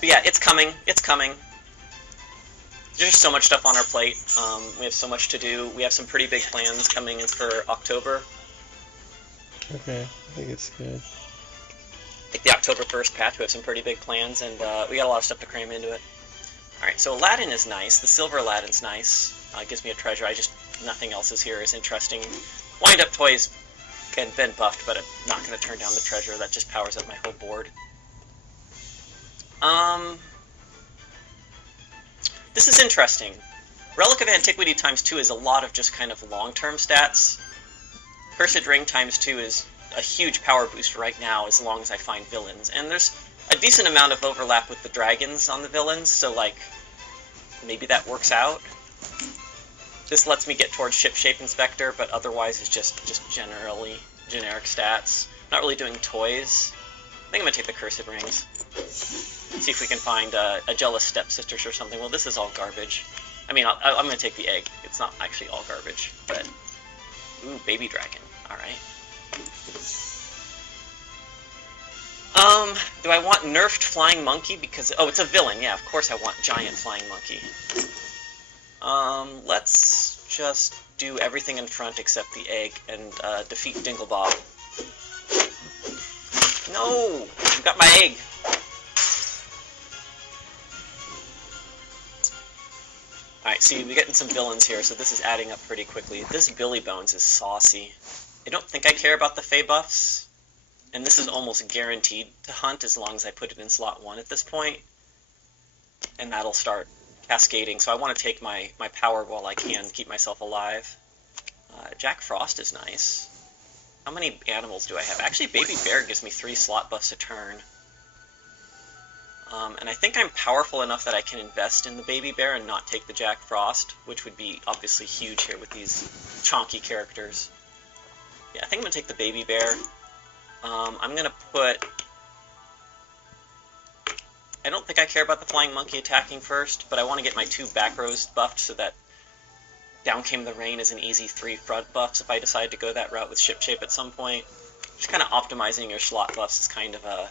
But yeah, it's coming. It's coming. There's just so much stuff on our plate. We have so much to do. We have some pretty big plans coming in for October. Okay, I think it's good. Like the October 1st patch, we have some pretty big plans, and we got a lot of stuff to cram into it. Alright, so Aladdin is nice. The Silver Aladdin's nice. Gives me a treasure. Nothing else is here is interesting. Wind-up toys have been buffed, but I'm not going to turn down the treasure. That just powers up my whole board. This is interesting. Relic of Antiquity ×2 is a lot of just kind of long-term stats. Cursed Ring ×2 is a huge power boost right now as long as I find villains. And there's a decent amount of overlap with the dragons on the villains, so like maybe that works out. This lets me get towards Ship Shape Inspector, but otherwise is just generally generic stats. Not really doing toys. I think I'm going to take the Cursed Rings. See if we can find a jealous stepsisters or something. Well, this is all garbage. I mean, I'm going to take the egg. It's not actually all garbage, but... Ooh, baby dragon. Alright. Do I want nerfed flying monkey? Because... Oh, it's a villain. Yeah, of course I want giant flying monkey. Let's just do everything in front except the egg and defeat Dinglebob. No! I've got my egg! Alright, see, we're getting some villains here, so this is adding up pretty quickly. This Billy Bones is saucy. I don't think I care about the Fey buffs, and this is almost guaranteed to hunt as long as I put it in slot 1 at this point. And that'll start cascading, so I want to take my power while I can, keep myself alive. Jack Frost is nice. How many animals do I have? Actually, Baby Bear gives me 3 slot buffs a turn. And I think I'm powerful enough that I can invest in the Baby Bear and not take the Jack Frost, which would be obviously huge here with these chonky characters. Yeah, I think I'm going to take the Baby Bear. I'm going to put... I don't think I care about the Flying Monkey attacking first, but I want to get my 2 back rows buffed so that Down Came the Rain is an easy 3 front buffs if I decide to go that route with Ship Shape at some point. Just kind of optimizing your slot buffs is kind of a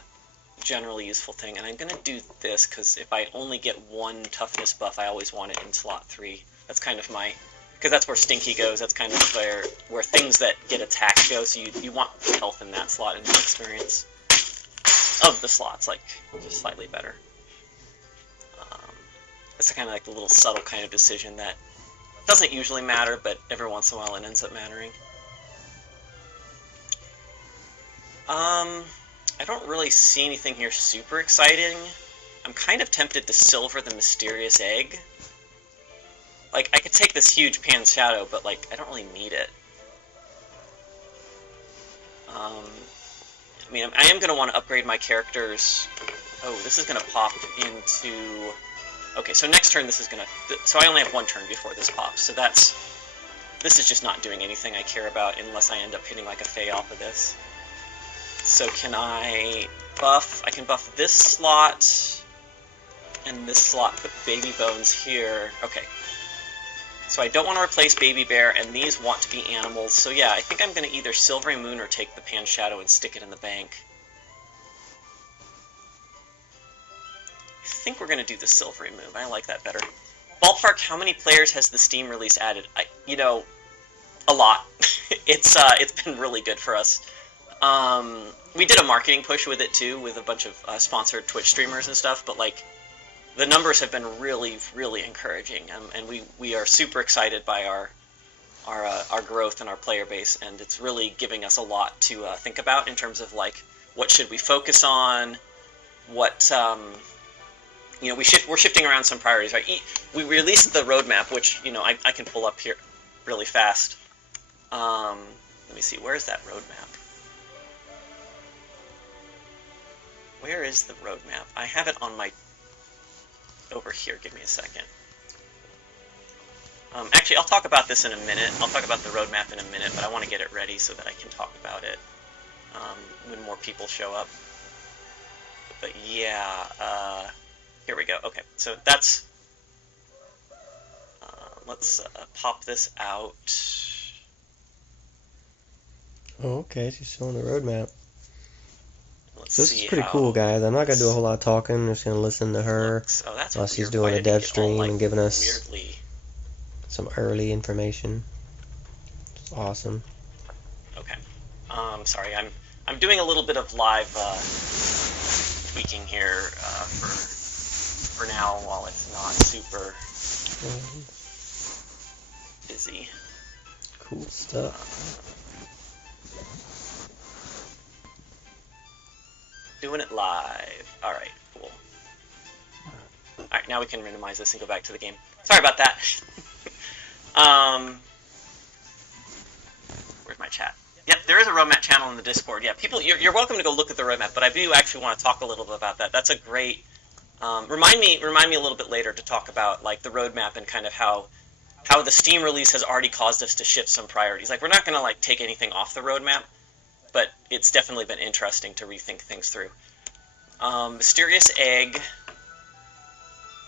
generally useful thing, and I'm going to do this because if I only get 1 toughness buff, I always want it in slot 3. That's kind of my... because that's where Stinky goes, that's kind of where things that get attacked go, so you want health in that slot in my experience. Of the slots, like, just slightly better. It's kind of like the little subtle kind of decision that doesn't usually matter, but every once in a while it ends up mattering. I don't really see anything here super exciting. I'm kind of tempted to silver the Mysterious Egg. Like, I could take this huge Pan Shadow, but, like, I don't really need it. I mean, I am going to want to upgrade my characters. Oh, this is going to pop into... Okay, so next turn this is going to... So I only have 1 turn before this pops, so that's... This is just not doing anything I care about unless I end up hitting, like, a Fey off of this. So can I buff... I can buff this slot and this slot, put Baby Bones here. Okay. So I don't want to replace Baby Bear, and these want to be animals. So yeah, I think I'm going to either Silvery Moon or take the Pan Shadow and stick it in the bank. I think we're going to do the Silvery Moon. I like that better. Ballpark, how many players has the Steam release added? You know, a lot. It's been really good for us. We did a marketing push with it too, with a bunch of sponsored Twitch streamers and stuff, but like, the numbers have been really, really encouraging, and we are super excited by our growth and our player base, and it's really giving us a lot to think about in terms of like what should we focus on, what you know, we're shifting around some priorities. Right, we released the roadmap, which you know I can pull up here really fast. Let me see, where's that roadmap? Where is the roadmap? I have it on my... over here, give me a second. Actually, I'll talk about this in a minute. I'll talk about the roadmap in a minute, but I want to get it ready so that I can talk about it when more people show up. But yeah, here we go. Okay, so that's... let's pop this out. Oh, okay, she's showing the roadmap. Let's This see is pretty how cool, guys. I'm not gonna do a whole lot of talking. I'm just gonna listen to her looks. Oh, that's while she's weird. doing Why a did it dev get all, stream like, and giving us weirdly. some early information. It's awesome. Okay. Sorry, I'm doing a little bit of live tweaking here for now while it's not super busy. Cool stuff. Doing it live. All right, cool. All right, now we can randomize this and go back to the game. Sorry about that. Where's my chat? Yep, there is a roadmap channel in the Discord. Yeah, people, you're welcome to go look at the roadmap, but I do actually want to talk a little bit about that. That's a great. Remind me a little bit later to talk about like the roadmap and kind of how the Steam release has already caused us to shift some priorities. Like we're not gonna like take anything off the roadmap, but it's definitely been interesting to rethink things through. Mysterious Egg.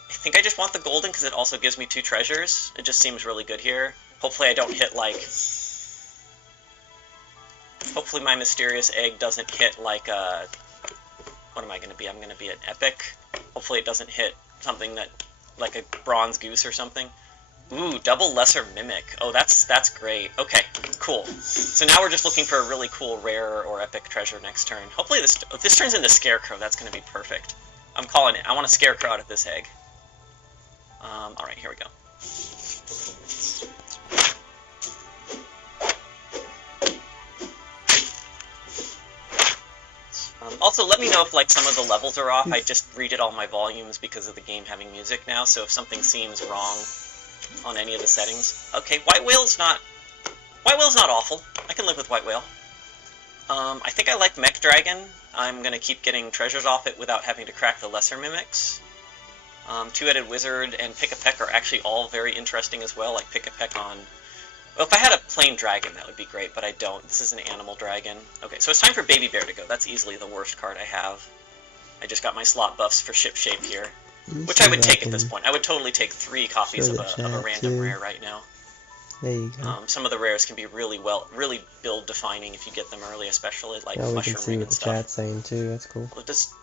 I think I just want the golden because it also gives me 2 treasures. It just seems really good here. Hopefully I don't hit like. Hopefully my Mysterious Egg doesn't hit like a. What am I gonna be? I'm gonna be an epic. Hopefully it doesn't hit something that like a bronze goose or something. Ooh, double lesser mimic. Oh, that's great. Okay, cool. So now we're just looking for a really cool rare or epic treasure next turn. Hopefully if this turns into Scarecrow, that's going to be perfect. I'm calling it. I want a Scarecrow out of this egg. All right, here we go. Also, let me know if like some of the levels are off. I just redid all my volumes because of the game having music now. So if something seems wrong on any of the settings. Okay, White Whale's not awful. I can live with White Whale. I think I like Mech Dragon. I'm going to keep getting treasures off it without having to crack the lesser mimics. Two-Headed Wizard and Pick-a-Peck are actually all very interesting as well, like Pick-a-Peck on... Well, if I had a plain dragon, that would be great, but I don't. This is an animal dragon. Okay, so it's time for Baby Bear to go. That's easily the worst card I have. I just got my slot buffs for Ship Shape here. Which I would take at this point. I would totally take 3 copies of a random rare right now. There you go. Some of the rares can be really build defining if you get them early, especially like now we Mushroom can see Ring what and the stuff. chat's saying too. That's cool. Well, does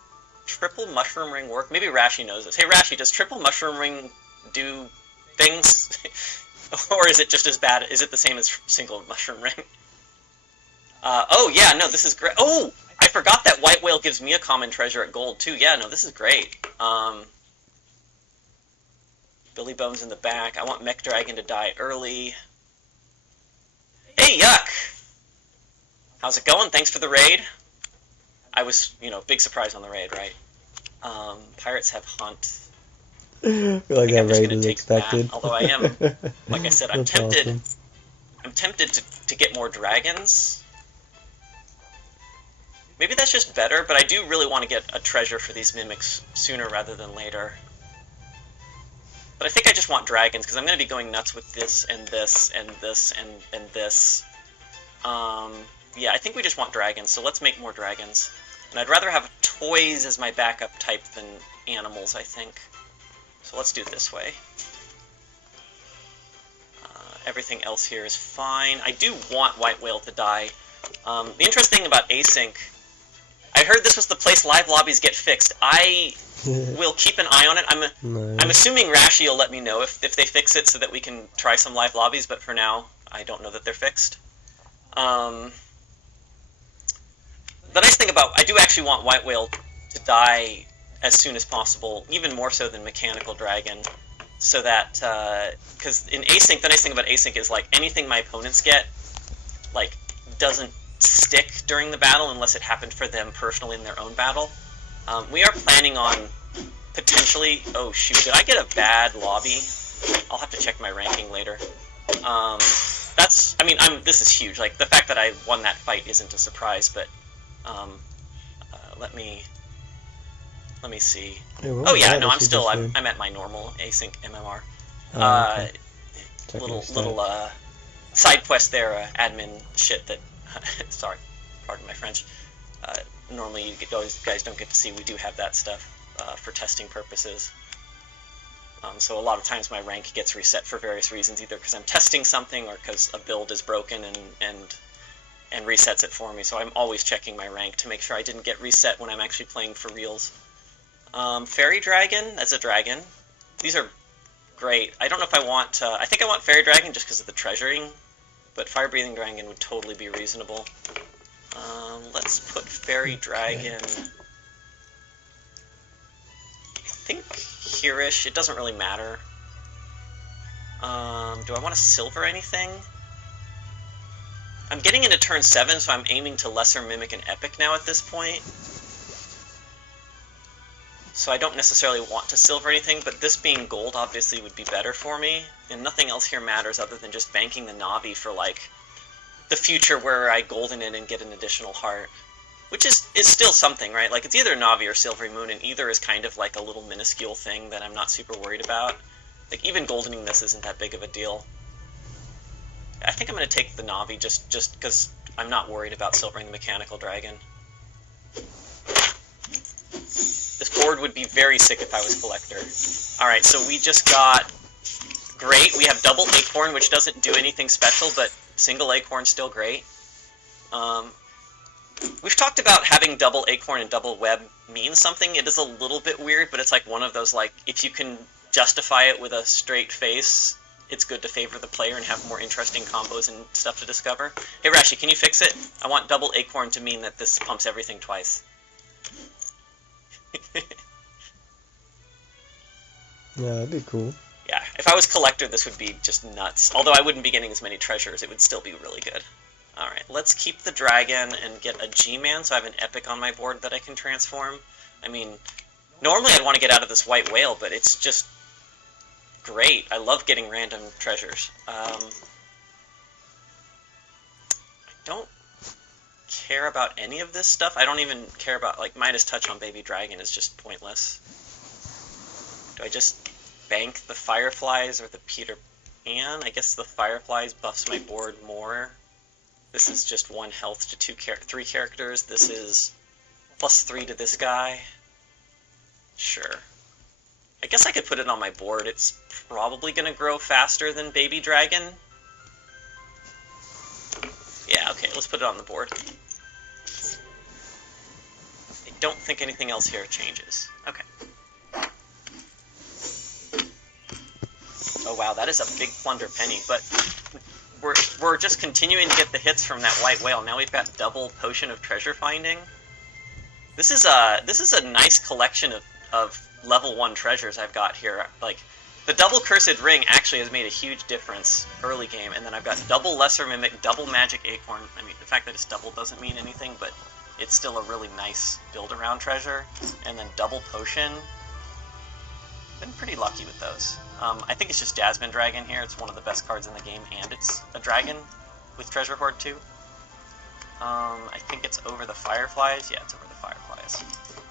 triple Mushroom Ring work? Maybe Rashi knows this. Hey Rashi, does triple Mushroom Ring do things, or is it just as bad? Is it the same as single Mushroom Ring? Oh yeah, no, this is great. Oh, I forgot that White Whale gives me a common treasure at gold too. Yeah, no, this is great. Billy Bones in the back. I want Mech Dragon to die early. Hey, Yuck! How's it going? Thanks for the raid. I was, big surprise on the raid, right? Pirates have Hunt. I feel like that raid was expected. That, although I am, like I said, I'm tempted. Awesome. I'm tempted to get more dragons. Maybe that's just better, but I do really want to get a treasure for these mimics sooner rather than later. But I think I just want dragons, because I'm going to be going nuts with this, and this, and this, and this. Yeah, I think we just want dragons, so let's make more dragons. And I'd rather have toys as my backup type than animals, I think. So let's do it this way. Everything else here is fine. I do want White Whale to die. The interesting thing about async, I heard this was the place live lobbies get fixed. I will keep an eye on it. I'm assuming Rashi will let me know if they fix it so that we can try some live lobbies, but for now, I don't know that they're fixed. The nice thing about, I do actually want White Whale to die as soon as possible, even more so than Mechanical Dragon, so that, because in async, the nice thing about async is, like, anything my opponents get, like, doesn't stick during the battle unless it happened for them personally in their own battle. We are planning on potentially... Oh, shoot. Did I get a bad lobby? I'll have to check my ranking later. That's... I mean, this is huge. Like, the fact that I won that fight isn't a surprise, but... let me see. Hey, oh, yeah, no, I'm still... I'm at my normal async MMR. Okay. Little side quest there, admin shit that... sorry, pardon my French. Normally you guys don't get to see. We do have that stuff for testing purposes. So a lot of times my rank gets reset for various reasons, either because I'm testing something or because a build is broken and and resets it for me, so I'm always checking my rank to make sure I didn't get reset when I'm actually playing for reals. Fairy Dragon as a dragon. These are great. I don't know if I want... I think I want Fairy Dragon just because of the treasuring, but Fire Breathing Dragon would totally be reasonable. Let's put Fairy Dragon... I think here-ish. It doesn't really matter. Do I want to silver anything? I'm getting into turn 7, so I'm aiming to Lesser Mimic and Epic now at this point. So I don't necessarily want to silver anything, but this being gold obviously would be better for me. And nothing else here matters other than just banking the Navi for, like, the future where I golden it and get an additional heart. Which is still something, right? Like, it's either Navi or Silvery Moon, and either is kind of like a little minuscule thing that I'm not super worried about. Like, even goldening this isn't that big of a deal. I think I'm going to take the Navi just because I'm not worried about silvering the Mechanical Dragon. This board would be very sick if I was Collector. Alright, so we just got... Great, we have double Acorn, which doesn't do anything special, but single Acorn still great. We've talked about having double Acorn and double Web means something. It is a little bit weird, but it's like one of those, like, if you can justify it with a straight face, it's good to favor the player and have more interesting combos and stuff to discover. Hey, Rashi, can you fix it? I want double Acorn to mean that this pumps everything twice. Yeah, that'd be cool. Yeah, if I was Collector, this would be just nuts. Although I wouldn't be getting as many treasures, it would still be really good. Alright, let's keep the dragon and get a G-Man, so I have an Epic on my board that I can transform. I mean, normally I'd want to get out of this White Whale, but it's just great. I love getting random treasures. I don't care about any of this stuff. I don't even care about, like, Midas Touch on Baby Dragon is just pointless. Do I just bank the Fireflies or the Peter Pan? I guess the Fireflies buffs my board more. This is just 1 health to 3 characters. This is +3 to this guy. Sure. I guess I could put it on my board. It's probably going to grow faster than Baby Dragon. Yeah, okay, let's put it on the board. I don't think anything else here changes. Okay. Oh wow, that is a big Plunder Penny, but we're just continuing to get the hits from that White Whale. Now we've got double Potion of Treasure Finding. This is a nice collection of level 1 treasures I've got here. Like, the double Cursed Ring actually has made a huge difference early game, and then I've got double Lesser Mimic, double Magic Acorn. I mean, the fact that it's double doesn't mean anything, but it's still a really nice build-around treasure. And then double Potion. Been pretty lucky with those. I think it's just Jasmine Dragon here. It's one of the best cards in the game, and it's a dragon with Treasure Hoard too. I think it's over the Fireflies. Yeah, it's over the Fireflies.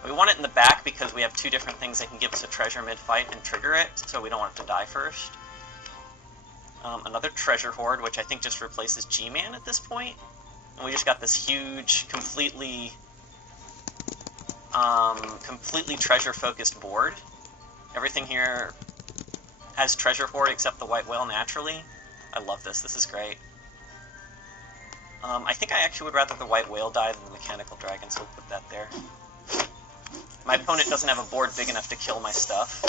We want it in the back because we have 2 different things that can give us a treasure mid-fight and trigger it, so we don't want it to die first. Another Treasure Hoard, which I think just replaces G-Man at this point. And we just got this huge, completely treasure-focused board. Everything here has Treasure Hoard except the White Whale naturally. I love this. This is great. I think I actually would rather the White Whale die than the Mechanical Dragon, so we'll put that there. My opponent doesn't have a board big enough to kill my stuff.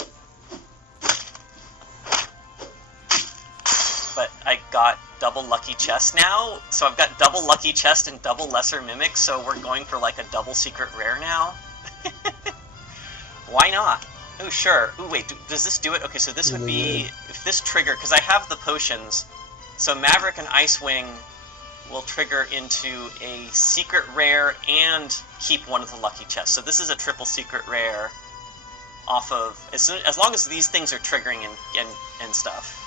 But I got double Lucky Chest now, so I've got double Lucky Chest and double Lesser Mimic, so we're going for like a double Secret Rare now. Why not? Oh, sure. Ooh, wait, does this do it? Okay, so this would be, if this trigger, because I have the potions, so Maverick and Icewing will trigger into a Secret Rare and keep one of the Lucky Chests. So this is a triple Secret Rare off of, as long as these things are triggering and stuff.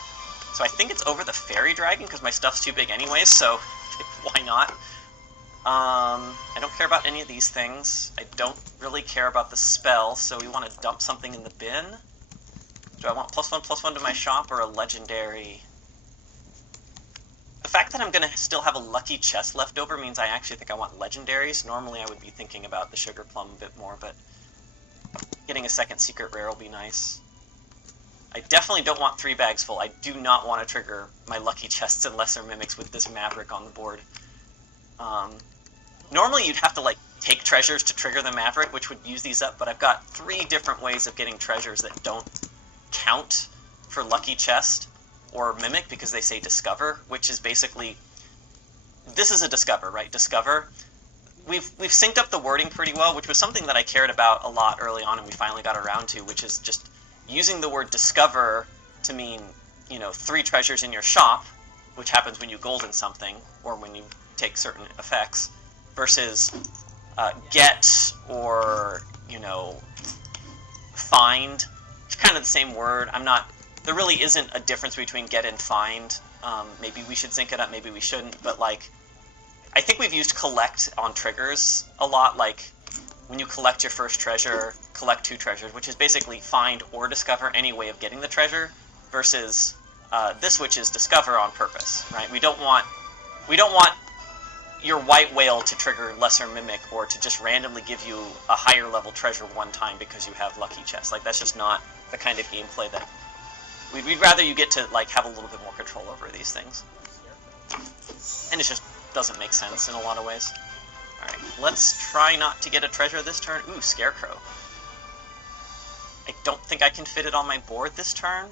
So I think it's over the Fairy Dragon, because my stuff's too big anyways, so why not? I don't care about any of these things. I don't really care about the spell, so we want to dump something in the bin. Do I want +1/+1 to my shop or a legendary? The fact that I'm going to still have a lucky chest left over means I actually think I want legendaries. Normally I would be thinking about the Sugar Plum a bit more, but getting a second secret rare will be nice. I definitely don't want 3 bags full. I do not want to trigger my lucky chests and lesser mimics with this Maverick on the board. Normally you'd have to like take treasures to trigger the Maverick, which would use these up, but I've got 3 different ways of getting treasures that don't count for Lucky Chest or Mimic because they say Discover, which is basically, this is a Discover, right? Discover. We've synced up the wording pretty well, which was something that I cared about a lot early on and we finally got around to, which is just using the word Discover to mean, 3 treasures in your shop, which happens when you golden something or when you take certain effects, versus get or, find. It's kind of the same word. There really isn't a difference between get and find. Maybe we should sync it up, maybe we shouldn't, but like, I think we've used collect on triggers a lot, like when you collect your first treasure, collect 2 treasures, which is basically find or discover any way of getting the treasure, versus this, which is discover on purpose, right? We don't want your white whale to trigger lesser mimic or to just randomly give you a higher level treasure one time because you have lucky chests. Like, that's just not the kind of gameplay that we'd rather you get to like have a little bit more control over these things. And it just doesn't make sense in a lot of ways. Alright, let's try not to get a treasure this turn. Ooh, Scarecrow. I don't think I can fit it on my board this turn.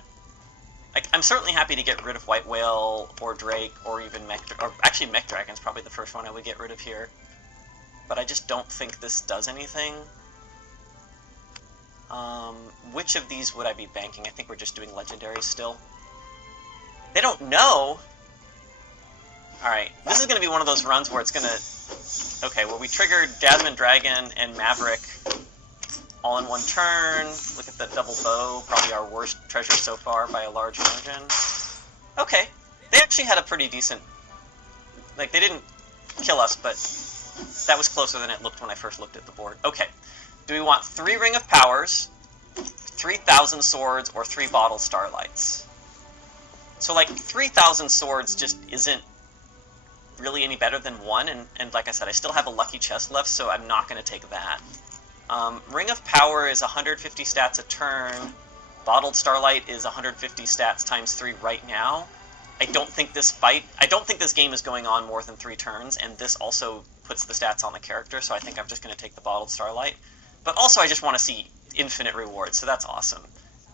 Like, I'm certainly happy to get rid of White Whale or Drake or even Mech... Or actually, Mech Dragon's probably the first one I would get rid of here. But I just don't think this does anything. Which of these would I be banking? I think we're just doing Legendary still. They don't know! Alright, this is going to be one of those runs where it's going to... Okay, well, we triggered Jasmine Dragon and Maverick all in one turn. Look at the double bow, probably our worst treasure so far by a large margin. Okay, they actually had a pretty decent... Like, they didn't kill us, but that was closer than it looked when I first looked at the board. Okay, do we want 3 Ring of Powers, 3,000 Swords, or 3 Bottle Starlights? So, like, 3,000 Swords just isn't really any better than 1, and like I said, I still have a lucky chest left, so I'm not going to take that. Ring of Power is 150 stats a turn. Bottled Starlight is 150 stats times 3 right now. I don't think this game is going on more than 3 turns, and this also puts the stats on the character, so I think I'm just going to take the Bottled Starlight. But also I just want to see infinite rewards, so that's awesome.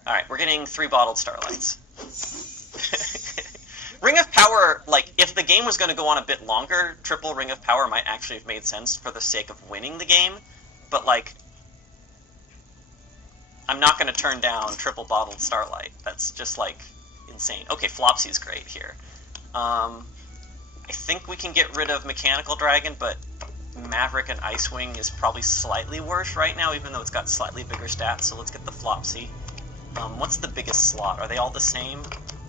Alright, we're getting 3 Bottled Starlights. Ring of Power, like, if the game was going to go on a bit longer, triple Ring of Power might actually have made sense for the sake of winning the game, but, like, I'm not going to turn down triple Bottled Starlight. That's just, like, insane. Okay, Flopsy's great here. I think we can get rid of Mechanical Dragon, but Maverick and Icewing is probably slightly worse right now, even though it's got slightly bigger stats, so let's get the Flopsy. What's the biggest slot? Are they all the same?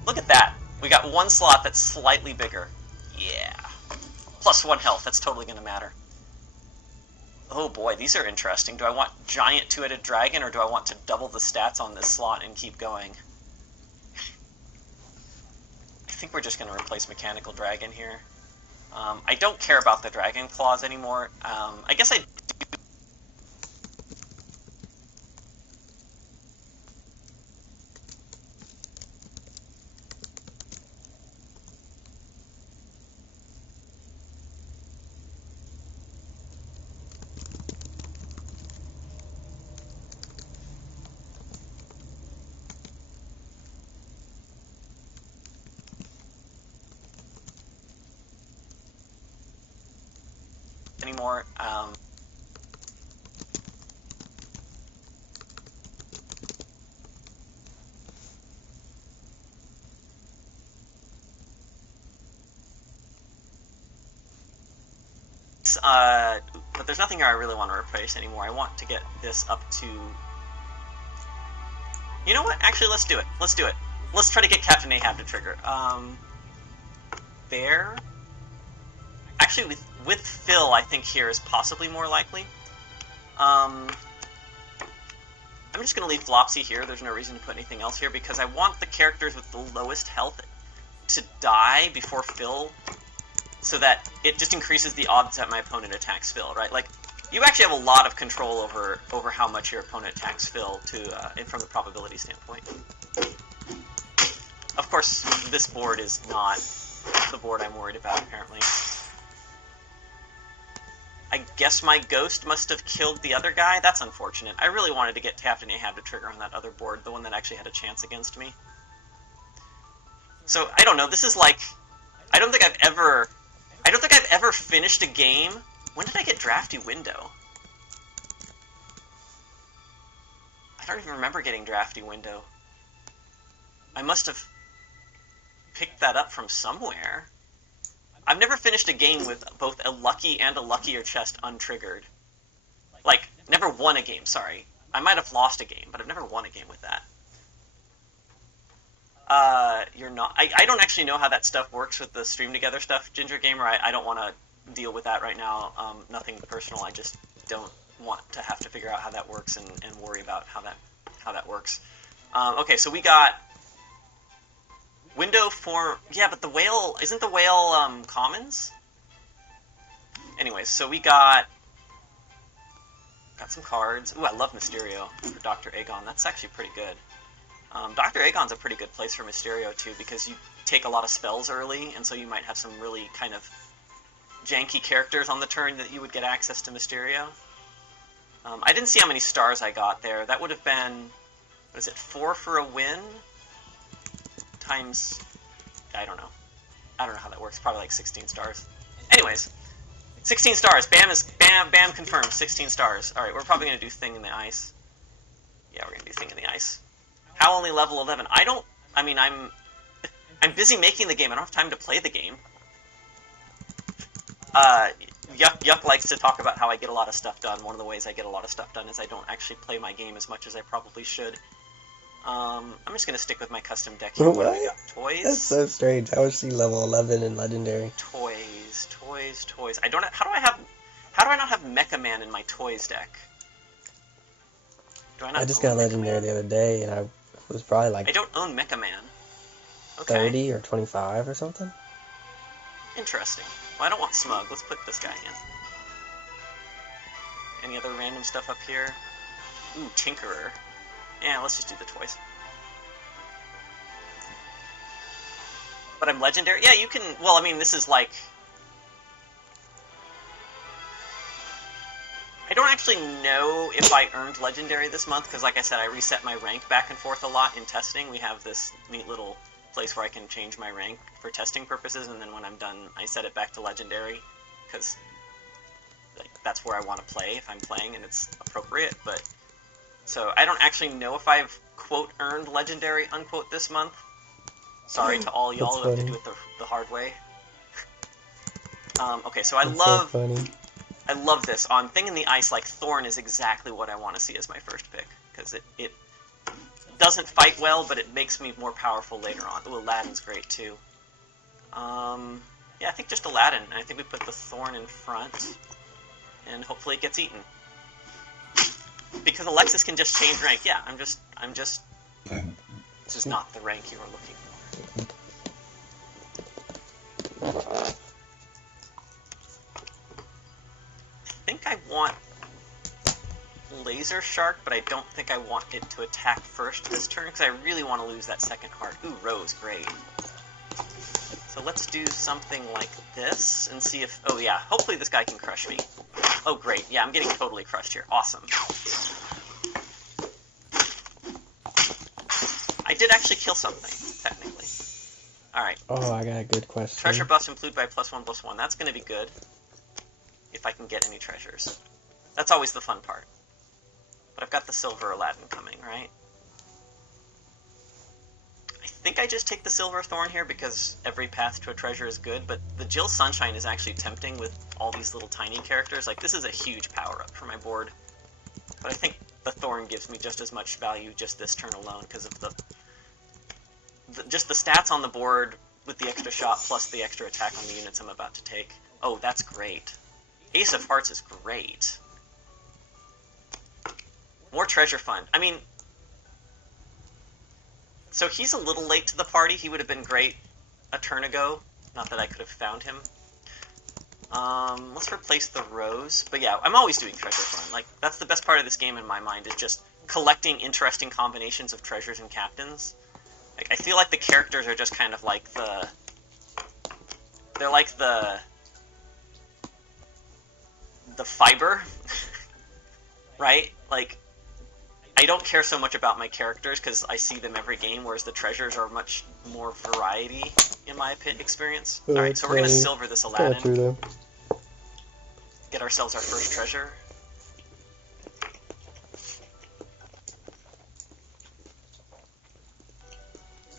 Look at that! We got 1 slot that's slightly bigger. Yeah. Plus 1 health, that's totally going to matter. Oh boy, these are interesting. Do I want Giant Two-Headed Dragon, or do I want to double the stats on this slot and keep going? I think we're just going to replace Mechanical Dragon here. I don't care about the Dragon Claws anymore. I guess I do. Anymore. But there's nothing here I really want to replace anymore. I want to get this up to... You know what? Actually, let's do it. Let's do it. Let's try to get Captain Ahab to trigger. There. Actually, with Phil, I think here is possibly more likely. I'm just going to leave Flopsy here. There's no reason to put anything else here, because I want the characters with the lowest health to die before Phil, so that it just increases the odds that my opponent attacks Phil, right? Like, you actually have a lot of control over how much your opponent attacks Phil from the probability standpoint. Of course, this board is not the board I'm worried about, apparently. I guess my ghost must have killed the other guy. That's unfortunate. I really wanted to get Captain Ahab to trigger on that other board, the one that actually had a chance against me. So, I don't know, this is like... I don't think I've ever finished a game... When did I get Drafty Window? I don't even remember getting Drafty Window. I must have picked that up from somewhere. I've never finished a game with both a lucky and a luckier chest untriggered. Like, never won a game, sorry. I might have lost a game, but I've never won a game with that. You're not... I don't actually know how that stuff works with the stream together stuff, Ginger Gamer. I don't want to deal with that right now. Nothing personal. I just don't want to have to figure out how that works and worry about how that works. Okay, so we got window for... Yeah, but the whale... Isn't the whale commons? Anyways, so we got some cards. Ooh, I love Mysterio for Dr. Aegon. That's actually pretty good. Dr. Aegon's a pretty good place for Mysterio, too, because you take a lot of spells early, and so you might have some really kind of janky characters on the turn that you would get access to Mysterio. I didn't see how many stars I got there. That would have been, what is it, 4 for a win? Times, I don't know. I don't know how that works. Probably like 16 stars. Anyways, 16 stars. Bam confirmed. 16 stars. Alright, we're probably going to do Thing in the Ice. Yeah, we're going to do Thing in the Ice. How only level 11? I'm busy making the game. I don't have time to play the game. Yuck likes to talk about how I get a lot of stuff done. One of the ways I get a lot of stuff done is I don't actually play my game as much as I probably should. I'm just going to stick with my custom deck here. What do we got? Toys? That's so strange. How is she level 11 in Legendary? Toys. I don't... How do I not have Mecha Man in my Toys deck? I just got Legendary the other day, and I was probably like... I don't own Mecha Man. Okay. 30 or 25 or something? Interesting. Well, I don't want Smug. Let's put this guy in. Any other random stuff up here? Ooh, Tinkerer. Yeah, let's just do the toys. But I'm Legendary? Yeah, you can... Well, I mean, this is like... I don't actually know if I earned Legendary this month, because like I said, I reset my rank back and forth a lot in testing. We have this neat little place where I can change my rank for testing purposes, and then when I'm done, I set it back to Legendary, because like, that's where I want to play if I'm playing and it's appropriate. But so I don't actually know if I've, quote, earned Legendary, unquote, this month. Sorry to all y'all who have to do it the hard way. Okay, so I love this. On Thing in the Ice, like, Thorn is exactly what I want to see as my first pick, because it doesn't fight well, but it makes me more powerful later on. Ooh, Aladdin's great, too. Yeah, I think just Aladdin, and I think we put the Thorn in front, and hopefully it gets eaten. Because Alexis can just change rank. Yeah, I'm just... This is not the rank you were looking for. I think I want Laser Shark, but I don't think I want it to attack first this turn, because I really want to lose that second heart. Ooh, Rose, great. So let's do something like this, and see if... Oh yeah, hopefully this guy can crush me. Oh great, yeah, I'm getting totally crushed here. Awesome. I did actually kill something, technically. Alright. Oh, I got a good question. Treasure buffs include by +1/+1. That's going to be good. If I can get any treasures. That's always the fun part. But I've got the Silver Aladdin coming, right? I think I just take the Silver Thorn here because every path to a treasure is good, but the Jill Sunshine is actually tempting with all these little tiny characters. Like, this is a huge power-up for my board. But I think the Thorn gives me just as much value just this turn alone because of just the stats on the board with the extra shot plus the extra attack on the units I'm about to take. Oh, that's great. Ace of Hearts is great. More treasure fund. I mean, so he's a little late to the party. He would have been great a turn ago. Not that I could have found him. Let's replace the Rose. But yeah, I'm always doing treasure fund. Like, that's the best part of this game in my mind, is just collecting interesting combinations of treasures and captains. Like, I feel like the characters are just kind of like the... They're like the the fiber, right? Like, I don't care so much about my characters because I see them every game, whereas the treasures are much more variety in my experience. Oh, Alright, so we're going to silver this Aladdin. Though. Get ourselves our first treasure.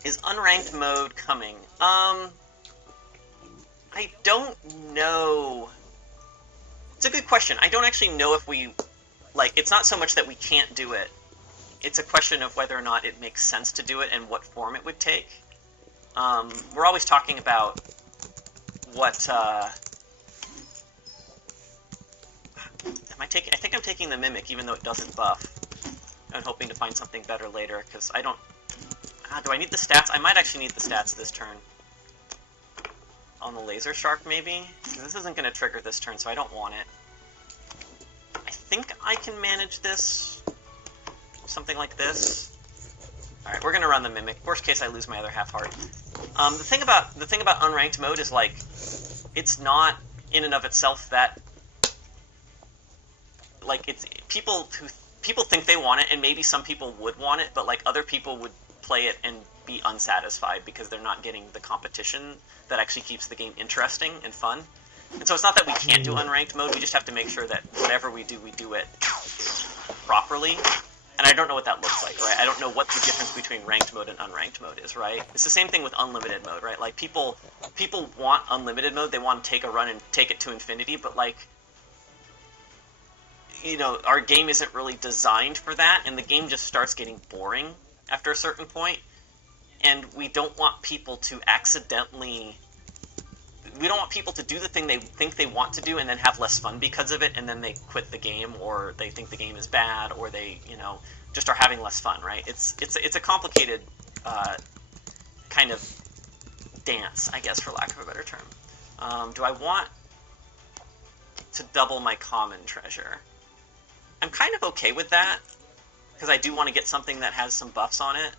Is unranked mode coming? I don't know. It's a good question. I don't actually know if we... Like, it's not so much that we can't do it. It's a question of whether or not it makes sense to do it and what form it would take. We're always talking about what... Am I taking... I think I'm taking the Mimic, even though it doesn't buff. I'm hoping to find something better later, because I don't... do I need the stats? I might actually need the stats this turn. On the Laser Shark, maybe? Because this isn't going to trigger this turn, so I don't want it. I think I can manage this. Something like this. Alright, we're going to run the Mimic. Worst case, I lose my other half heart. The thing about unranked mode is, like, it's not in and of itself that... Like, it's... People think they want it, and maybe some people would want it, but, like, other people would play it and be unsatisfied because they're not getting the competition that actually keeps the game interesting and fun. And so it's not that we can't do unranked mode, we just have to make sure that whatever we do it properly. And I don't know what that looks like, right? I don't know what the difference between ranked mode and unranked mode is, right? It's the same thing with unlimited mode, right? Like, people want unlimited mode, they want to take a run and take it to infinity, but, like, you know, our game isn't really designed for that, and the game just starts getting boring after a certain point, and we don't want people to accidentally... We don't want people to do the thing they think they want to do and then have less fun because of it, and then they quit the game, or they think the game is bad, or they, you know, just are having less fun, right? It's a complicated kind of dance, I guess, for lack of a better term. Do I want to double my common treasure? I'm kind of okay with that, because I do want to get something that has some buffs on it.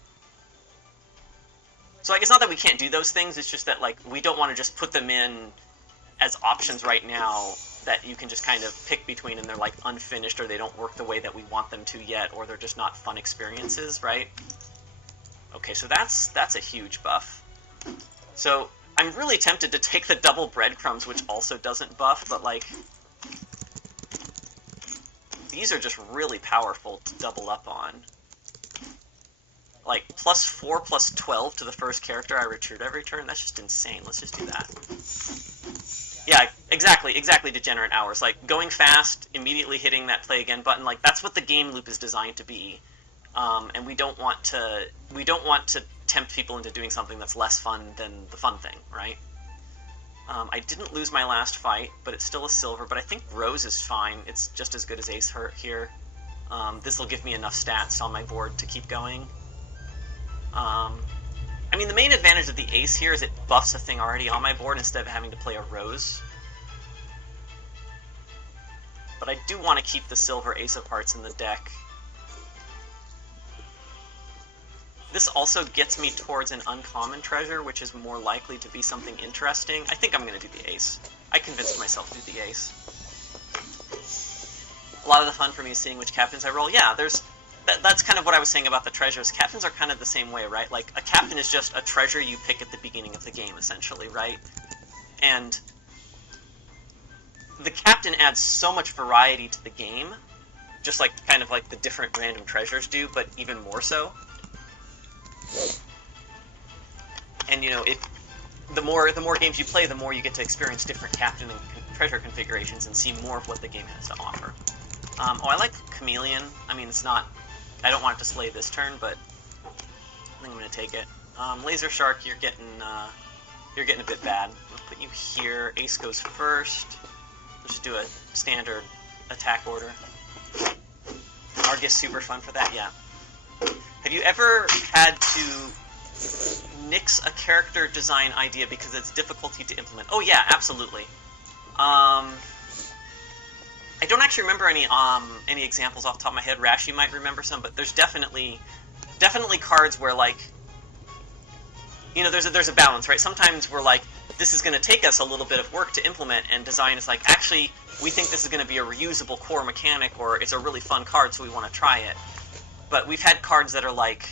So, like, it's not that we can't do those things, it's just that, like, we don't want to just put them in as options right now that you can just kind of pick between, and they're, like, unfinished, or they don't work the way that we want them to yet, or they're just not fun experiences, right? Okay, so that's a huge buff. So, I'm really tempted to take the double breadcrumbs, which also doesn't buff, but, like... These are just really powerful to double up on. Like, +4, +12 to the first character I recruit every turn? That's just insane. Let's just do that. Yeah, exactly, Degenerate Hours. Like, going fast, immediately hitting that play again button, like, that's what the game loop is designed to be. And we don't want to tempt people into doing something that's less fun than the fun thing, right? I didn't lose my last fight, but it's still a silver, but I think Rose is fine. It's just as good as Ace Hurt here. This will give me enough stats on my board to keep going. I mean, the main advantage of the Ace here is it buffs a thing already on my board instead of having to play a Rose. But I do want to keep the silver Ace of Hearts in the deck. This also gets me towards an uncommon treasure, which is more likely to be something interesting. I think I'm going to do the Ace. I convinced myself to do the Ace. A lot of the fun for me is seeing which captains I roll. Yeah, that's kind of what I was saying about the treasures. Captains are kind of the same way, right? Like, a captain is just a treasure you pick at the beginning of the game, essentially, right? And the captain adds so much variety to the game, just like kind of like the different random treasures do, but even more so. And, you know, the more games you play, the more you get to experience different captain and treasure configurations and see more of what the game has to offer. I like Chameleon. I mean, it's not... I don't want it to slay this turn, but I think I'm going to take it. Laser Shark, you're getting a bit bad. I'll put you here. Ace goes first. Let's just do a standard attack order. Argus, super fun for that, yeah. Have you ever had to nix a character design idea because it's difficulty to implement? Oh yeah, absolutely. I don't actually remember any examples off the top of my head. Rash, you might remember some, but there's definitely cards where, like, you know, there's a balance, right? Sometimes we're like, this is going to take us a little bit of work to implement, and design is like, actually, we think this is going to be a reusable core mechanic, or it's a really fun card, so we want to try it. But we've had cards that are like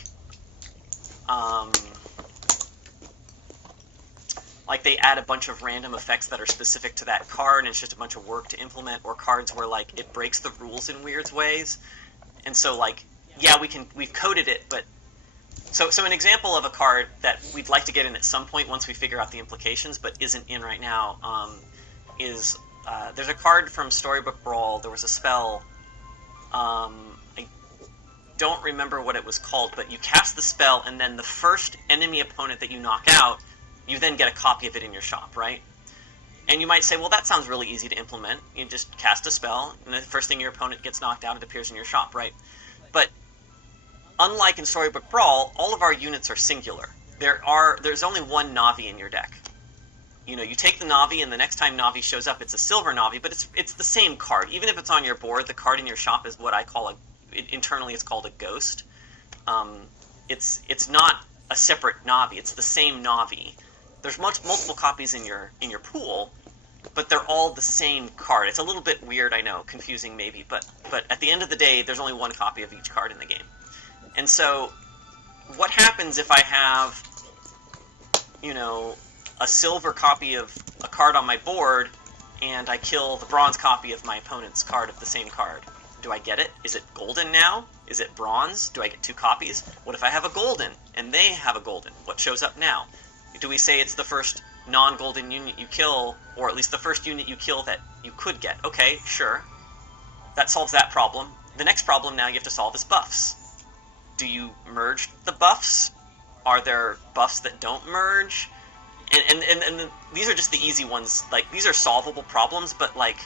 they add a bunch of random effects that are specific to that card, and it's just a bunch of work to implement, or cards where, like, it breaks the rules in weird ways. And so, like, yeah, we've coded it, but... So an example of a card that we'd like to get in at some point once we figure out the implications, but isn't in right now, is... there's a card from Storybook Brawl. There was a spell. I don't remember what it was called, but you cast the spell, and then the first enemy opponent that you knock out, you then get a copy of it in your shop, right? And you might say, well, that sounds really easy to implement. You just cast a spell, and the first thing your opponent gets knocked out, it appears in your shop, right? But unlike in Storybook Brawl, all of our units are singular. There's only one Navi in your deck. You know, you take the Navi, and the next time Navi shows up, it's a silver Navi, but it's the same card. Even if it's on your board, the card in your shop is what I call internally it's called a ghost. It's not a separate Navi. It's the same Navi. There's multiple copies in your pool, but they're all the same card. It's a little bit weird, I know, confusing maybe, but at the end of the day, there's only one copy of each card in the game. And so, what happens if I have, you know, a silver copy of a card on my board, and I kill the bronze copy of my opponent's card of the same card? Do I get it? Is it golden now? Is it bronze? Do I get two copies? What if I have a golden, and they have a golden? What shows up now? Do we say it's the first non-golden unit you kill, or at least the first unit you kill that you could get? Okay, sure. That solves that problem. The next problem now you have to solve is buffs. Do you merge the buffs? Are there buffs that don't merge? And these are just the easy ones. Like, these are solvable problems, but, like,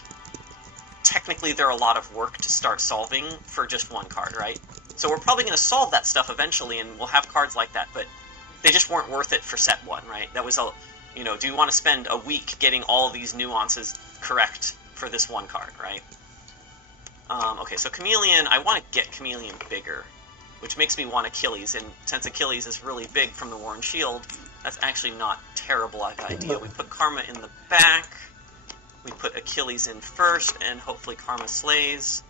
technically they're a lot of work to start solving for just one card, right? So we're probably going to solve that stuff eventually, and we'll have cards like that, but they just weren't worth it for set one, right? That was a, you know, do you want to spend a week getting all of these nuances correct for this one card, right? Okay, so Chameleon, I want to get Chameleon bigger, which makes me want Achilles, and since Achilles is really big from the War and Shield, that's actually not terrible idea. We put Karma in the back, we put Achilles in first, and hopefully Karma slays.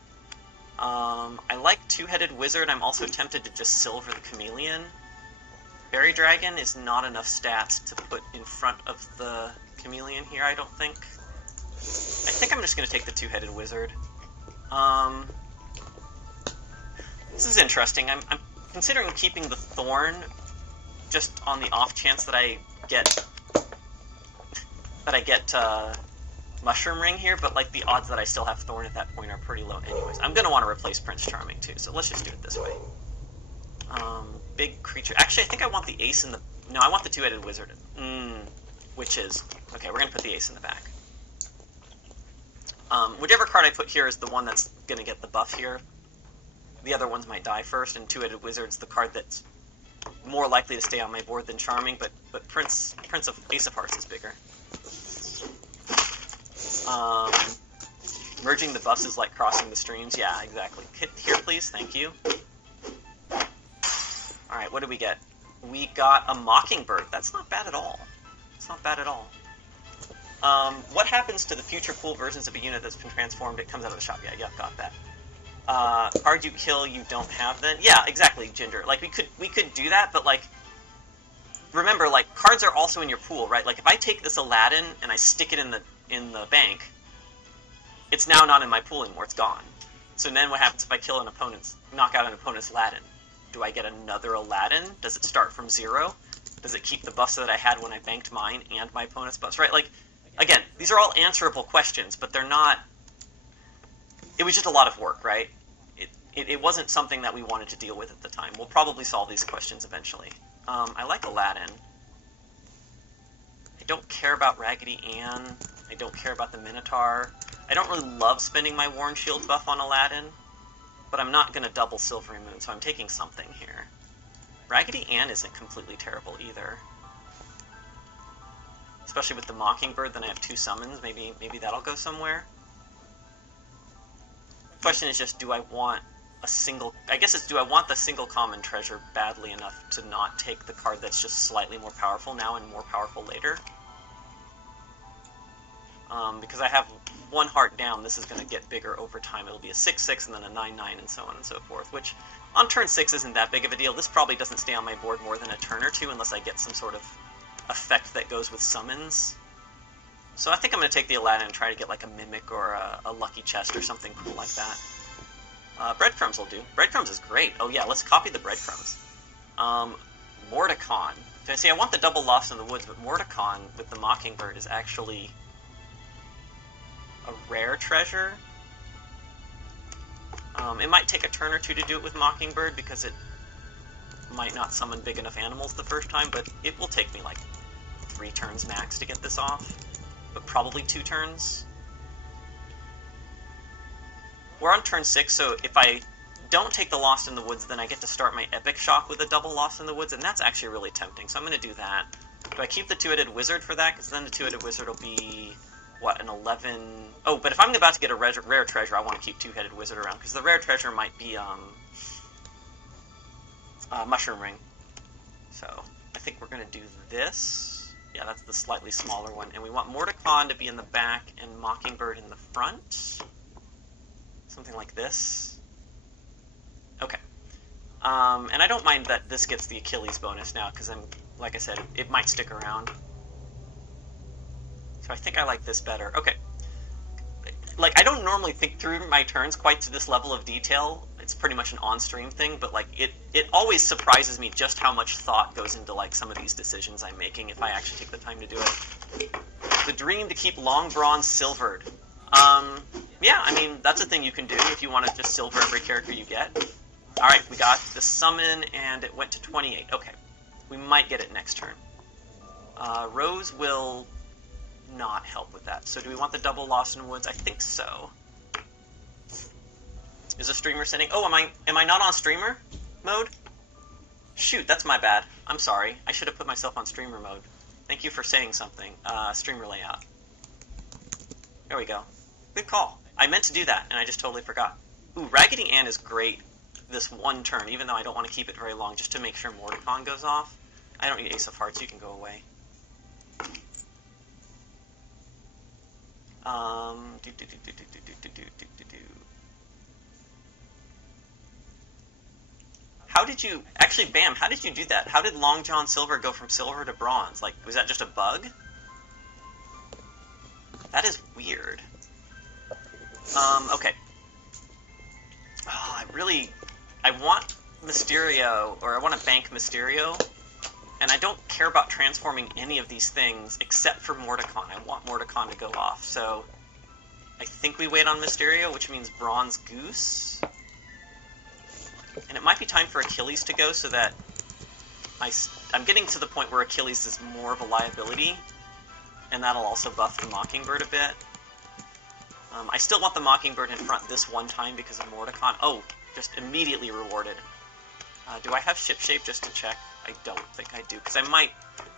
I like Two-Headed Wizard. I'm also tempted to just silver the Chameleon. Berry Dragon is not enough stats to put in front of the Chameleon here, I don't think. I think I'm just going to take the Two-Headed Wizard. This is interesting. I'm considering keeping the Thorn just on the off chance that I get Mushroom Ring here, but like the odds that I still have Thorn at that point are pretty low anyways. I'm going to want to replace Prince Charming too, so let's just do it this way. Big creature. Actually, I think I want the ace in the... No, I want the Two-Headed Wizard. Witches. Okay, we're going to put the ace in the back. Whichever card I put here is the one that's going to get the buff here. The other ones might die first, and Two-Headed Wizard's the card that's more likely to stay on my board than Charming, but Prince of Ace of Hearts is bigger. Merging the buffs is like crossing the streams. Yeah, exactly. Hit here, please. Thank you. Alright, what did we get? We got a Mockingbird. That's not bad at all. It's not bad at all. What happens to the future cool versions of a unit that's been transformed? It comes out of the shop. Yeah, got that. Card you kill, you don't have then? Yeah, exactly, Ginger. Like, we could do that, but, like, remember, like, cards are also in your pool, right? Like, if I take this Aladdin and I stick it in the bank, it's now not in my pool anymore. It's gone. So then what happens if I knock out an opponent's Aladdin? Do I get another Aladdin? Does it start from 0? Does it keep the buffs that I had when I banked mine and my opponent's buffs, right? Like, again, these are all answerable questions, but they're not... It was just a lot of work, right? It wasn't something that we wanted to deal with at the time. We'll probably solve these questions eventually. I like Aladdin. I don't care about Raggedy Ann. I don't care about the Minotaur. I don't really love spending my War and Shield buff on Aladdin, but I'm not going to double Silvery Moon, so I'm taking something here. Raggedy Ann isn't completely terrible either. Especially with the Mockingbird, then I have 2 summons. Maybe that'll go somewhere. The question is just, do I want a single... I guess it's, do I want the single common treasure badly enough to not take the card that's just slightly more powerful now and more powerful later? Because I have 1 heart down, this is going to get bigger over time. It'll be a 6-6 and then a 9-9 and so on and so forth, which on turn 6 isn't that big of a deal. This probably doesn't stay on my board more than a turn or two unless I get some sort of effect that goes with summons. So I think I'm going to take the Aladdin and try to get like a Mimic or a Lucky Chest or something cool like that. Breadcrumbs will do. Breadcrumbs is great. Oh yeah, let's copy the breadcrumbs. Mordecon. See, I want the double Lost in the Woods, but Mordecon with the Mockingbird is actually a rare treasure. It might take a turn or two to do it with Mockingbird because it might not summon big enough animals the first time, but it will take me like 3 turns max to get this off, but probably 2 turns. We're on turn 6, so if I don't take the Lost in the Woods, then I get to start my Epic Shock with a double Lost in the Woods, and that's actually really tempting, so I'm going to do that. Do I keep the Two-Headed Wizard for that? Because then the Two-Headed Wizard will be, what, an 11... Oh, but if I'm about to get a rare treasure, I want to keep Two-Headed Wizard around, because the rare treasure might be Mushroom Ring. So I think we're going to do this. Yeah, that's the slightly smaller one. And we want Mordecon to be in the back and Mockingbird in the front. Something like this. Okay. And I don't mind that this gets the Achilles bonus now, because like I said, it might stick around. So I think I like this better. Okay. Like, I don't normally think through my turns quite to this level of detail. It's pretty much an on-stream thing, but like it always surprises me just how much thought goes into like some of these decisions I'm making if I actually take the time to do it. The dream to keep long bronze silvered. Yeah, I mean, that's a thing you can do if you want to just silver every character you get. Alright, we got the summon, and it went to 28. Okay, we might get it next turn. Rose will not help with that. So do we want the double Lost in the Woods? I think so. Is a streamer setting? Oh, am I not on streamer mode? Shoot, that's my bad. I'm sorry. I should have put myself on streamer mode. Thank you for saying something. Streamer layout. There we go. Good call. I meant to do that, and I just totally forgot. Ooh, Raggedy Ann is great this one turn, even though I don't want to keep it very long, just to make sure Mordecon goes off. I don't need Ace of Hearts, you can go away. How did you... Actually, Bam, how did you do that? How did Long John Silver go from silver to bronze? Like, was that just a bug? That is weird. Okay. Oh, I want Mysterio, or I want to bank Mysterio, and I don't care about transforming any of these things except for Mordecon. I want Mordecon to go off, so I think we wait on Mysterio, which means Bronze Goose. And it might be time for Achilles to go so that I'm getting to the point where Achilles is more of a liability, and that'll also buff the Mockingbird a bit. I still want the Mockingbird in front this one time because of Mordecon. Oh, just immediately rewarded. Do I have Ship Shape just to check? I don't think I do, because I might...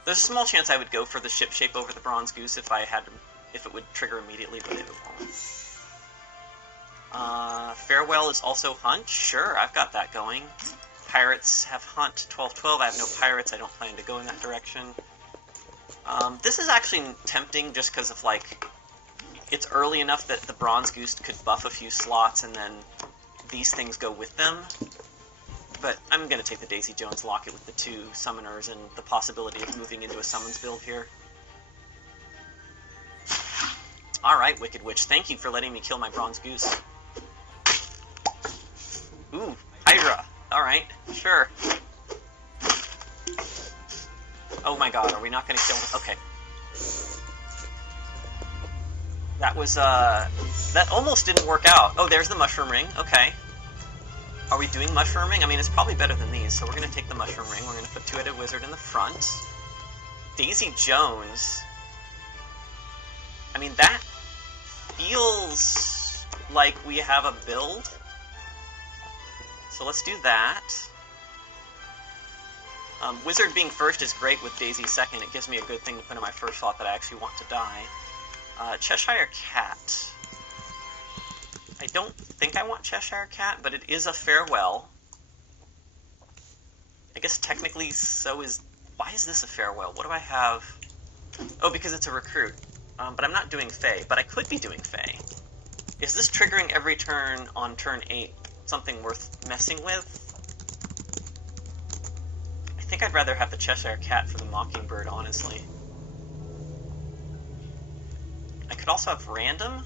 There's a small chance I would go for the Ship Shape over the Bronze Goose if it would trigger immediately, but it won't. Farewell is also Hunt. Sure, I've got that going. Pirates have Hunt 12-12. I have no pirates. I don't plan to go in that direction. This is actually tempting just because of, like, it's early enough that the Bronze Goose could buff a few slots and then these things go with them. But I'm going to take the Daisy Jones Locket with the 2 summoners and the possibility of moving into a summons build here. Alright, Wicked Witch, thank you for letting me kill my Bronze Goose. Ooh, Hydra. Alright, sure. Oh my god, are we not going to kill him? Okay. That was, that almost didn't work out. Oh, there's the Mushroom Ring. Okay. Are we doing Mushroom Ring? I mean, it's probably better than these, so we're going to take the Mushroom Ring. We're going to put Two-Headed Wizard in the front. Daisy Jones. I mean, that feels like we have a build. So let's do that. Wizard being first is great with Daisy second. It gives me a good thing to put in my first slot that I actually want to die. Cheshire Cat. I don't think I want Cheshire Cat, but it is a farewell. I guess technically so is... Why is this a farewell? What do I have? Oh, because it's a recruit. But I'm not doing Fae, but I could be doing Fae. Is this triggering every turn on turn 8 something worth messing with? I think I'd rather have the Cheshire Cat for the Mockingbird, honestly. I could also have random,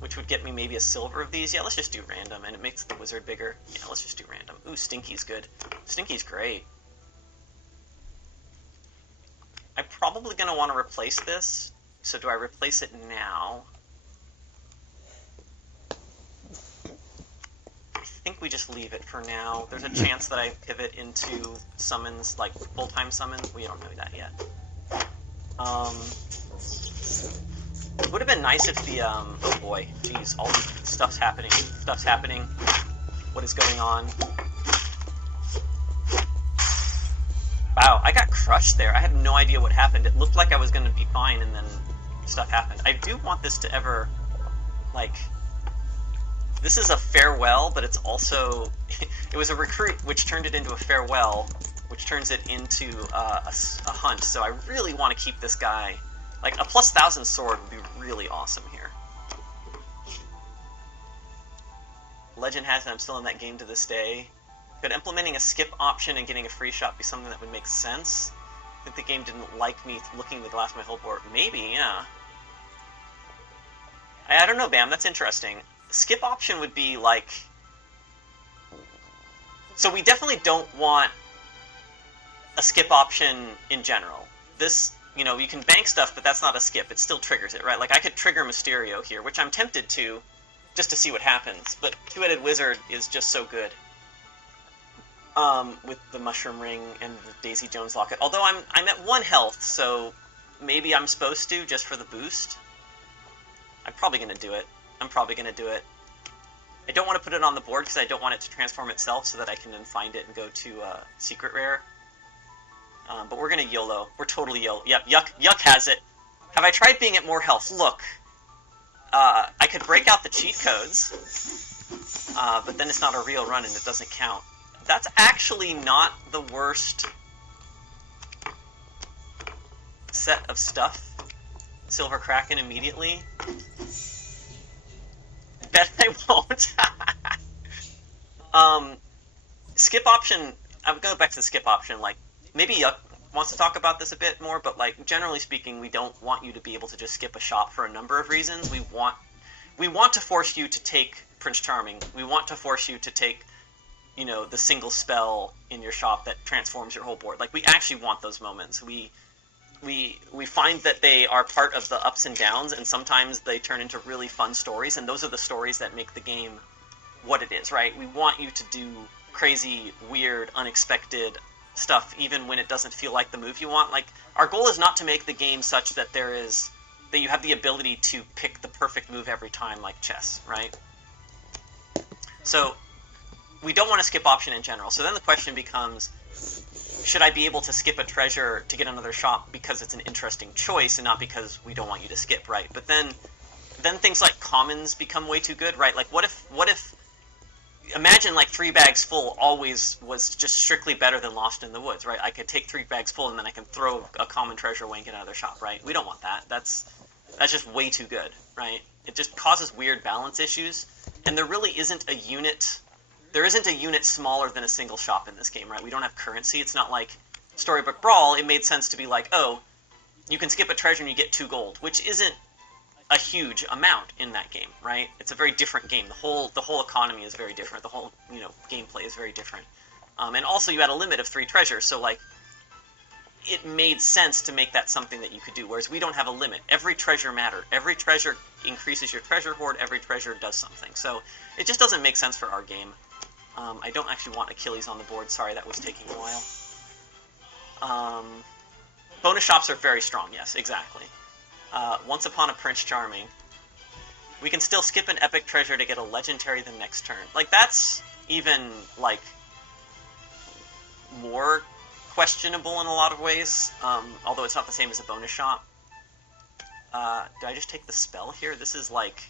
which would get me maybe a silver of these. Yeah, let's just do random, and it makes the wizard bigger. Yeah, let's just do random. Ooh, Stinky's good. Stinky's great. I'm probably going to want to replace this, so do I replace it now? I think we just leave it for now. There's a chance that I pivot into summons, like full-time summons. We don't know that yet. It would have been nice if the, oh boy, geez, all this stuff's happening. What is going on? Wow, I got crushed there. I had no idea what happened. It looked like I was going to be fine, and then stuff happened. I do want this to ever, like, this is a farewell, but it's also, it was a recruit, which turned it into a farewell, which turns it into a hunt, so I really want to keep this guy. Like, a plus 1,000 sword would be really awesome here. Legend has it I'm still in that game to this day. Could implementing a skip option and getting a free shot be something that would make sense? I think the game didn't like me looking at the glass of my whole board. Maybe, yeah. I don't know, Bam, that's interesting. Skip option would be like... So we definitely don't want a skip option in general. This... You know, you can bank stuff, but that's not a skip. It still triggers it, right? Like, I could trigger Mysterio here, which I'm tempted to, just to see what happens. But Two-Headed Wizard is just so good. With the Mushroom Ring and the Daisy Jones Locket. Although I'm at 1 health, so maybe I'm supposed to, just for the boost. I'm probably going to do it. I don't want to put it on the board, because I don't want it to transform itself, so that I can then find it and go to Secret Rare. But we're gonna YOLO. We're totally YOLO. Yep, Yuck has it. Have I tried being at more health? Look. I could break out the cheat codes, but then it's not a real run and it doesn't count. That's actually not the worst set of stuff. Silver Kraken immediately. Bet I won't. Skip option, I would go back to the skip option, like, maybe Yuck wants to talk about this a bit more, but, like, generally speaking, we don't want you to be able to just skip a shop for a number of reasons. We want to force you to take Prince Charming. We want to force you to take, you know, the single spell in your shop that transforms your whole board. Like, we actually want those moments. We find that they are part of the ups and downs, and sometimes they turn into really fun stories, and those are the stories that make the game what it is, right? We want you to do crazy, weird, unexpected stuff even when it doesn't feel like the move you want. Like, our goal is not to make the game such that that you have the ability to pick the perfect move every time, like chess, right? So we don't want to skip option in general. So then the question becomes, should I be able to skip a treasure to get another shop because it's an interesting choice and not because we don't want you to skip, right? But then things like commons become way too good, right? Like, what if imagine, like, 3 bags full always was just strictly better than Lost in the Woods, right? I could take 3 bags full and then I can throw a common treasure away and get another shop, right? We don't want that. That's just way too good, right? It just causes weird balance issues, and there really isn't a unit. There isn't a unit smaller than a single shop in this game, right? We don't have currency. It's not like Storybook Brawl. It made sense to be like, oh, you can skip a treasure and you get 2 gold, which isn't a huge amount in that game, right? It's a very different game. The whole economy is very different. The whole, you know, gameplay is very different. And also you had a limit of 3 treasures, so, like, it made sense to make that something that you could do, whereas we don't have a limit. Every treasure mattered. Every treasure increases your treasure hoard. Every treasure does something. So it just doesn't make sense for our game. I don't actually want Achilles on the board. Sorry, that was taking a while. Bonus shops are very strong, yes, exactly. Once Upon a Prince Charming. We can still skip an epic treasure to get a legendary the next turn. Like, that's even, like, more questionable in a lot of ways, although it's not the same as a bonus shop. Do I just take the spell here? This is, like,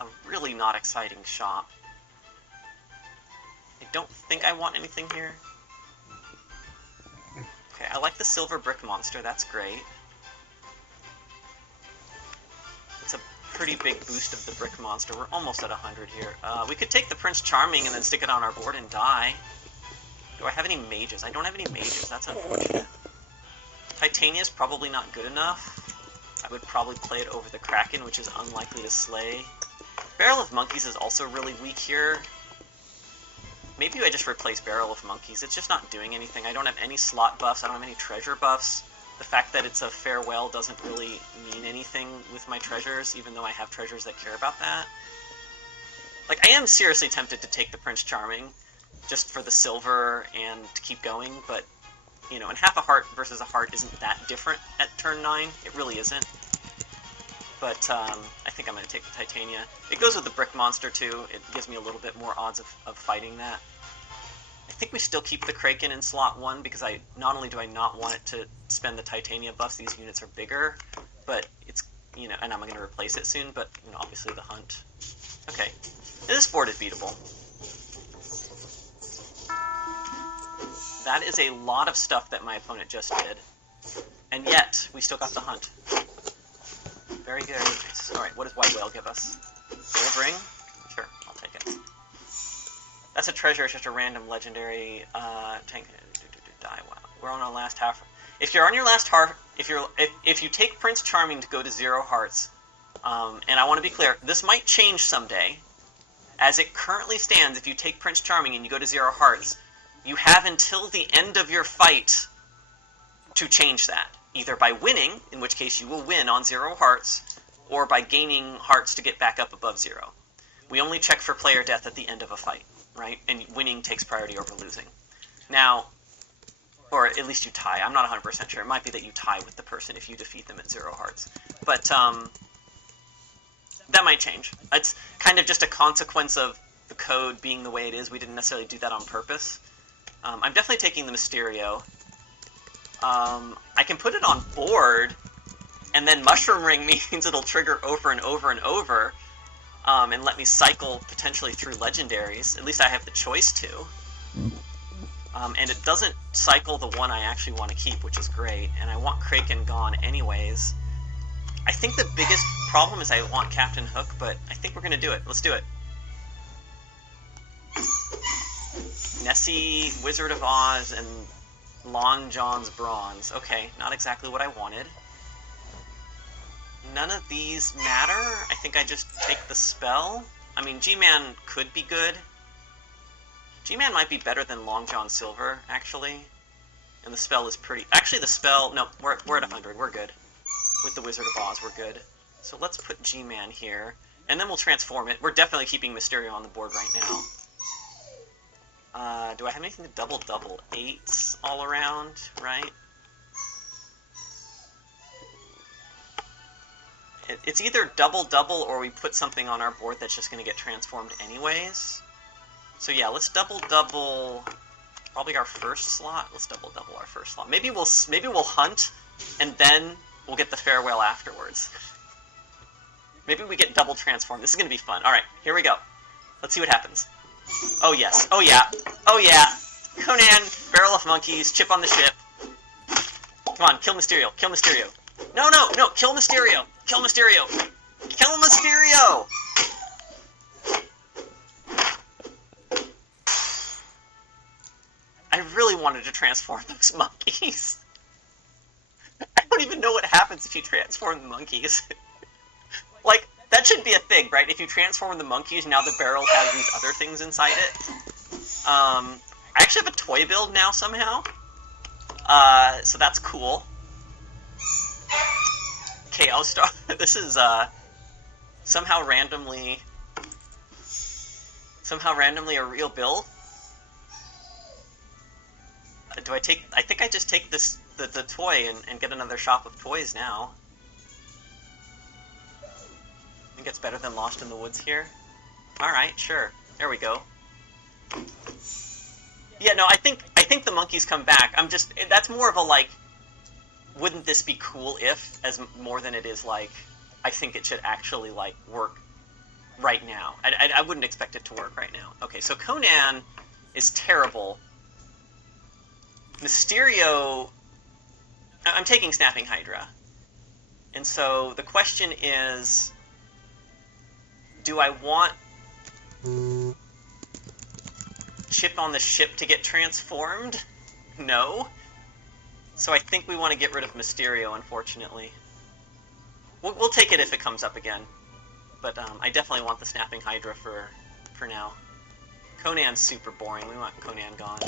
a really not exciting shop. I don't think I want anything here. Okay, I like the silver brick monster, that's great. pretty big boost of the Brick Monster. We're almost at 100 here. We could take the Prince Charming and then stick it on our board and die. Do I have any mages? I don't have any mages. That's unfortunate. Titania's probably not good enough. I would probably play it over the Kraken, which is unlikely to slay. Barrel of Monkeys is also really weak here. Maybe I just replace Barrel of Monkeys. It's just not doing anything. I don't have any slot buffs. I don't have any treasure buffs. The fact that it's a farewell doesn't really mean anything with my treasures, even though I have treasures that care about that. Like, I am seriously tempted to take the Prince Charming, just for the silver and to keep going, but, you know, and half a heart versus a heart isn't that different at turn 9. It really isn't. But I think I'm going to take the Titania. It goes with the Brick Monster, too. It gives me a little bit more odds of fighting that. I think we still keep the Kraken in slot 1, because not only do I not want it to spend the Titania buffs, these units are bigger, but it's, you know, and I'm going to replace it soon, but, you know, obviously the Hunt. Okay. This board is beatable. That is a lot of stuff that my opponent just did. And yet, we still got the Hunt. Very good. Alright, what does White Whale give us? Gold Ring? Sure, I'll take it. That's a treasure, it's just a random legendary tank. Die. Wow. We're on our last half. If you're on your last half, if you take Prince Charming to go to 0 hearts, and I want to be clear, this might change someday. As it currently stands, if you take Prince Charming and you go to 0 hearts, you have until the end of your fight to change that. Either by winning, in which case you will win on 0 hearts, or by gaining hearts to get back up above 0. We only check for player death at the end of a fight, right? And winning takes priority over losing. Now, or at least you tie. I'm not 100% sure. It might be that you tie with the person if you defeat them at 0 hearts. But that might change. It's kind of just a consequence of the code being the way it is. We didn't necessarily do that on purpose. I'm definitely taking the Mysterio. I can put it on board, and then Mushroom Ring means it'll trigger over and over and over, and let me cycle potentially through legendaries. At least I have the choice to. And it doesn't cycle the one I actually want to keep, which is great, and I want Kraken gone anyways. I think the biggest problem is I want Captain Hook, but I think we're going to do it. Let's do it. Nessie, Wizard of Oz, and Lon John's Bronze. Okay, not exactly what I wanted. None of these matter. I think I just take the spell. I mean, G-Man could be good. G-Man might be better than Long John Silver, actually. And the spell is pretty... Actually, the spell... No, we're at 100. We're good. With the Wizard of Oz, we're good. So let's put G-Man here. And then we'll transform it. We're definitely keeping Mysterio on the board right now. Do I have anything to double 8s all around, right? It's either double or we put something on our board that's just going to get transformed anyways. So yeah, let's double probably our first slot. Let's double our first slot. Maybe we'll hunt and then we'll get the farewell afterwards. Maybe we get double transformed. This is going to be fun. All right, here we go. Let's see what happens. Oh yes. Oh yeah. Oh yeah. Conan, Barrel of Monkeys, chip on the ship. Come on, kill Mysterio. Kill Mysterio. No, kill Mysterio. Kill Mysterio. Kill Mysterio! I really wanted to transform those monkeys. I don't even know what happens if you transform the monkeys. Like, that should be a thing, right? If you transform the monkeys, now the barrel has these other things inside it. I actually have a toy build now somehow. So that's cool. Okay, I'll start. This is somehow randomly a real build. Do I take? I think I just take this the toy and get another shop of toys now. I think it's better than Lost in the Woods here. All right, sure. There we go. Yeah, no, I think the monkeys come back. That's more of a like, wouldn't this be cool if, as more than it is like, I think it should actually like work right now. I wouldn't expect it to work right now. Okay, so Conan is terrible. Mysterio, I'm taking Snapping Hydra. And so the question is, Do I want Chip on the ship to get transformed? No. So I think we want to get rid of Mysterio, unfortunately. We'll take it if it comes up again. But I definitely want the Snapping Hydra for now. Conan's super boring. We want Conan gone.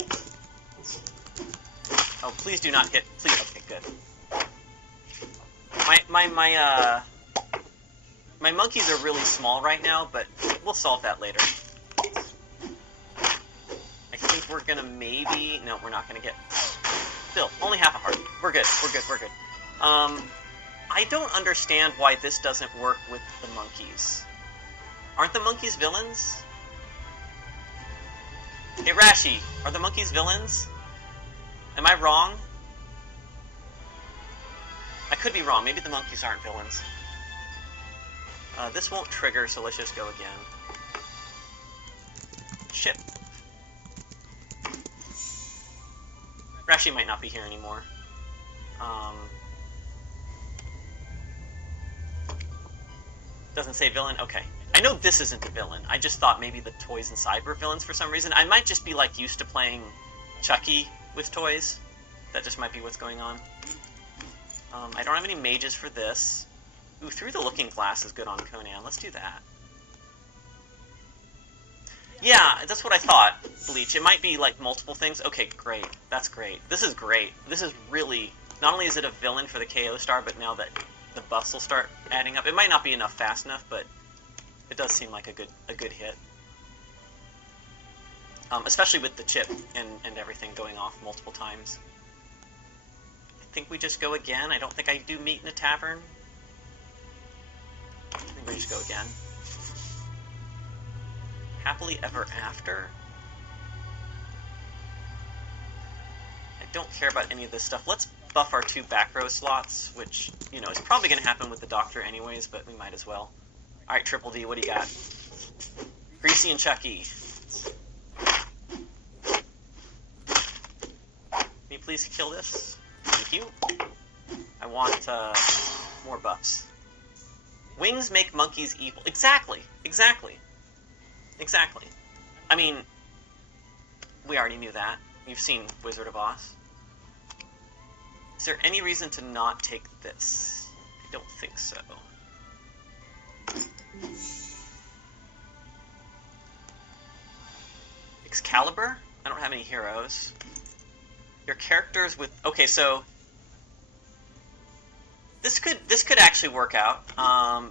Oh, please do not hit. Please. Okay, good. My monkeys are really small right now, but we'll solve that later. I think we're gonna maybe... No, we're not gonna get... Still, only half a heart. We're good. We're good. We're good. I don't understand why this doesn't work with the monkeys. Aren't the monkeys villains? Hey, Rashi, are the monkeys villains? Am I wrong? I could be wrong. Maybe the monkeys aren't villains. This won't trigger, so let's just go again. Ship. Rashi might not be here anymore. Doesn't say villain? Okay. I know this isn't a villain. I just thought maybe the toys inside were villains for some reason. I might just be, like, used to playing Chucky with toys. That just might be what's going on. I don't have any mages for this. Ooh, Through the Looking Glass is good on Conan. Let's do that. Yeah, that's what I thought, Bleach. It might be, like, multiple things. Okay, great. That's great. This is great. This is really... Not only is it a villain for the KO star, but now that the buffs will start adding up. It might not be enough fast enough, but it does seem like a good hit. Especially with the chip and everything going off multiple times. I think we just go again. I don't think I do meet in a tavern. I think we just go again. Happily Ever After? I don't care about any of this stuff. Let's buff our 2 back row slots, which, you know, is probably going to happen with the Doctor anyways, but we might as well. Alright, Triple D, what do you got? Greasy and Chucky. Can you please kill this? Thank you. I want more buffs. Wings make monkeys evil. Exactly. Exactly. Exactly. I mean, we already knew that. You've seen Wizard of Oz. Is there any reason to not take this? I don't think so. Excalibur? I don't have any heroes. Your characters with... Okay, so... This could actually work out.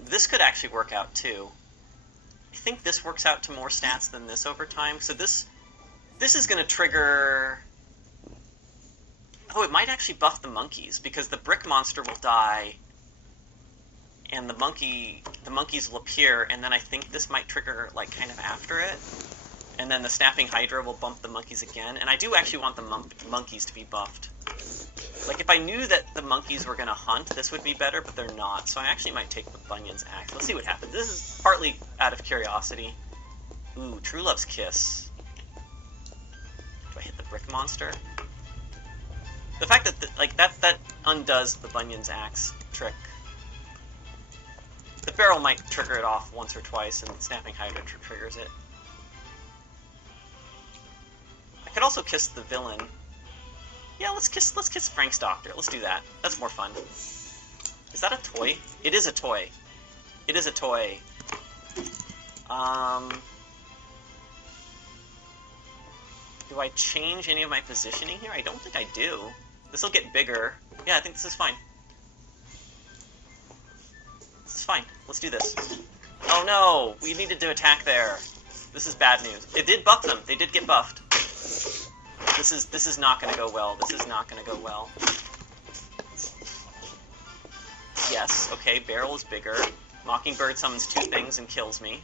This could actually work out, too. I think this works out to more stats than this over time. So this is going to trigger... Oh, it might actually buff the monkeys, because the brick monster will die, and the monkeys will appear, and then I think this might trigger, like, kind of after it. And then the Snapping Hydra will bump the monkeys again. And I do actually want the monkeys to be buffed. Like, if I knew that the monkeys were going to hunt, this would be better, but they're not. So I actually might take the Bunyan's Axe. Let's see what happens. This is partly out of curiosity. Ooh, True Love's Kiss. Do I hit the brick monster? The fact that, that undoes the Bunyan's Axe trick. The barrel might trigger it off once or twice, and Snapping Hydra triggers it. I could also kiss the villain. Yeah, let's kiss Frank's doctor. Let's do that. That's more fun. Is that a toy? It is a toy. It is a toy. Do I change any of my positioning here? I don't think I do. This will get bigger. Yeah, I think this is fine. This is fine. Let's do this. Oh no! We needed to attack there. This is bad news. It did buff them. They did get buffed. This is not going to go well. This is not going to go well. Yes, okay, barrel is bigger. Mockingbird summons 2 things and kills me.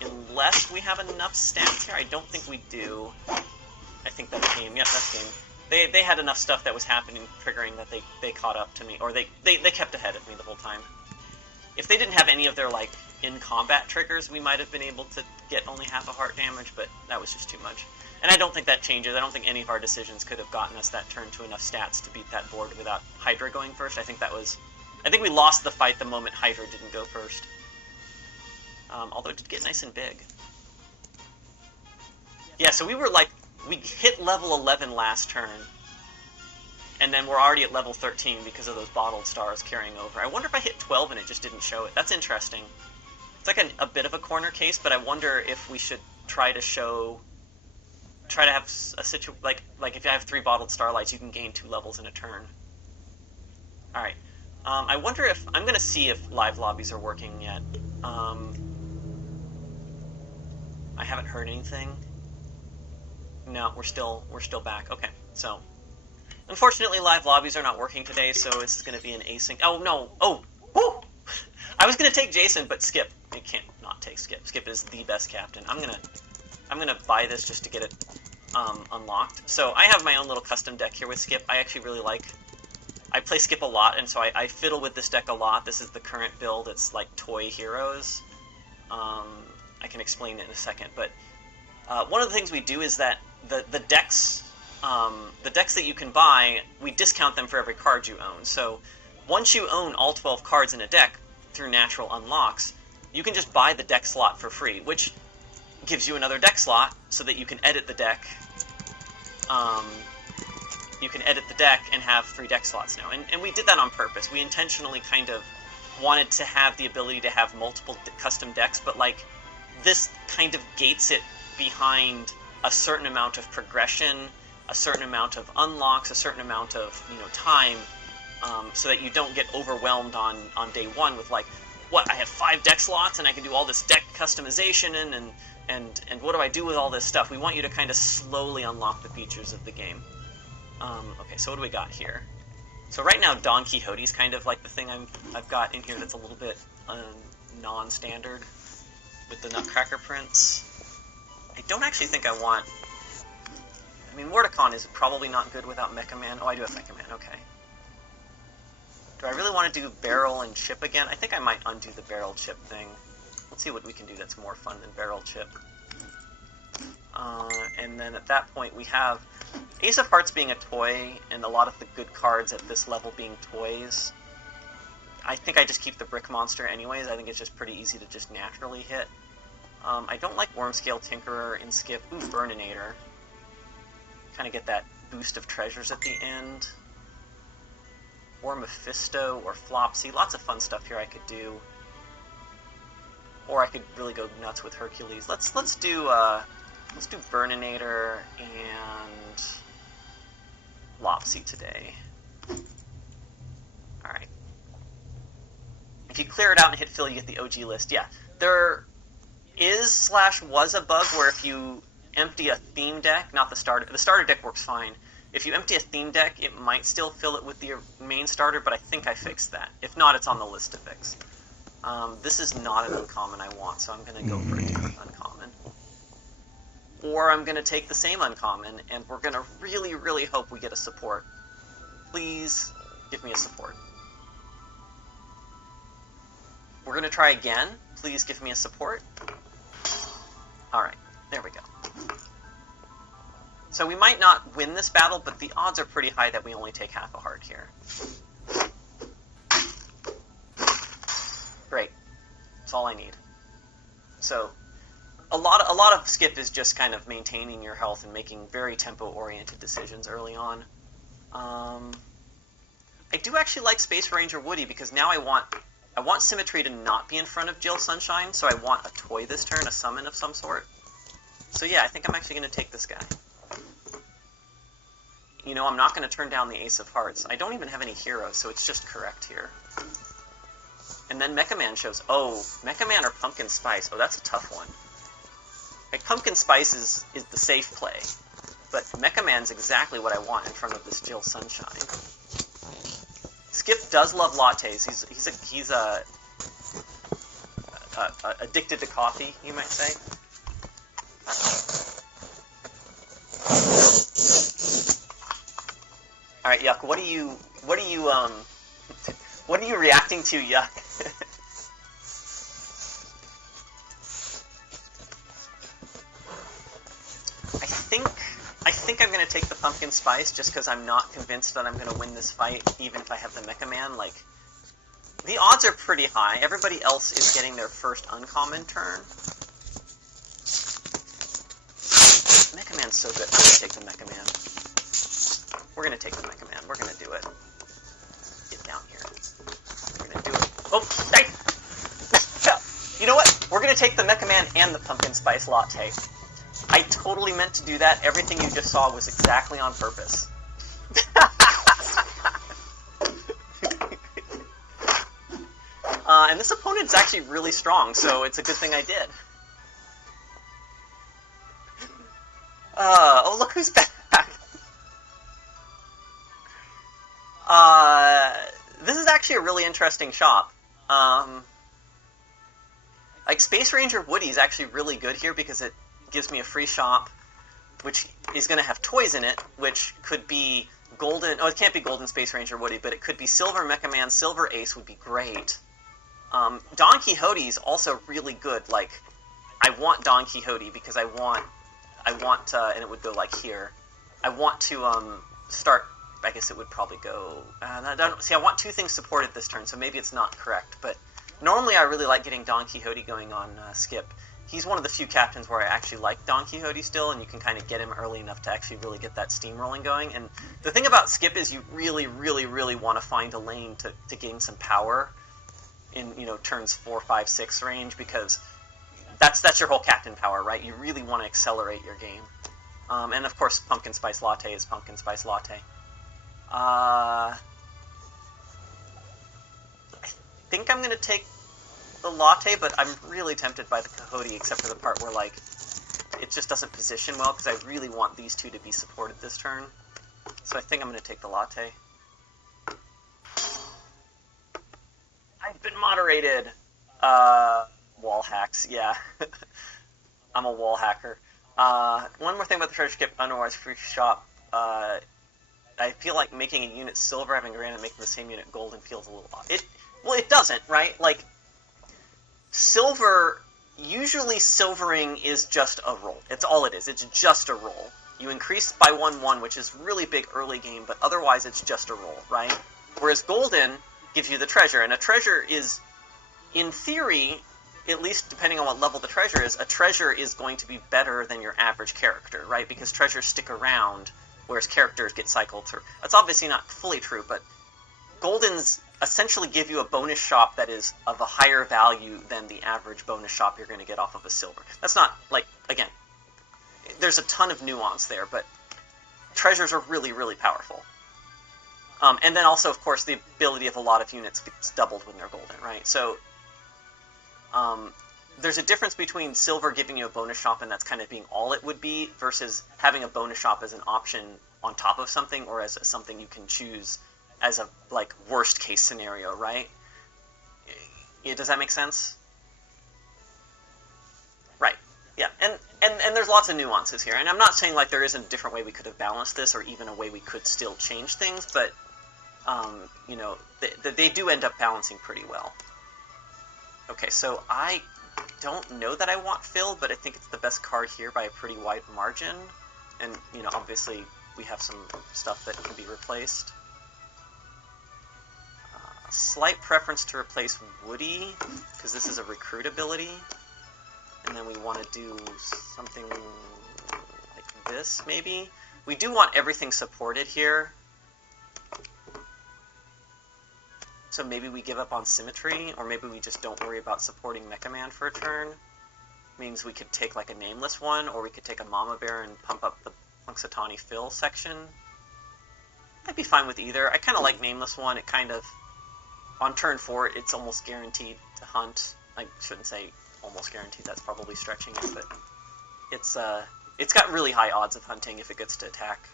Unless we have enough stats here. I don't think we do. I think that's game. Yep, that's game. They had enough stuff that was happening, triggering that they caught up to me. Or they kept ahead of me the whole time. If they didn't have any of their, like, in-combat triggers, we might have been able to get only half a heart damage, but that was just too much. And I don't think that changes. I don't think any of our decisions could have gotten us that turn to enough stats to beat that board without Hydra going first. I think we lost the fight the moment Hydra didn't go first. Although it did get nice and big. Yeah, so we hit level 11 last turn, and then we're already at level 13 because of those bottled stars carrying over. I wonder if I hit 12 and it just didn't show it. That's interesting. It's like a bit of a corner case, but I wonder if we should try to have a like if you have 3 bottled starlights, you can gain 2 levels in a turn. All right. I wonder if I'm gonna see if live lobbies are working yet. I haven't heard anything. No, we're still back. Okay, so unfortunately, live lobbies are not working today, so this is gonna be an async. Oh no! Oh, woo! I was gonna take Jason, but Skip. I can't not take Skip. Skip is the best captain. I'm gonna buy this just to get it unlocked. So I have my own little custom deck here with Skip. I actually really like. I play Skip a lot, and so I fiddle with this deck a lot. This is the current build. It's like toy heroes. I can explain it in a second, but one of the things we do is that the decks that you can buy, we discount them for every card you own. So once you own all 12 cards in a deck through natural unlocks, you can just buy the deck slot for free, which gives you another deck slot so that you can edit the deck. You can edit the deck and have 3 deck slots now. And we did that on purpose. We intentionally kind of wanted to have the ability to have multiple custom decks, but like this kind of gates it behind a certain amount of progression, a certain amount of unlocks, a certain amount of time, so that you don't get overwhelmed on day 1 with like, what, I have 5 deck slots and I can do all this deck customization and what do I do with all this stuff? We want you to kind of slowly unlock the features of the game. Okay, so what do we got here? So right now, Don Quixote's kind of like the thing I've got in here that's a little bit non-standard with the Nutcracker Prince. I don't actually think I want... I mean, Mordecon is probably not good without Mecha Man. Oh, I do have Mecha Man, okay. Do I really want to do Barrel and Chip again? I think I might undo the Barrel Chip thing. Let's see what we can do that's more fun than Barrel Chip. And then at that point we have Ace of Hearts being a toy, and a lot of the good cards at this level being toys. I think I just keep the Brick Monster anyways. I think it's just pretty easy to just naturally hit. I don't like Wormscale Tinkerer in Skip. Ooh, Burninator. Kind of get that boost of treasures at the end. Or Mephisto, or Flopsy. Lots of fun stuff here I could do. Or I could really go nuts with Hercules. Let's do Burninator and Lopsy today. Alright. If you clear it out and hit fill, you get the OG list. Yeah, there is/was a bug where if you empty a theme deck, not the starter deck works fine. If you empty a theme deck, it might still fill it with your main starter, but I think I fixed that. If not, it's on the list to fix. This is not an uncommon I want, so I'm going to go for a different uncommon. Or I'm going to take the same uncommon, and we're going to really, really hope we get a support. Please give me a support. We're going to try again. Please give me a support. Alright, there we go. So we might not win this battle, but the odds are pretty high that we only take half a heart here. Great. That's all I need. So a lot of Skip is just kind of maintaining your health and making very tempo-oriented decisions early on. I do actually like Space Ranger Woody because now I want Symmetry to not be in front of Jill Sunshine, so I want a toy this turn, a summon of some sort. So yeah, I think I'm actually going to take this guy. You know, I'm not going to turn down the Ace of Hearts. I don't even have any heroes, so it's just correct here. And then Mecha Man shows... Oh, Mecha Man or Pumpkin Spice? Oh, that's a tough one. Like, Pumpkin Spice is the safe play. But Mecha Man's exactly what I want in front of this Jill Sunshine. Skip does love lattes. He's addicted to coffee, you might say. All right, Yuck. What are you reacting to, Yuck? I think I'm gonna take the Pumpkin Spice just because I'm not convinced that I'm gonna win this fight, even if I have the Mecha Man. Like, The odds are pretty high. Everybody else is getting their first uncommon turn. Mecha Man's so good. I'm going to take the Mecha Man. We're going to take the Mecha Man. We're going to do it. Get down here. We're going to do it. Oh, nice! You know what? We're going to take the Mecha Man and the Pumpkin Spice Latte. I totally meant to do that. Everything you just saw was exactly on purpose. And this opponent's actually really strong, so it's a good thing I did. Oh, look who's back! This is actually a really interesting shop. Like, Space Ranger Woody is actually really good here because it gives me a free shop, which is going to have toys in it, which could be Golden... Oh, it can't be Golden Space Ranger Woody, but it could be Silver Mecha Man, Silver Ace would be great. Don Quixote is also really good. Like, I want Don Quixote because I want, and it would go like here. I want to, start, I guess it would probably go, see, I want two things supported this turn, so maybe it's not correct, but normally I really like getting Don Quixote going on, Skip. He's one of the few captains where I actually like Don Quixote still, and you can kind of get him early enough to actually really get that steamrolling going, and the thing about Skip is you really, really, really want to find a lane to gain some power in, you know, turns 4, 5, 6 range, because that's your whole captain power, right? You really want to accelerate your game. And of course, Pumpkin Spice Latte is Pumpkin Spice Latte. I think I'm going to take the Latte, but I'm really tempted by the Quixote, except for the part where, like, it just doesn't position well, because I really want these two to be supported this turn. So I think I'm going to take the Latte. I've been moderated. Wall hacks, yeah. I'm a wall hacker. One more thing about the treasure skip, otherwise free shop. I feel like making a unit silver, having granted and making the same unit golden feels a little odd. Well, it doesn't, right? Like, silver, usually silvering is just a roll. It's all it is. It's just a roll. You increase by 1/1, which is really big early game, but otherwise it's just a roll, right? Whereas golden gives you the treasure, and a treasure is, in theory, at least depending on what level the treasure is, a treasure is going to be better than your average character, right? Because treasures stick around, whereas characters get cycled through. That's obviously not fully true, but Goldens essentially give you a bonus shop that is of a higher value than the average bonus shop you're going to get off of a silver. That's not, like, again, there's a ton of nuance there, but treasures are really, really powerful. And then also, of course, the ability of a lot of units gets doubled when they're golden, right? So, there's a difference between silver giving you a bonus shop and that's kind of being all it would be, versus having a bonus shop as an option on top of something, or as something you can choose as a, like, worst case scenario, right? Yeah, does that make sense? Right. Yeah, and there's lots of nuances here, and I'm not saying, like, there isn't a different way we could have balanced this, or even a way we could still change things, but, you know, they do end up balancing pretty well. Okay, so I don't know that I want Phil, but I think it's the best card here by a pretty wide margin, and, you know, obviously we have some stuff that can be replaced. Slight preference to replace Woody, because this is a recruit ability. And then we want to do something like this, maybe. We do want everything supported here. So maybe we give up on Symmetry, or maybe we just don't worry about supporting Mecha Man for a turn. Means we could take, like, a nameless one, or we could take a Mama Bear and pump up the Punxsutawney Phil section. I'd be fine with either. I kind of like nameless one. It kind of... On turn 4, it's almost guaranteed to hunt. I shouldn't say almost guaranteed, that's probably stretching it, but it's got really high odds of hunting if it gets to attack.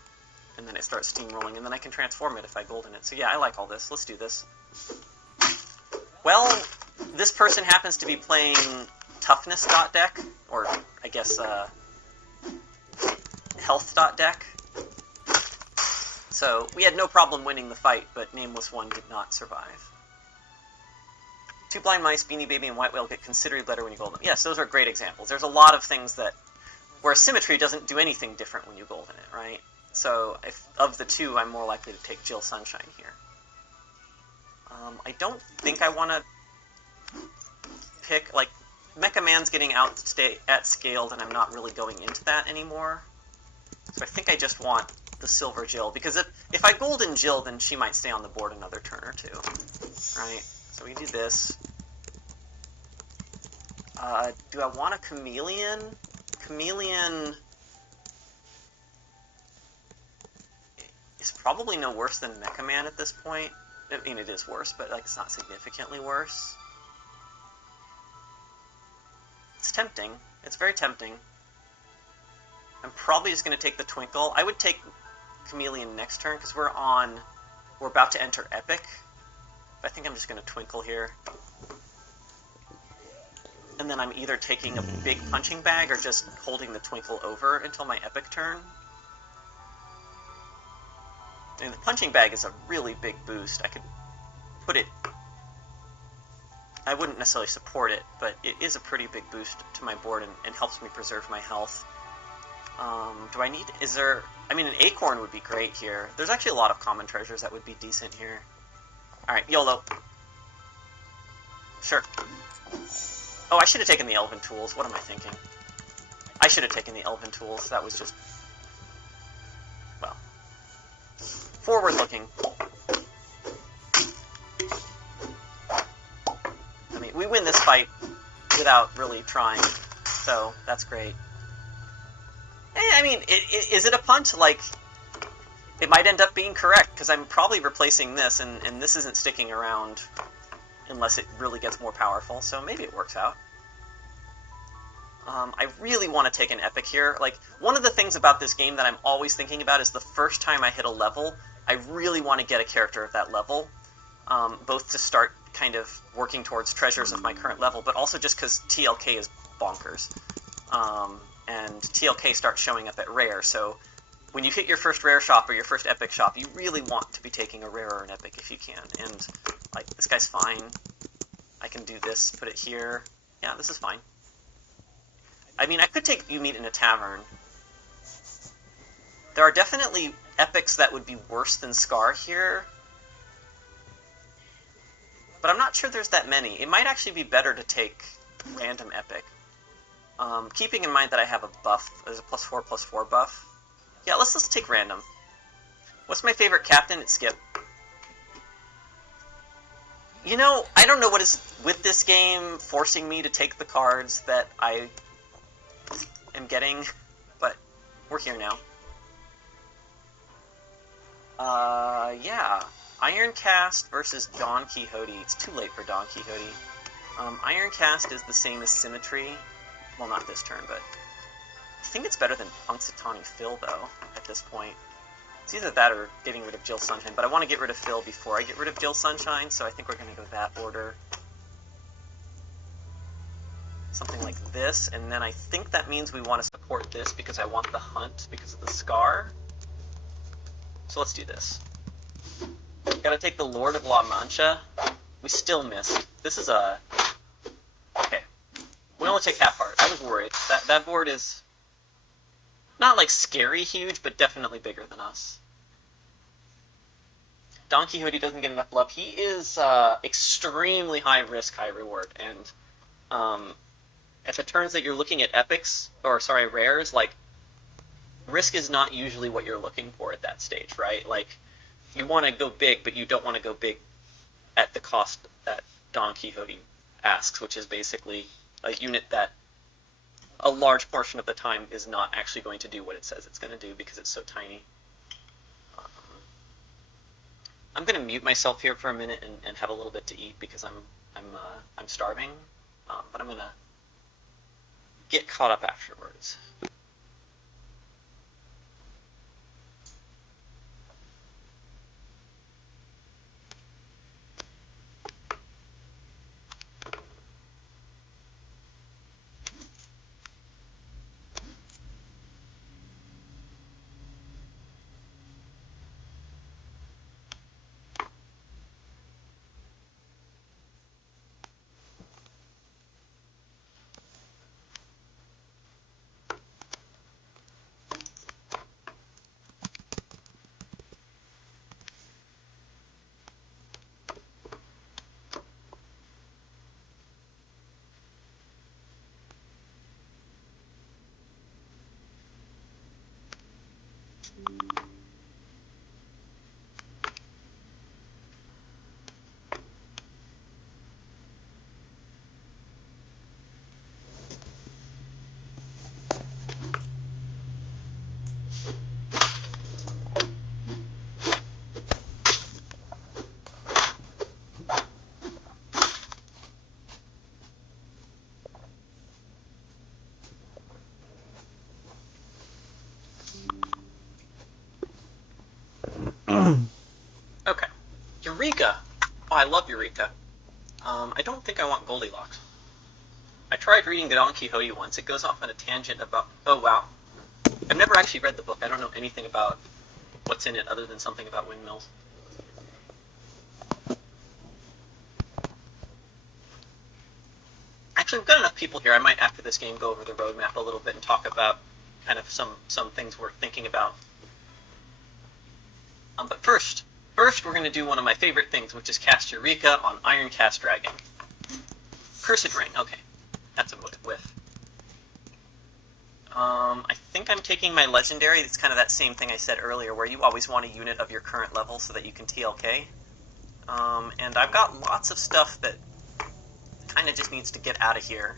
And then it starts steamrolling, and then I can transform it if I golden it. So yeah, I like all this. Let's do this. Well, this person happens to be playing Toughness dot deck, or I guess Health dot deck. So we had no problem winning the fight, but Nameless One did not survive. Two Blind Mice, Beanie Baby, and White Whale get considerably better when you golden them. Yes, those are great examples. There's a lot of things that where Symmetry doesn't do anything different when you golden it, right? So, of the two, I'm more likely to take Jill Sunshine here. I don't think I want to pick, like, Mecha Man's getting at-scaled, and I'm not really going into that anymore. So I think I just want the Silver Jill, because if I Golden Jill, then she might stay on the board another turn or two. Right? So we do this. Do I want a Chameleon? Chameleon is probably no worse than Mecha Man at this point. I mean, it is worse, but like it's not significantly worse. It's tempting. It's very tempting. I'm probably just going to take the Twinkle. I would take Chameleon next turn because we're about to enter Epic. But I think I'm just going to Twinkle here. And then I'm either taking a big punching bag or just holding the Twinkle over until my Epic turn. I mean, the punching bag is a really big boost. I could put it... I wouldn't necessarily support it, but it is a pretty big boost to my board and helps me preserve my health. Do I need... Is there... I mean, an Acorn would be great here. There's actually a lot of common treasures that would be decent here. Alright, YOLO. Sure. Oh, I should have taken the Elven Tools. What am I thinking? I should have taken the Elven Tools. That was just... Well... Forward looking. I mean, we win this fight without really trying, so that's great. I mean, is it a punt? Like, it might end up being correct, because I'm probably replacing this, and this isn't sticking around unless it really gets more powerful, so maybe it works out. I really want to take an Epic here. Like, one of the things about this game that I'm always thinking about is the first time I hit a level, I really want to get a character of that level, both to start kind of working towards treasures of my current level, but also just because TLK is bonkers. And TLK starts showing up at rare, so when you hit your first rare shop or your first epic shop, you really want to be taking a rare or an epic if you can. And, like, this guy's fine. I can do this, put it here. Yeah, this is fine. I mean, I could take You Meet in a Tavern. There are definitely epics that would be worse than Scar here, but I'm not sure there's that many. It might actually be better to take random epic. Keeping in mind that I have a buff, there's a +4/+4 buff. Yeah, let's take random. What's my favorite captain? It's Skip. You know, I don't know what is with this game forcing me to take the cards that I am getting, but we're here now. Yeah. Ironcast versus Don Quixote. It's too late for Don Quixote. Ironcast is the same as Symmetry. Well, not this turn, but I think it's better than Punxsutawney Phil, though, at this point. It's either that or getting rid of Jill Sunshine, but I want to get rid of Phil before I get rid of Jill Sunshine, so I think we're going to go that order. Something like this, and then I think that means we want to support this because I want the Hunt because of the Scar. So let's do this. Gotta take the Lord of La Mancha. We still missed. This is a... Okay. We only take half heart. I was worried. That board is not like scary huge, but definitely bigger than us. Don Quixote doesn't get enough love. He is extremely high risk, high reward, and at the turns that you're looking at epics, or sorry, rares, like, risk is not usually what you're looking for at that stage, right? Like, you want to go big, but you don't want to go big at the cost that Don Quixote asks, which is basically a unit that a large portion of the time is not actually going to do what it says it's going to do because it's so tiny. I'm going to mute myself here for a minute and have a little bit to eat because I'm starving, but I'm going to get caught up afterwards. Okay. Eureka! Oh, I love Eureka. I don't think I want Goldilocks. I tried reading Don Quixote once. It goes off on a tangent about... Oh, wow. I've never actually read the book. I don't know anything about what's in it other than something about windmills. Actually, we've got enough people here. I might, after this game, go over the roadmap a little bit and talk about kind of some things we're thinking about. But first we're going to do one of my favorite things, which is cast Eureka on Iron Cast Dragon. Cursed Ring. Okay, that's a whiff. I think I'm taking my legendary. It's kind of that same thing I said earlier, where you always want a unit of your current level so that you can TLK. And I've got lots of stuff that kind of just needs to get out of here.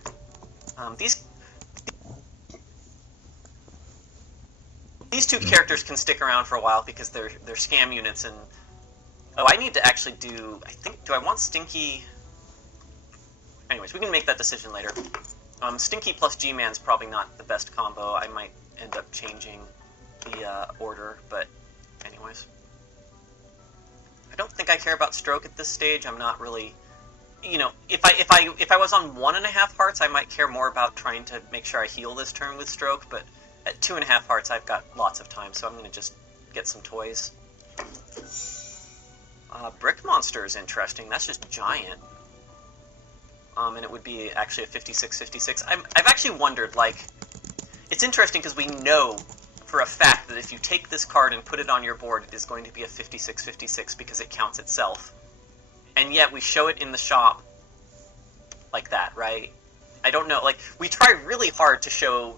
These two characters can stick around for a while because they're scam units, and oh, I need to actually do. Do I want Stinky? Anyways, we can make that decision later. Stinky plus G-Man's probably not the best combo. I might end up changing the order, but anyways. I don't think I care about Stroke at this stage. I'm not really, if I was on 1.5 hearts, I might care more about trying to make sure I heal this turn with Stroke, but at 2.5 hearts, I've got lots of time, so I'm going to just get some toys. Brick Monster is interesting. That's just giant. And it would be actually a 56-56. I've actually wondered, it's interesting because we know for a fact that if you take this card and put it on your board, it is going to be a 56-56 because it counts itself. And yet we show it in the shop like that, right? I don't know. We try really hard to show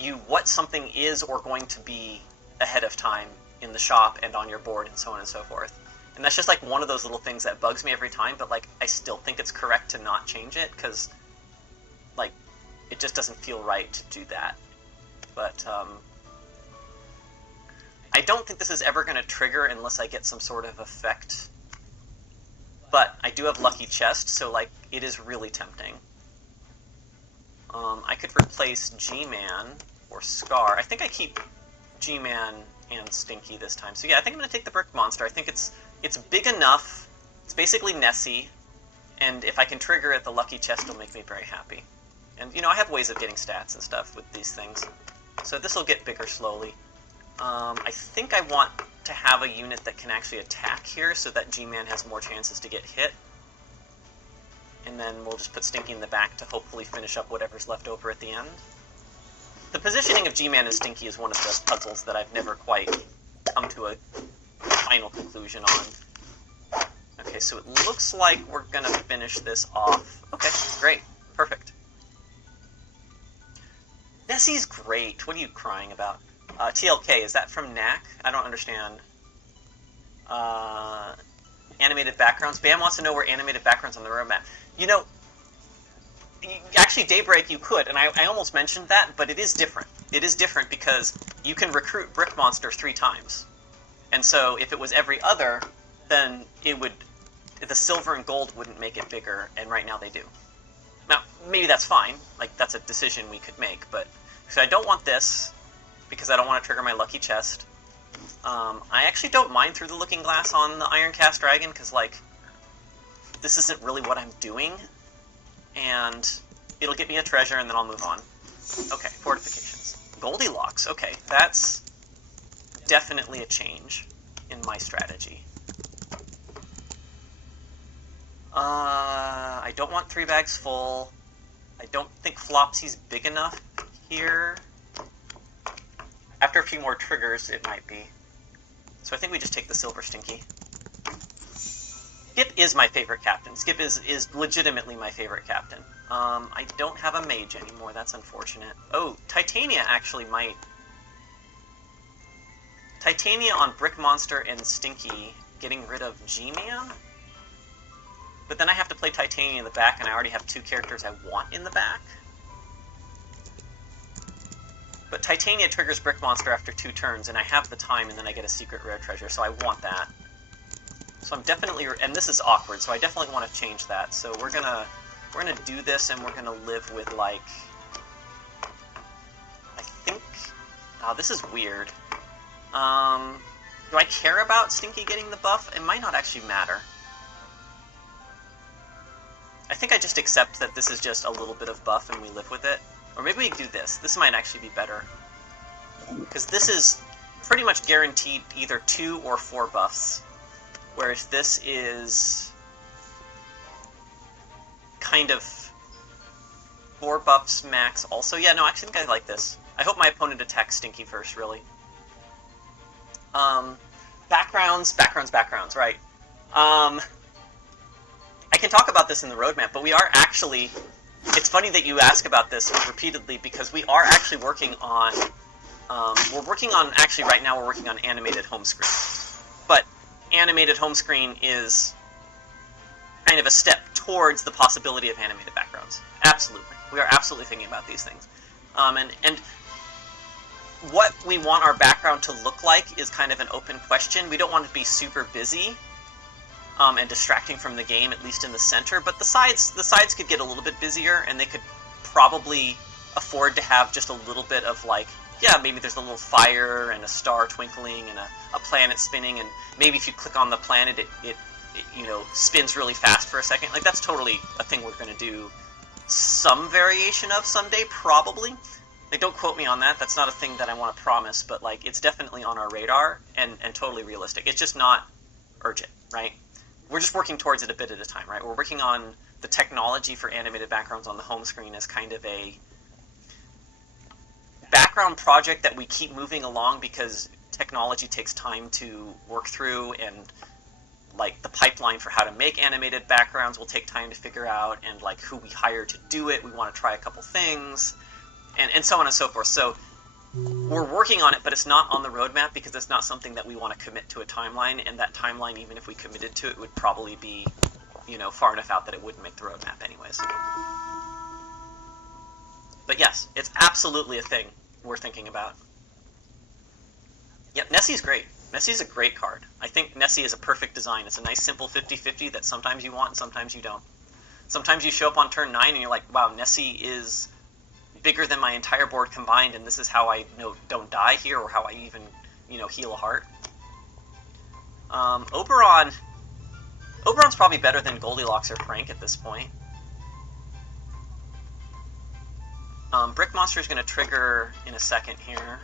you what something is or going to be ahead of time in the shop and on your board and so on and so forth. And that's just one of those little things that bugs me every time, but I still think it's correct to not change it because it just doesn't feel right to do that. But I don't think this is ever going to trigger unless I get some sort of effect. But I do have Lucky Chest, so it is really tempting. I could replace G-Man or Scar. I think I keep G-Man and Stinky this time. So yeah, I think I'm going to take the Brick Monster. I think it's big enough. It's basically Nessie. And if I can trigger it, the Lucky Chest will make me very happy. And, I have ways of getting stats and stuff with these things. So this will get bigger slowly. I think I want to have a unit that can actually attack here so that G-Man has more chances to get hit. And then we'll just put Stinky in the back to hopefully finish up whatever's left over at the end. The positioning of G-Man and Stinky is one of the puzzles that I've never quite come to a final conclusion on. Okay, so it looks like we're going to finish this off. Okay, great. Perfect. Nessie's great. What are you crying about? TLK, is that from Knack? I don't understand. Animated backgrounds. Bam wants to know where animated backgrounds on the roadmap. Actually, Daybreak you could, and I almost mentioned that, but it is different. It is different because you can recruit Brick Monster 3 times. And so if it was every other, then the silver and gold wouldn't make it bigger, and right now they do. Now, maybe that's fine. That's a decision we could make, but so I don't want this because I don't want to trigger my Lucky Chest. I actually don't mind Through the Looking Glass on the Iron Cast Dragon because, this isn't really what I'm doing, and it'll get me a treasure, and then I'll move on. Okay, fortifications. Goldilocks, okay, that's definitely a change in my strategy. I don't want 3 bags full. I don't think Flopsy's big enough here. After a few more triggers, it might be. So I think we just take the Silver Stinky. Skip is my favorite captain. Skip is legitimately my favorite captain. I don't have a mage anymore. That's unfortunate. Oh, Titania actually might Titania on Brick Monster and Stinky, getting rid of G-Man? But then I have to play Titania in the back, and I already have 2 characters I want in the back. But Titania triggers Brick Monster after 2 turns, and I have the time, and then I get a secret rare treasure, so I want that. So I'm definitely, and this is awkward, so I definitely want to change that. So we're gonna do this, and we're gonna live with, like, I think, oh, this is weird. Do I care about Stinky getting the buff? It might not actually matter. I think I just accept that this is just a little bit of buff, and we live with it. Or maybe we do this. This might actually be better. Because this is pretty much guaranteed either 2 or 4 buffs. Whereas this is kind of 4 buffs max also. Yeah, no, I actually think I like this. I hope my opponent attacks Stinky first, really. Backgrounds, right. I can talk about this in the roadmap, but we are actually... It's funny that you ask about this repeatedly, because we are actually working on... actually right now we're working on animated home screen. But animated home screen is kind of a step towards the possibility of animated backgrounds. Absolutely. We are absolutely thinking about these things. And what we want our background to look like is kind of an open question. We don't want it to be super busy and distracting from the game, at least in the center. But the sides could get a little bit busier, and they could probably afford to have just a little bit of, like, yeah, maybe there's a little fire and a star twinkling and a planet spinning, and maybe if you click on the planet, it you know, spins really fast for a second. Like, that's totally a thing we're going to do some variation of someday, probably. Like, don't quote me on that. That's not a thing that I want to promise, but, like, it's definitely on our radar and totally realistic. It's just not urgent, right? We're just working towards it a bit at a time, right? We're working on the technology for animated backgrounds on the home screen as kind of a background project that we keep moving along, because technology takes time to work through, and, like, the pipeline for how to make animated backgrounds will take time to figure out, and, like, who we hire to do it, we want to try a couple things, and so on and so forth. So we're working on it, but it's not on the roadmap because it's not something that we want to commit to a timeline, and that timeline, even if we committed to it, would probably be, you know, far enough out that it wouldn't make the roadmap anyways. But yes, it's absolutely a thing we're thinking about. Yep, Nessie's great. Nessie's a great card. I think Nessie is a perfect design. It's a nice simple 50-50 that sometimes you want and sometimes you don't. Sometimes you show up on turn 9 and you're like, wow, Nessie is bigger than my entire board combined, and this is how I don't die here, or how I even, you know, heal a heart. Oberon's probably better than Goldilocks or Frank at this point. Brick Monster is going to trigger in a second here.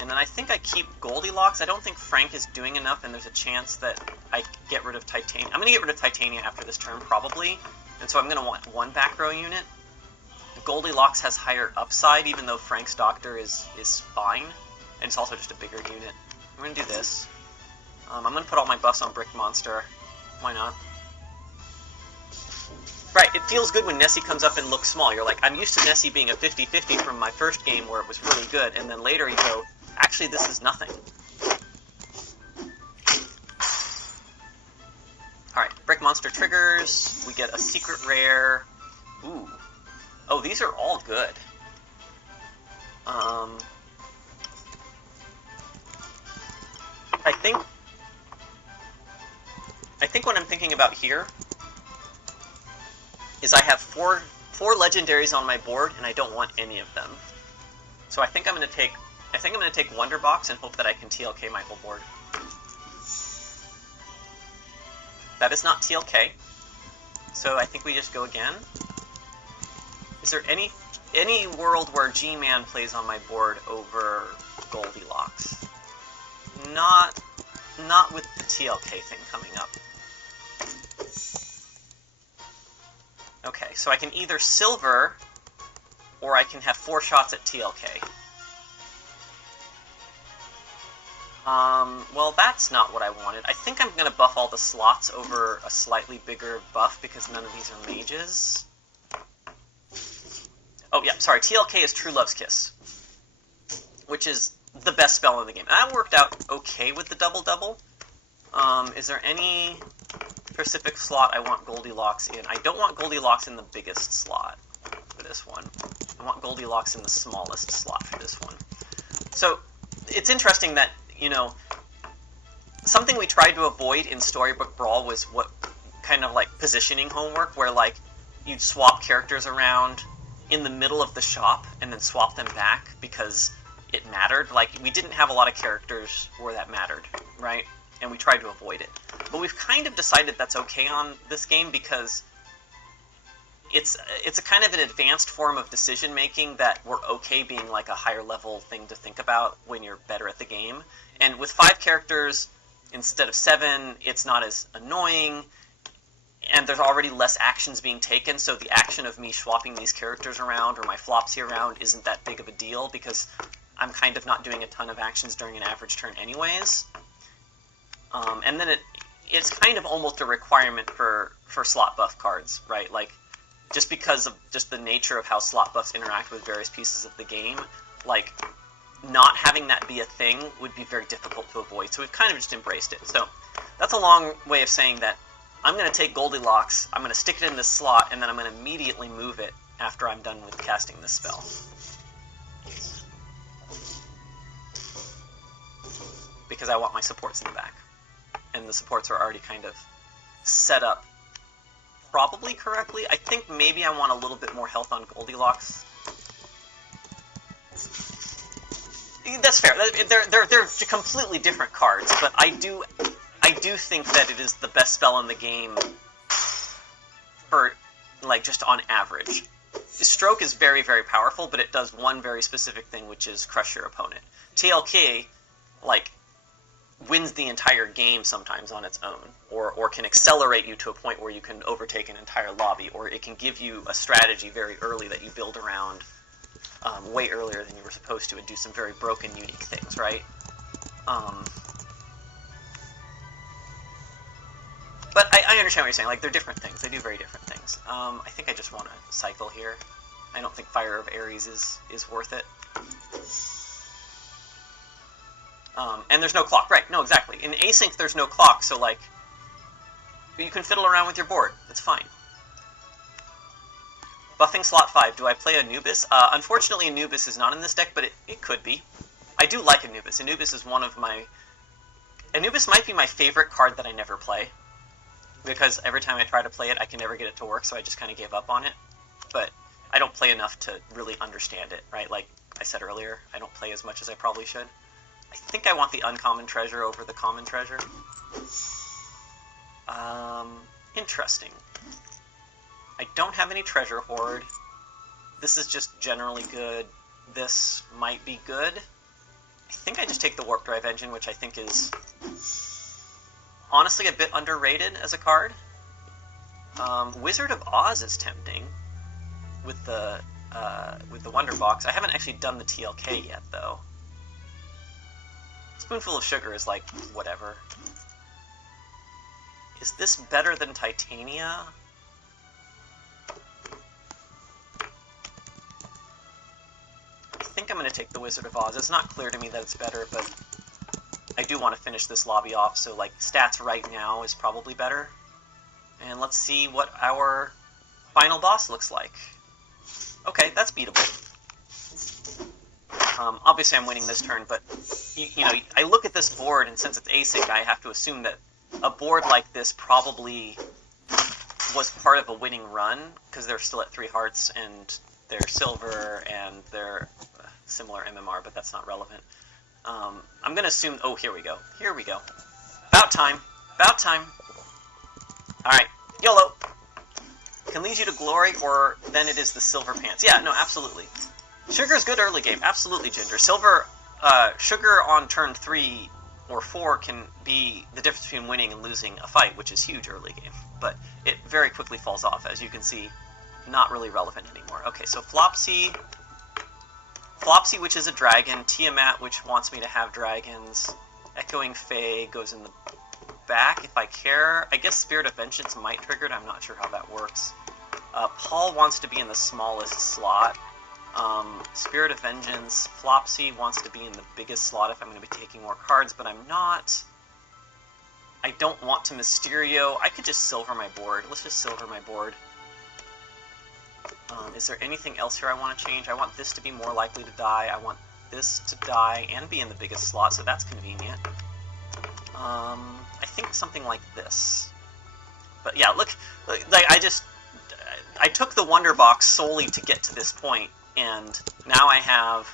And then I think I keep Goldilocks. I don't think Frank is doing enough, and there's a chance that I get rid of Titania. I'm going to get rid of Titania after this turn, probably. And so I'm going to want 1 back row unit. Goldilocks has higher upside, even though Frank's Doctor is fine. And it's also just a bigger unit. I'm going to do this. I'm going to put all my buffs on Brick Monster. Why not? Right, it feels good when Nessie comes up and looks small. You're like, I'm used to Nessie being a 50-50 from my first game where it was really good, and then later you go, actually this is nothing. Alright, Brick Monster triggers, we get a secret rare. Ooh. Oh, these are all good. I think what I'm thinking about here is I have four legendaries on my board, and I don't want any of them. So I think I'm going to take Wonder Box and hope that I can TLK my whole board. That is not TLK. So I think we just go again. Is there any world where G-Man plays on my board over Goldilocks? Not with the TLK thing coming up. Okay, so I can either silver, or I can have 4 shots at TLK. Well, that's not what I wanted. I think I'm going to buff all the slots over a slightly bigger buff, because none of these are mages. Oh, yeah, sorry, TLK is True Love's Kiss, which is the best spell in the game. And that worked out okay with the double-double. Is there any specific slot I want Goldilocks in? I don't want Goldilocks in the biggest slot for this one. I want Goldilocks in the smallest slot for this one. So, it's interesting that, you know, something we tried to avoid in Storybook Brawl was what kind of like positioning homework, where like you'd swap characters around in the middle of the shop and then swap them back because it mattered. Like, we didn't have a lot of characters where that mattered, right? And we tried to avoid it. But we've kind of decided that's okay on this game because it's a kind of an advanced form of decision making that we're okay being like a higher level thing to think about when you're better at the game. And with 5 characters instead of 7, it's not as annoying, and there's already less actions being taken, so the action of me swapping these characters around or my Flopsy around isn't that big of a deal because I'm kind of not doing a ton of actions during an average turn anyways. And then it's kind of almost a requirement for slot buff cards, right? Like, just because of just the nature of how slot buffs interact with various pieces of the game, like, not having that be a thing would be very difficult to avoid, so we've kind of just embraced it. So that's a long way of saying that I'm going to take Goldilocks, I'm going to stick it in this slot, and then I'm going to immediately move it after I'm done with casting this spell. Because I want my supports in the back. And the supports are already kind of set up probably correctly. I think maybe I want a little bit more health on Goldilocks. That's fair. They're completely different cards, but I do think that it is the best spell in the game for, like, just on average. Stroke is very, very powerful, but it does one very specific thing, which is crush your opponent. TLK, like, wins the entire game sometimes on its own, or can accelerate you to a point where you can overtake an entire lobby, or it can give you a strategy very early that you build around way earlier than you were supposed to, and do some very broken, unique things, right? But I understand what you're saying. Like, they're different things. They do very different things. I think I just want to cycle here. I don't think Fire of Ares is worth it. And there's no clock. Right, no, exactly. In async, there's no clock, so, like, you can fiddle around with your board. That's fine. Buffing slot 5. Do I play Anubis? Unfortunately, Anubis is not in this deck, but it could be. I do like Anubis. Anubis is one of my... Anubis might be my favorite card that I never play, because every time I try to play it, I can never get it to work, so I just kind of gave up on it. But I don't play enough to really understand it, right? Like I said earlier, I don't play as much as I probably should. I think I want the uncommon treasure over the common treasure. Interesting. I don't have any treasure hoard. This is just generally good. This might be good. I think I just take the Warp Drive Engine, which I think is honestly a bit underrated as a card. Wizard of Oz is tempting with the Wonder Box. I haven't actually done the TLK yet, though. Spoonful of Sugar is like, whatever. Is this better than Titania? I think I'm going to take the Wizard of Oz. It's not clear to me that it's better, but I do want to finish this lobby off, so, like, stats right now is probably better. And let's see what our final boss looks like. Okay, that's beatable. Obviously I'm winning this turn, but, you know, I look at this board, and since it's async, I have to assume that a board like this probably was part of a winning run, because they're still at 3 hearts, and they're silver, and they're similar MMR, but that's not relevant. I'm going to assume... Oh, here we go. Here we go. About time. About time. Alright. YOLO! Can lead you to glory, or then it is the silver pants. Yeah, no, absolutely. Sugar's good early game. Absolutely, Ginger. Sugar on turn 3 or 4 can be the difference between winning and losing a fight, which is huge early game. But it very quickly falls off, as you can see. Not really relevant anymore. Okay, so Flopsy, which is a dragon. Tiamat, which wants me to have dragons. Echoing Fae goes in the back if I care. I guess Spirit of Vengeance might trigger it. I'm not sure how that works. Paul wants to be in the smallest slot. Spirit of Vengeance. Flopsy wants to be in the biggest slot if I'm going to be taking more cards, but I'm not. I don't want to Mysterio. I could just silver my board. Let's just silver my board. Is there anything else here I want to change? I want this to be more likely to die. I want this to die and be in the biggest slot, so that's convenient. I think something like this. But yeah, look, like I took the Wonder Box solely to get to this point, and now I have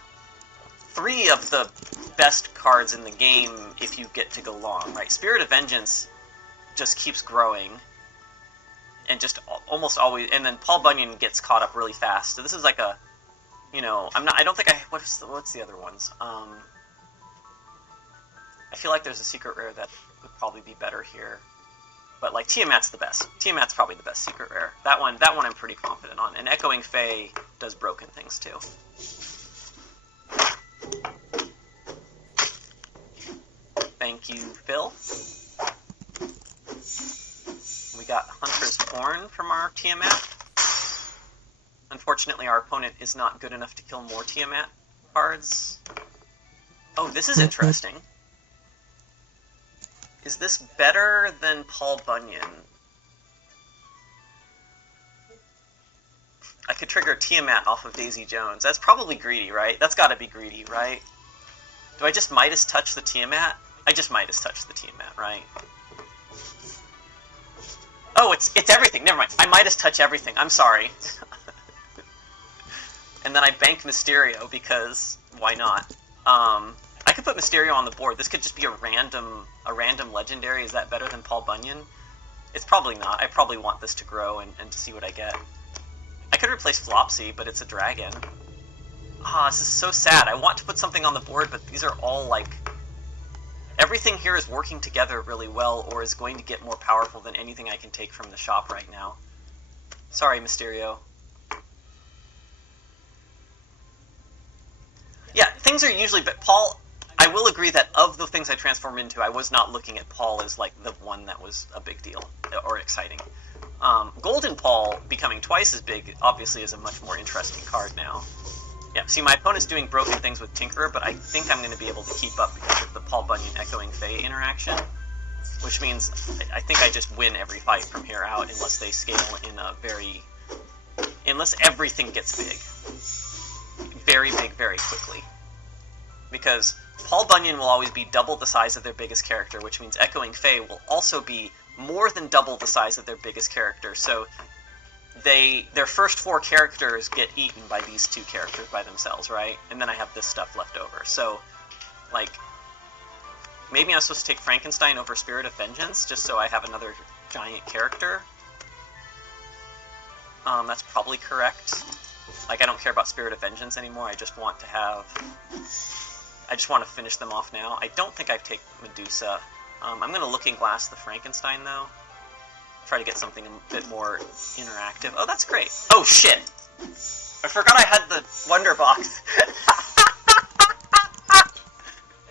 3 of the best cards in the game if you get to go long, right? Spirit of Vengeance just keeps growing, and just almost always, and then Paul Bunyan gets caught up really fast. So this is like a, you know, I don't think what's the other ones? I feel like there's a secret rare that would probably be better here. But like Tiamat's the best. Tiamat's probably the best secret rare. That one I'm pretty confident on. And Echoing Fae does broken things too. Thank you, Phil. We got Hunter's Horn from our Tiamat. Unfortunately, our opponent is not good enough to kill more Tiamat cards. Oh, this is interesting. Is this better than Paul Bunyan? I could trigger Tiamat off of Daisy Jones. That's probably greedy, right? That's gotta be greedy, right? Do I just Midas touch the Tiamat? I just Midas touch the Tiamat, right? Oh, it's everything. Never mind. I Midas touch everything. I'm sorry. And then I bank Mysterio because why not? I could put Mysterio on the board. This could just be a random legendary. Is that better than Paul Bunyan? It's probably not. I probably want this to grow and to see what I get. I could replace Flopsy, but it's a dragon. This is so sad. I want to put something on the board, but these are all like... Everything here is working together really well, or is going to get more powerful than anything I can take from the shop right now. Sorry, Mysterio. Yeah, things are usually... But Paul... I will agree that of the things I transform into, I was not looking at Paul as like the one that was a big deal or exciting. Golden Paul becoming twice as big obviously is a much more interesting card now. Yeah, see, my opponent's doing broken things with Tinkerer, but I think I'm going to be able to keep up because of the Paul Bunyan Echoing Fae interaction, which means I think I just win every fight from here out unless they scale in a very... unless everything gets big. Very big, very quickly. Because Paul Bunyan will always be double the size of their biggest character, which means Echoing Fae will also be more than double the size of their biggest character. So their first 4 characters get eaten by these 2 characters by themselves, right? And then I have this stuff left over. So, like, maybe I'm supposed to take Frankenstein over Spirit of Vengeance, just so I have another giant character. That's probably correct. Like, I don't care about Spirit of Vengeance anymore, I just want to have... I just want to finish them off now. I don't think I take Medusa. I'm going to Looking Glass the Frankenstein, though. Try to get something a bit more interactive. Oh, that's great. Oh, shit! I forgot I had the Wonder Box.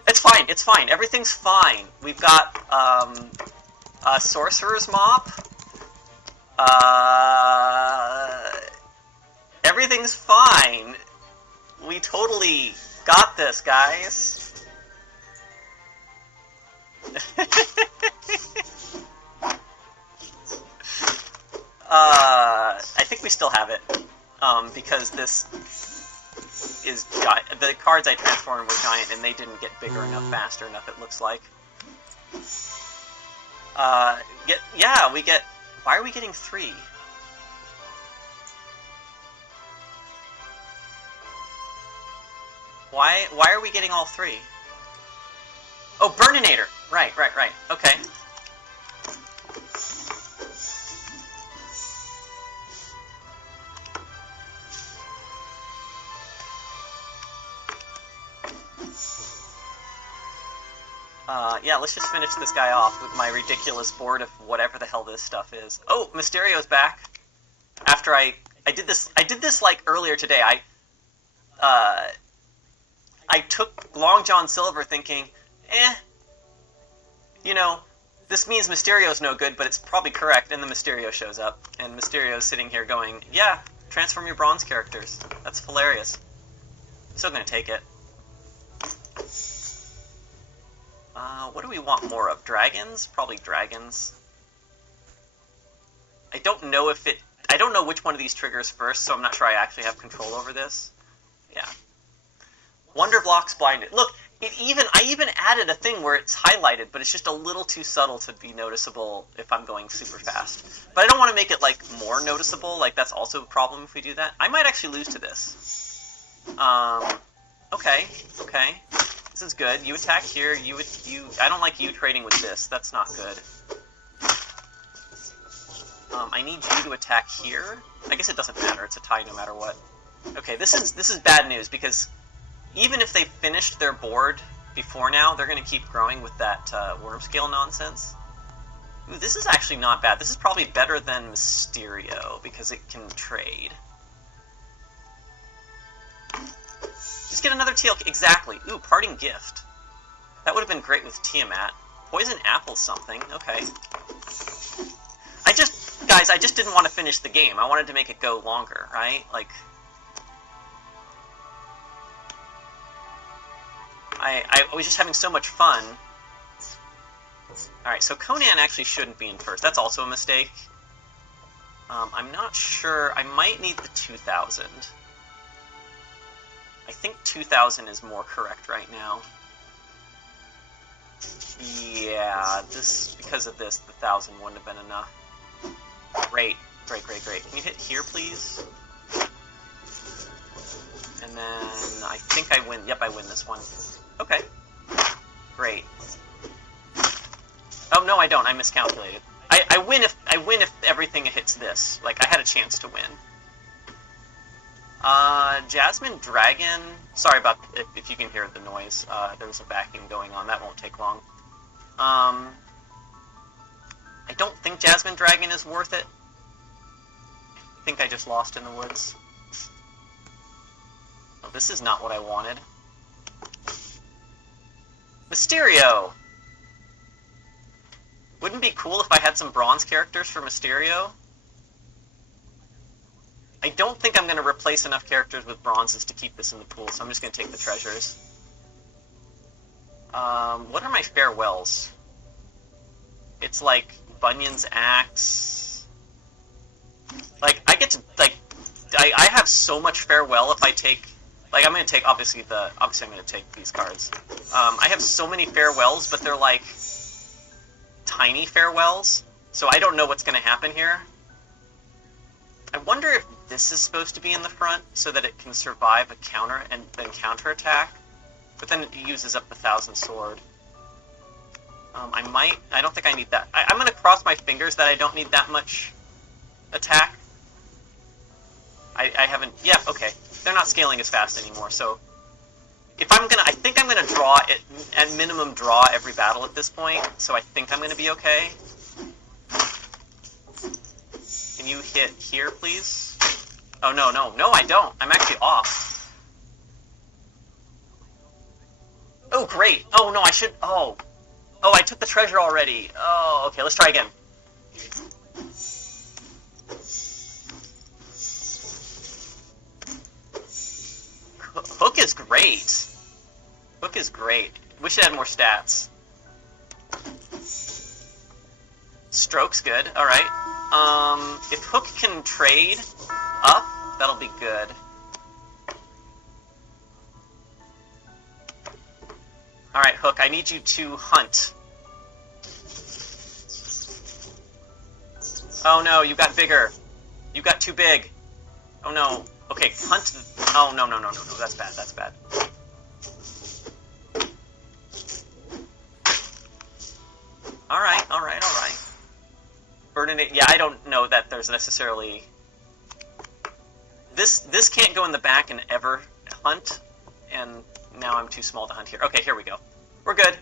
It's fine, it's fine. Everything's fine. We've got, Sorcerer's Mop. Everything's fine. We totally... got this, guys. I think we still have it, because this is the cards I transformed were giant, and they didn't get bigger enough, faster enough. It looks like. We get. Why are we getting 3? Why are we getting all 3? Oh, Burninator! Right. Okay. Yeah, let's just finish this guy off with my ridiculous board of whatever the hell this stuff is. Oh, Mysterio's back! After I did this like earlier today. I took Long John Silver thinking, you know, this means Mysterio's no good, but it's probably correct, and the Mysterio shows up, and Mysterio's sitting here going, yeah, transform your bronze characters. That's hilarious. Still gonna take it. What do we want more of? Dragons? Probably dragons. I don't know if it... I don't know which one of these triggers first, so I'm not sure I actually have control over this. Yeah. Wonder Blocks blinded. Look, I even added a thing where it's highlighted, but it's just a little too subtle to be noticeable if I'm going super fast. But I don't want to make it, like, more noticeable. Like, that's also a problem if we do that. I might actually lose to this. Okay. This is good. You attack here. I don't like you trading with this. That's not good. I need you to attack here. I guess it doesn't matter. It's a tie no matter what. Okay, this is bad news, because even if they finished their board before now, they're going to keep growing with that worm scale nonsense. Ooh, this is actually not bad. This is probably better than Mysterio, because it can trade. Just get another TL... Exactly. Ooh, Parting Gift. That would have been great with Tiamat. Poison Apple something. Okay. Guys, I just didn't want to finish the game. I wanted to make it go longer, right? Like... I was just having so much fun. Alright, so Conan actually shouldn't be in first. That's also a mistake. I'm not sure. I might need the 2000. I think 2000 is more correct right now. Yeah, because of this, the 1000 wouldn't have been enough. Great. Can you hit here, please? And then I think I win. Yep, I win this one. Okay. Great. Oh no, I don't. I miscalculated. I win if everything hits this. Like, I had a chance to win. Jasmine Dragon. Sorry about if you can hear the noise. There's a vacuum going on. That won't take long. I don't think Jasmine Dragon is worth it. I think I just lost in the woods. Oh, this is not what I wanted. Mysterio! Wouldn't it be cool if I had some bronze characters for Mysterio? I don't think I'm going to replace enough characters with bronzes to keep this in the pool, so I'm just going to take the treasures. What are my farewells? It's like Bunyan's Axe. Like, I get to, like, I have so much farewell if I take, like, I'm going to take, obviously I'm going to take these cards. I have so many farewells, but they're like tiny farewells, so I don't know what's going to happen here. I wonder if this is supposed to be in the front so that it can survive a counter and then counterattack, but then it uses up the 1000 sword. I don't think I need that. I'm going to cross my fingers that I don't need that much attack. I haven't, yeah, okay. They're not scaling as fast anymore, so I think I'm gonna draw it, at minimum draw every battle at this point, so I think I'm gonna be okay. Can you hit here, please? Oh, no, I don't. I'm actually off. Oh, great. Oh, no, I should, oh, I took the treasure already. Oh, okay, let's try again. Hook is great. Hook is great. Wish it had more stats. Stroke's good. Alright. If Hook can trade up, that'll be good. Alright, Hook, I need you to hunt. Oh no, you got bigger. You got too big. Oh no. Okay, hunt. Oh, no, that's bad. Alright. Burninate. Yeah, I don't know that there's necessarily... This can't go in the back and ever hunt, and now I'm too small to hunt here. Okay, here we go. We're good.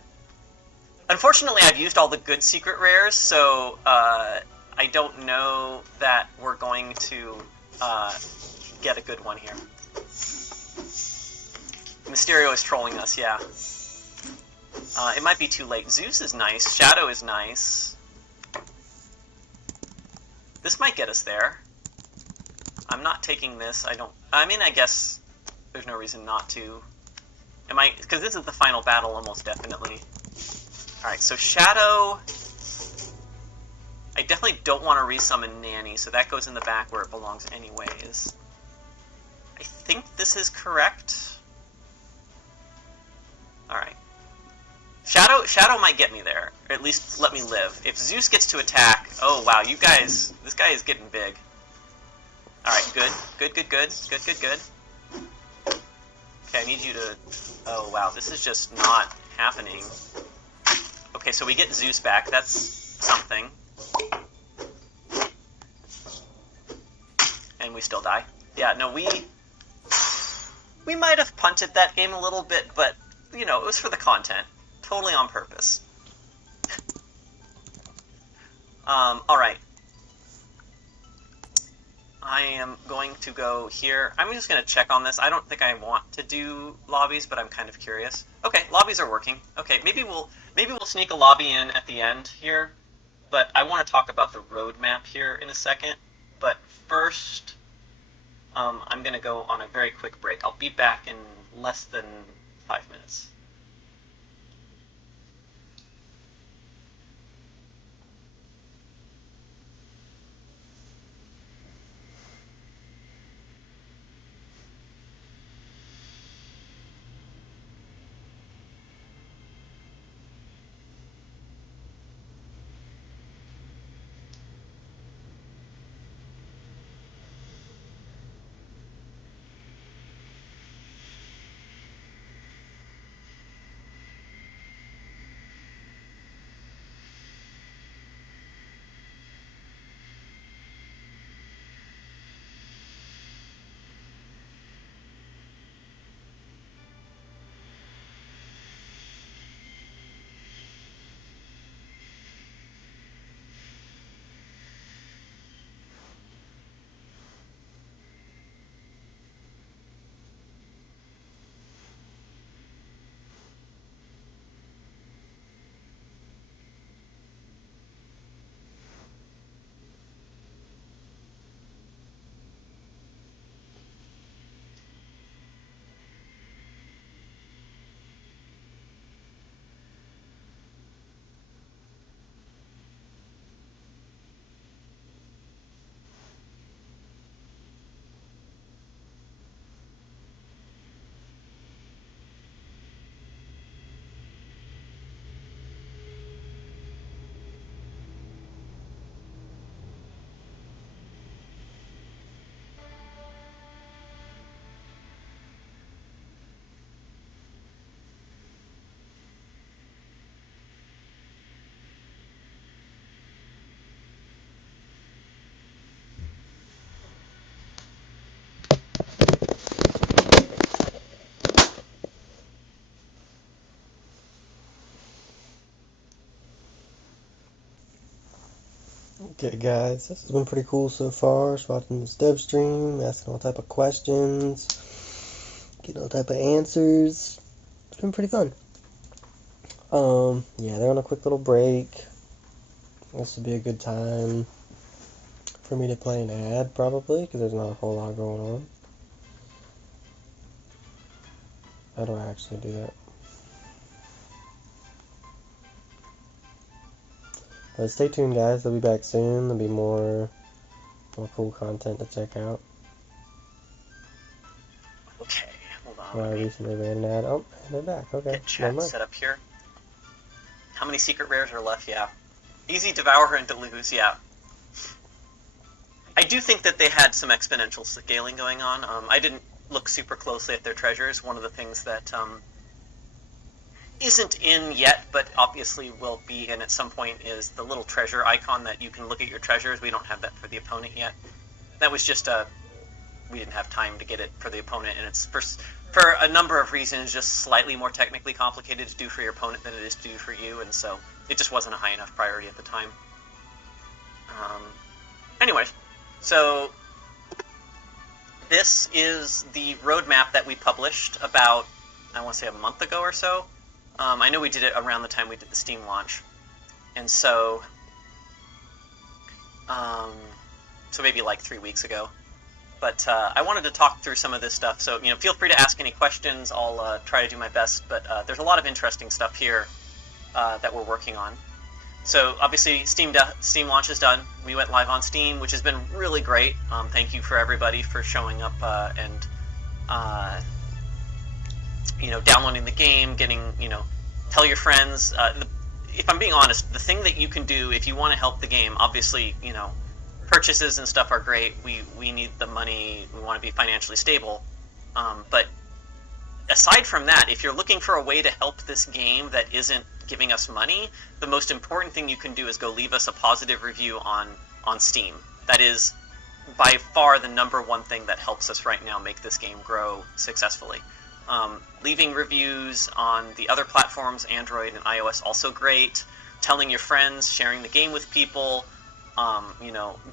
Unfortunately, I've used all the good secret rares, so I don't know that we're going to get a good one here. Mysterio is trolling us, yeah. It might be too late. Zeus is nice. Shadow is nice. This might get us there. I'm not taking this. I mean, I guess there's no reason not to. Because this is the final battle, almost definitely. Alright, so Shadow... I definitely don't want to resummon Nanny, so that goes in the back where it belongs anyways. I think this is correct. Alright. Shadow might get me there, or at least let me live. If Zeus gets to attack... Oh, wow, you guys... This guy is getting big. Alright, good. Good. Okay, I need you to... Oh, wow, this is just not happening. Okay, so we get Zeus back. That's something. And we still die. Yeah, no, we might have punted that game a little bit, but, you know, it was for the content. Totally on purpose. Alright. I am going to go here. I'm just going to check on this. I don't think I want to do lobbies, but I'm kind of curious. Okay, lobbies are working. Okay, maybe we'll sneak a lobby in at the end here, but I want to talk about the roadmap here in a second. But first, I'm going to go on a very quick break. I'll be back in less than 5 minutes. Okay, guys, this has been pretty cool so far. Just watching this dev stream, asking all type of questions, getting all type of answers. It's been pretty fun. Yeah, they're on a quick little break. This would be a good time for me to play an ad, probably, because there's not a whole lot going on. How do I actually do that? But stay tuned, guys. They'll be back soon. There'll be more cool content to check out. Okay, hold on. Well, I recently ran an ad. Oh, and they're back. Okay. Get chat set up here. How many secret rares are left? Yeah. Easy Devourer and Deluse, yeah. I do think that they had some exponential scaling going on. I didn't look super closely at their treasures. One of the things that isn't in yet, but obviously will be in at some point, is the little treasure icon that you can look at your treasures. We don't have that for the opponent yet. That was just we didn't have time to get it for the opponent, and it's for a number of reasons just slightly more technically complicated to do for your opponent than it is to do for you, and so it just wasn't a high enough priority at the time. Anyways, so this is the roadmap that we published about, I want to say, a month ago or so. I know we did it around the time we did the Steam launch, and so maybe like 3 weeks ago. But I wanted to talk through some of this stuff, so feel free to ask any questions. I'll try to do my best, but there's a lot of interesting stuff here that we're working on. So obviously Steam launch is done. We went live on Steam, which has been really great. Thank you for everybody for showing up and downloading the game, tell your friends. If I'm being honest, the thing that you can do if you want to help the game, obviously, purchases and stuff are great. We need the money. We want to be financially stable. But aside from that, if you're looking for a way to help this game that isn't giving us money, the most important thing you can do is go leave us a positive review on Steam. That is by far the number one thing that helps us right now make this game grow successfully. Leaving reviews on the other platforms, Android and iOS, also great. Telling your friends, sharing the game with people,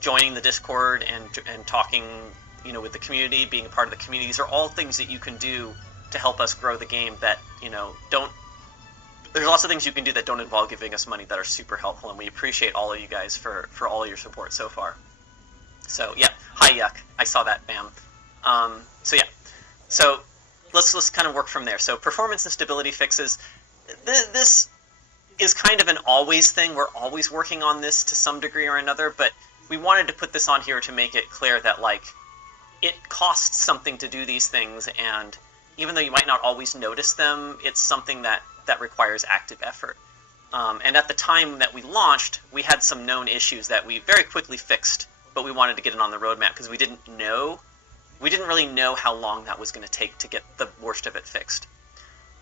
joining the Discord and talking, with the community, being a part of the community. These are all things that you can do to help us grow the game that, don't... There's lots of things you can do that don't involve giving us money that are super helpful, and we appreciate all of you guys for all your support so far. So, yeah. Hi, Yuck. I saw that, Bam. So, let's kind of work from there. So, performance and stability fixes. This is kind of an always thing. We're always working on this to some degree or another, but we wanted to put this on here to make it clear that, it costs something to do these things, and even though you might not always notice them, it's something that requires active effort. And at the time that we launched, we had some known issues that we very quickly fixed, but we wanted to get it on the roadmap because we didn't really know how long that was going to take to get the worst of it fixed.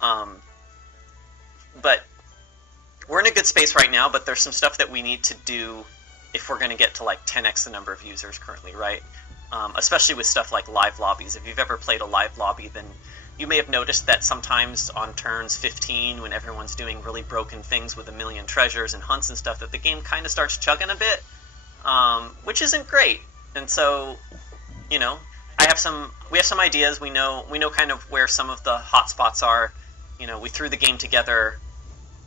But we're in a good space right now, but there's some stuff that we need to do if we're going to get to 10x the number of users currently, right? Especially with stuff like live lobbies. If you've ever played a live lobby, then you may have noticed that sometimes on turns 15, when everyone's doing really broken things with a million treasures and hunts and stuff, that the game kind of starts chugging a bit, which isn't great. And so, we have some ideas. We know kind of where some of the hot spots are. We threw the game together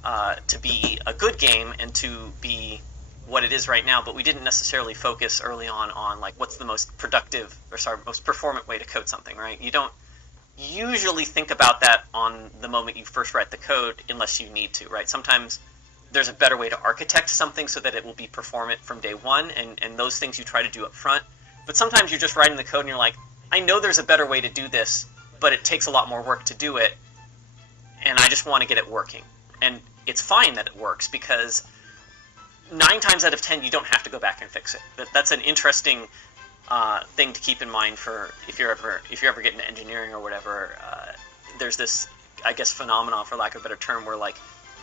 to be a good game and to be what it is right now, but we didn't necessarily focus early on what's the most most performant way to code something, right? You don't usually think about that on the moment you first write the code unless you need to, right? Sometimes there's a better way to architect something so that it will be performant from day one, and those things you try to do up front. But sometimes you're just writing the code and you're like, I know there's a better way to do this, but it takes a lot more work to do it, and I just want to get it working. And it's fine that it works, because 9 times out of 10 you don't have to go back and fix it. That's an interesting thing to keep in mind for if you're ever getting into engineering or whatever. There's this, I guess, phenomenon, for lack of a better term, where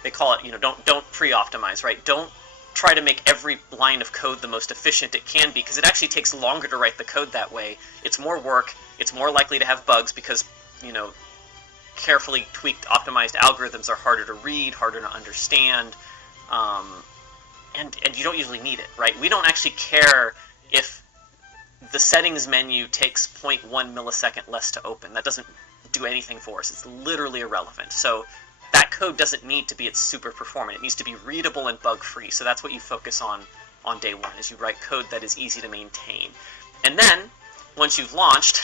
they call it, don't pre-optimize, right? Don't try to make every line of code the most efficient it can be, because it actually takes longer to write the code that way. It's more work. It's more likely to have bugs because carefully tweaked, optimized algorithms are harder to read, harder to understand, and you don't usually need it, right? We don't actually care if the settings menu takes 0.1 millisecond less to open. That doesn't do anything for us. It's literally irrelevant. So that code doesn't need to be super performant. It needs to be readable and bug-free. So that's what you focus on day one, is you write code that is easy to maintain. And then, once you've launched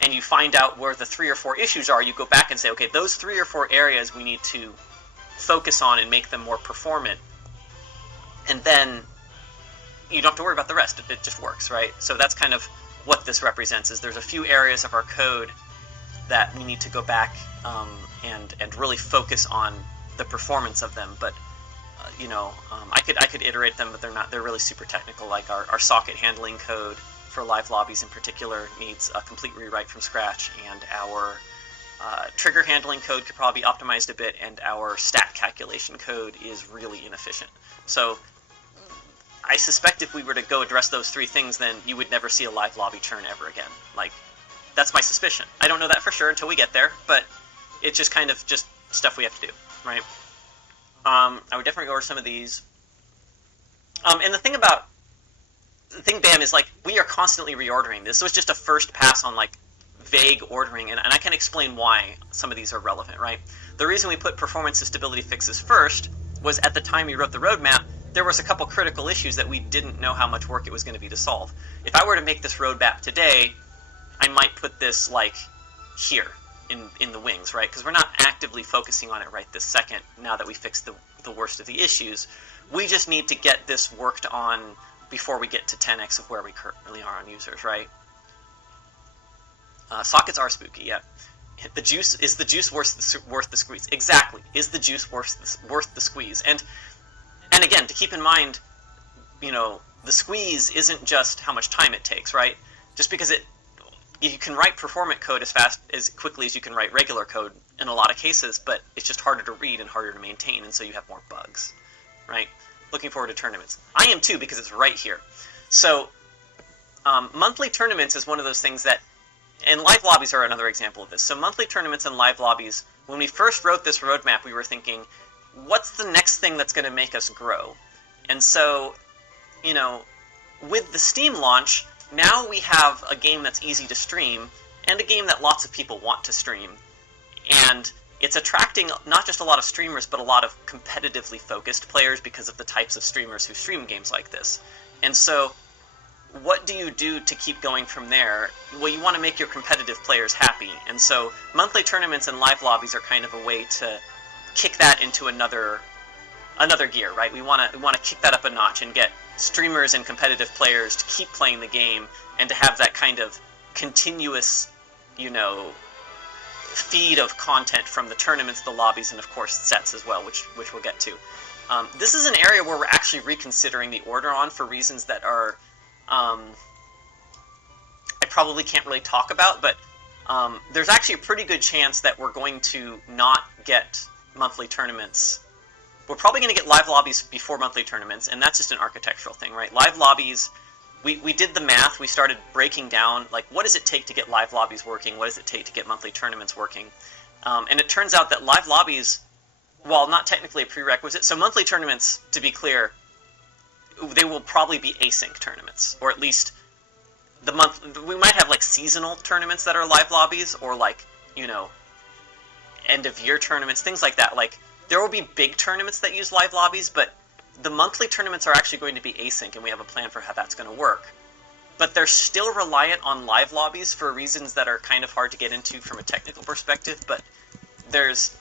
and you find out where the 3 or 4 issues are, you go back and say, okay, those 3 or 4 areas we need to focus on and make them more performant. And then you don't have to worry about the rest. It just works, right? So that's kind of what this represents, is there's a few areas of our code that we need to go back and really focus on the performance of them. But I could iterate them, but they're really super technical. Like our socket handling code for live lobbies in particular needs a complete rewrite from scratch, and our trigger handling code could probably be optimized a bit, and our stat calculation code is really inefficient. So I suspect if we were to go address those 3 things, then you would never see a live lobby churn ever again. That's my suspicion. I don't know that for sure until we get there, but it's just kind of just stuff we have to do, right? I would definitely go over some of these. And the thing, Bam, is we are constantly reordering. This was just a first pass on vague ordering, and I can explain why some of these are relevant, right? The reason we put performance and stability fixes first was, at the time we wrote the roadmap, there was a couple critical issues that we didn't know how much work it was going to be to solve. If I were to make this roadmap today, I might put this like here in the wings, right? Because we're not actively focusing on it right this second. Now that we fixed the worst of the issues, we just need to get this worked on before we get to 10x of where we currently are on users, right? Sockets are spooky, yeah. The juice worth the squeeze? Exactly. Is the juice worth the squeeze? And again, to keep in mind, you know, the squeeze isn't just how much time it takes, right? Just because you can write performant code as quickly as you can write regular code in a lot of cases, but it's just harder to read and harder to maintain, and so you have more bugs, right? Looking forward to tournaments. I am too, because it's right here. So monthly tournaments is one of those things that, and live lobbies are another example of this. So monthly tournaments and live lobbies, when we first wrote this roadmap, we were thinking, what's the next thing that's going to make us grow? And so, you know, with the Steam launch, now we have a game that's easy to stream, and a game that lots of people want to stream. And it's attracting not just a lot of streamers, but a lot of competitively focused players because of the types of streamers who stream games like this. And so, what do you do to keep going from there? Well, you want to make your competitive players happy. And so, monthly tournaments and live lobbies are kind of a way to kick that into another gear, right? We want to kick that up a notch and get streamers and competitive players to keep playing the game and to have that kind of continuous, you know, feed of content from the tournaments, the lobbies, and of course sets as well, which we'll get to. This is an area where we're actually reconsidering the order on for reasons that are I probably can't really talk about, but there's actually a pretty good chance that we're going to not get monthly tournaments. We're probably going to get live lobbies before monthly tournaments, and that's just an architectural thing, right? Live lobbies, we did the math. We started breaking down, like, what does it take to get live lobbies working? What does it take to get monthly tournaments working? And it turns out that live lobbies, while not technically a prerequisite, so monthly tournaments, to be clear, they will probably be async tournaments, or at least we might have like seasonal tournaments that are live lobbies, or like, you know, end of year tournaments, things like that. Like, there will be big tournaments that use live lobbies, but the monthly tournaments are actually going to be async, and we have a plan for how that's going to work. But they're still reliant on live lobbies for reasons that are kind of hard to get into from a technical perspective, but there's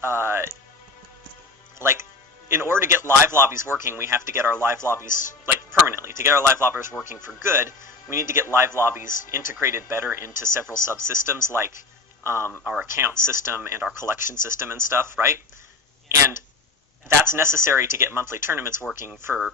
like, in order to get live lobbies working, we have to get our live lobbies, like, permanently. To get our live lobbies working for good, we need to get live lobbies integrated better into several subsystems, like our account system and our collection system and stuff, right? And that's necessary to get monthly tournaments working for,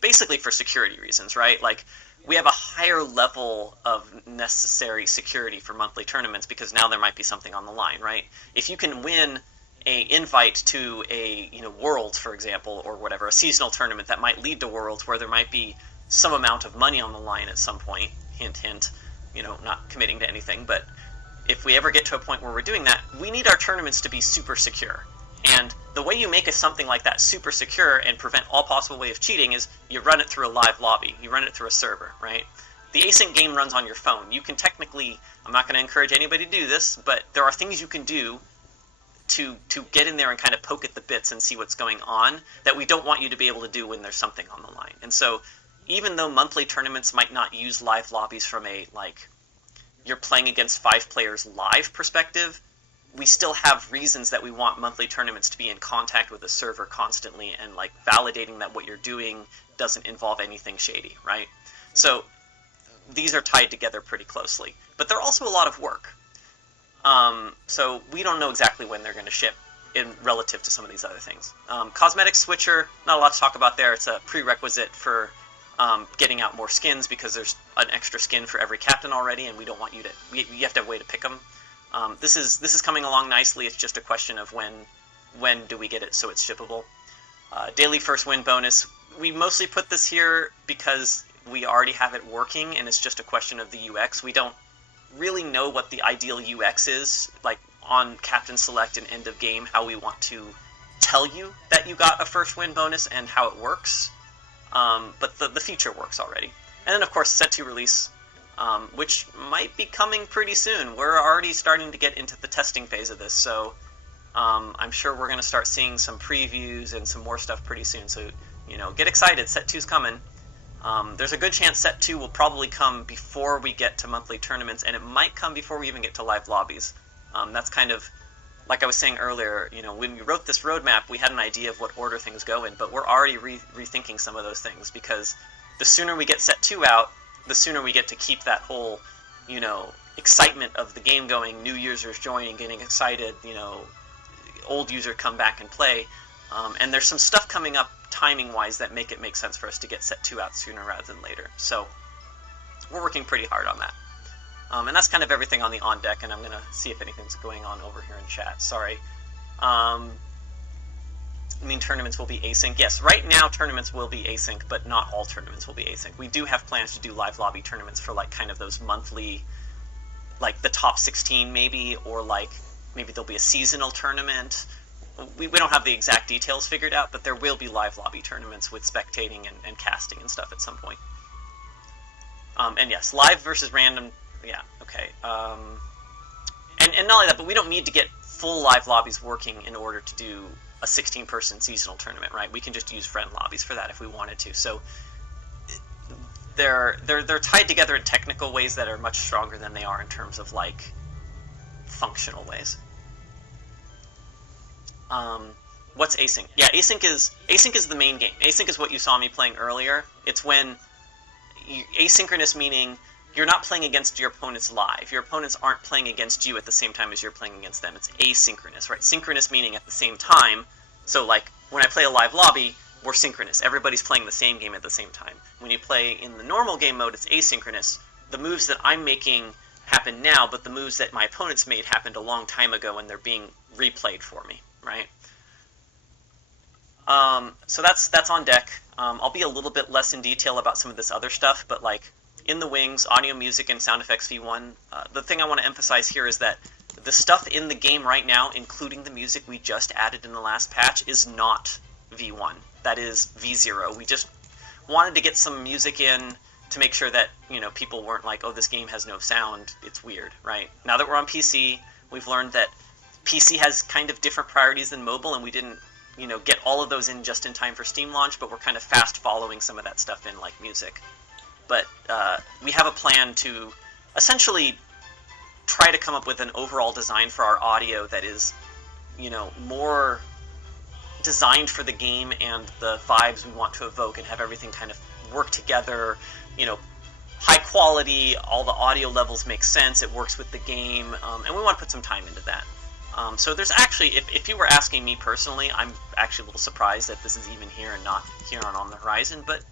basically for security reasons, right? Like, we have a higher level of necessary security for monthly tournaments because now there might be something on the line, right? If you can win a invite to a, you know, Worlds, for example, or whatever, a seasonal tournament that might lead to Worlds where there might be some amount of money on the line at some point, hint, hint, you know, not committing to anything, but if we ever get to a point where we're doing that, we need our tournaments to be super secure. And the way you make something like that super secure and prevent all possible way of cheating is you run it through a live lobby. You run it through a server, right? The async game runs on your phone. You can technically, I'm not going to encourage anybody to do this, but there are things you can do to get in there and kind of poke at the bits and see what's going on that we don't want you to be able to do when there's something on the line. And so even though monthly tournaments might not use live lobbies from a, like, you're playing against 5 players live perspective, we still have reasons that we want monthly tournaments to be in contact with the server constantly and, like, validating that what you're doing doesn't involve anything shady, right? So these are tied together pretty closely. But they're also a lot of work. So we don't know exactly when they're going to ship in relative to some of these other things. Cosmetic Switcher, not a lot to talk about there. It's a prerequisite for getting out more skins because there's an extra skin for every captain already, and we don't want you to. You have to have a way to pick them. This is coming along nicely. It's just a question of when do we get it so it's shippable. Daily first win bonus. We mostly put this here because we already have it working, and it's just a question of the UX. We don't really know what the ideal UX is, like on Captain Select and end of game, how we want to tell you that you got a first win bonus and how it works. But the feature works already. And then, of course, Set 2 release, which might be coming pretty soon. We're already starting to get into the testing phase of this, so I'm sure we're going to start seeing some previews and some more stuff pretty soon. So Get excited. Set 2's coming. There's a good chance Set 2 will probably come before we get to monthly tournaments, and it might come before we even get to live lobbies. That's kind of, like I was saying earlier, when we wrote this roadmap, we had an idea of what order things go in, but we're already rethinking some of those things, because the sooner we get Set 2 out, the sooner we get to keep that whole, excitement of the game going, new users joining, getting excited, old user come back and play. And there's some stuff coming up timing-wise that make sense for us to get Set 2 out sooner rather than later. So we're working pretty hard on that. And that's kind of everything on the on deck, and I'm going to see if anything's going on over here in chat. Sorry. Tournaments will be async? Yes, right now tournaments will be async, but not all tournaments will be async. We do have plans to do live lobby tournaments for kind of those monthly, the top 16 maybe, or maybe there'll be a seasonal tournament. We don't have the exact details figured out, but there will be live lobby tournaments with spectating and casting and stuff at some point. And yes, live versus random, yeah, okay. And not only that, but we don't need to get full live lobbies working in order to do a 16-person seasonal tournament, right? We can just use friend lobbies for that if we wanted to. So they're tied together in technical ways that are much stronger than they are in terms of functional ways. What's async? Yeah, async is the main game. Async is what you saw me playing earlier. It's when asynchronous, meaning you're not playing against your opponents live. Your opponents aren't playing against you at the same time as you're playing against them. It's asynchronous, right? Synchronous meaning at the same time. So when I play a live lobby, we're synchronous. Everybody's playing the same game at the same time. When you play in the normal game mode, it's asynchronous. The moves that I'm making happen now, but the moves that my opponents made happened a long time ago, and they're being replayed for me, right? So that's on deck. I'll be a little bit less in detail about some of this other stuff, but in the wings, audio, music, and sound effects V1, the thing I want to emphasize here is that the stuff in the game right now, including the music we just added in the last patch, is not V1. That is V0. We just wanted to get some music in to make sure that, people weren't like, oh, this game has no sound, it's weird, right? Now that we're on PC, we've learned that PC has kind of different priorities than mobile, and we didn't, get all of those in just in time for Steam launch, but we're kind of fast following some of that stuff in, like music. But we have a plan to essentially try to come up with an overall design for our audio that is, more designed for the game and the vibes we want to evoke, and have everything kind of work together, high quality, all the audio levels make sense, it works with the game, and we want to put some time into that. So there's actually, if you were asking me personally, I'm actually a little surprised that this is even here and not here on the horizon, but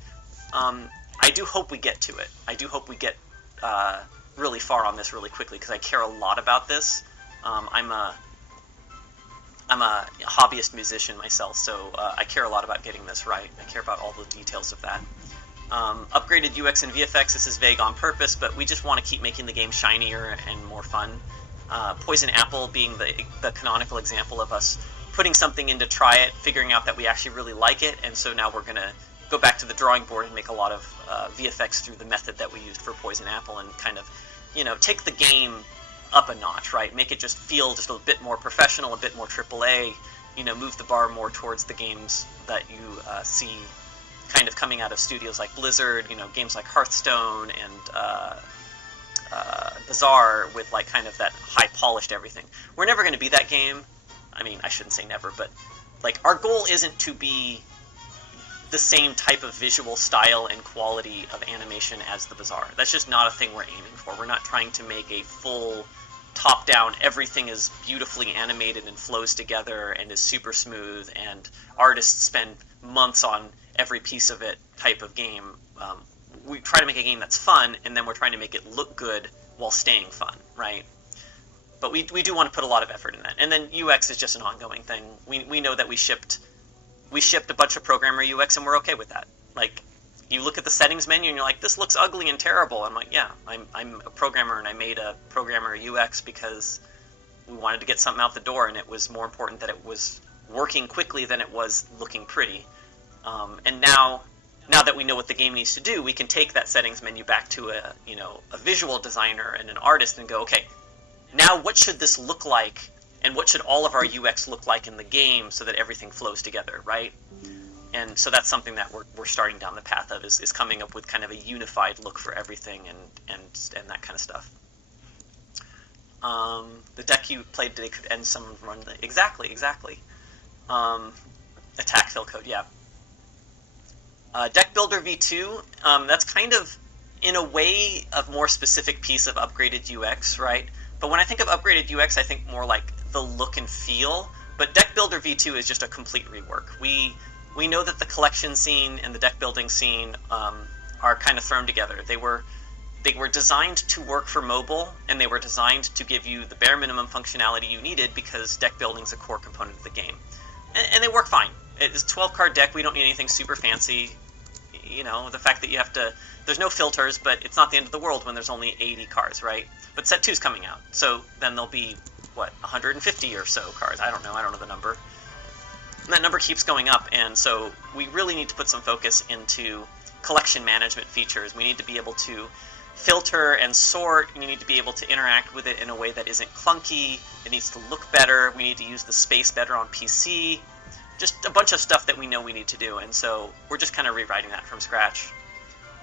I do hope we get to it. I do hope we get really far on this really quickly, because I care a lot about this. I'm a hobbyist musician myself, so I care a lot about getting this right. I care about all the details of that. Upgraded UX and VFX, this is vague on purpose, but we just want to keep making the game shinier and more fun. Poison Apple being the canonical example of us putting something in to try it, figuring out that we actually really like it, and so now we're going to go back to the drawing board and make a lot of VFX through the method that we used for Poison Apple, and kind of, take the game up a notch, right? Make it just feel just a bit more professional, a bit more AAA, move the bar more towards the games that you see kind of coming out of studios like Blizzard, games like Hearthstone and Bazaar, with kind of that high polished everything. We're never going to be that game. I mean, I shouldn't say never, but our goal isn't to be the same type of visual style and quality of animation as the Bazaar. That's just not a thing we're aiming for. We're not trying to make a full top-down, everything is beautifully animated and flows together and is super smooth, and artists spend months on every piece of it type of game. We try to make a game that's fun, and then we're trying to make it look good while staying fun, right? But we do want to put a lot of effort in that. And then UX is just an ongoing thing. We know that we shipped a bunch of programmer UX, and we're okay with that. You look at the settings menu and you're like, this looks ugly and terrible. I'm like, yeah, I'm a programmer, and I made a programmer UX because we wanted to get something out the door, and it was more important that it was working quickly than it was looking pretty. And now that we know what the game needs to do, we can take that settings menu back to a visual designer and an artist and go, okay, now what should this look like, and what should all of our UX look like in the game so that everything flows together, right? And so that's something that we're starting down the path of, is coming up with kind of a unified look for everything and that kind of stuff. The deck you played today could end some run. Exactly. Attack fill code, yeah. Deck Builder V2, that's kind of, in a way, a more specific piece of upgraded UX, right? But when I think of upgraded UX, I think more like the look and feel. But Deck Builder V2 is just a complete rework. We know that the collection scene and the deck building scene are kind of thrown together. They were designed to work for mobile, and they were designed to give you the bare minimum functionality you needed because deck building is a core component of the game. And they work fine. It's a 12-card deck. We don't need anything super fancy. You know, the fact that you have to... There's no filters, but it's not the end of the world when there's only 80 cards, right? But Set 2's coming out, so then there'll be, 150 or so cards? I don't know the number. And that number keeps going up, and so we really need to put some focus into collection management features. We need to be able to filter and sort, and you need to be able to interact with it in a way that isn't clunky. It needs to look better. We need to use the space better on PC. Just a bunch of stuff that we know we need to do, and so we're just kind of rewriting that from scratch.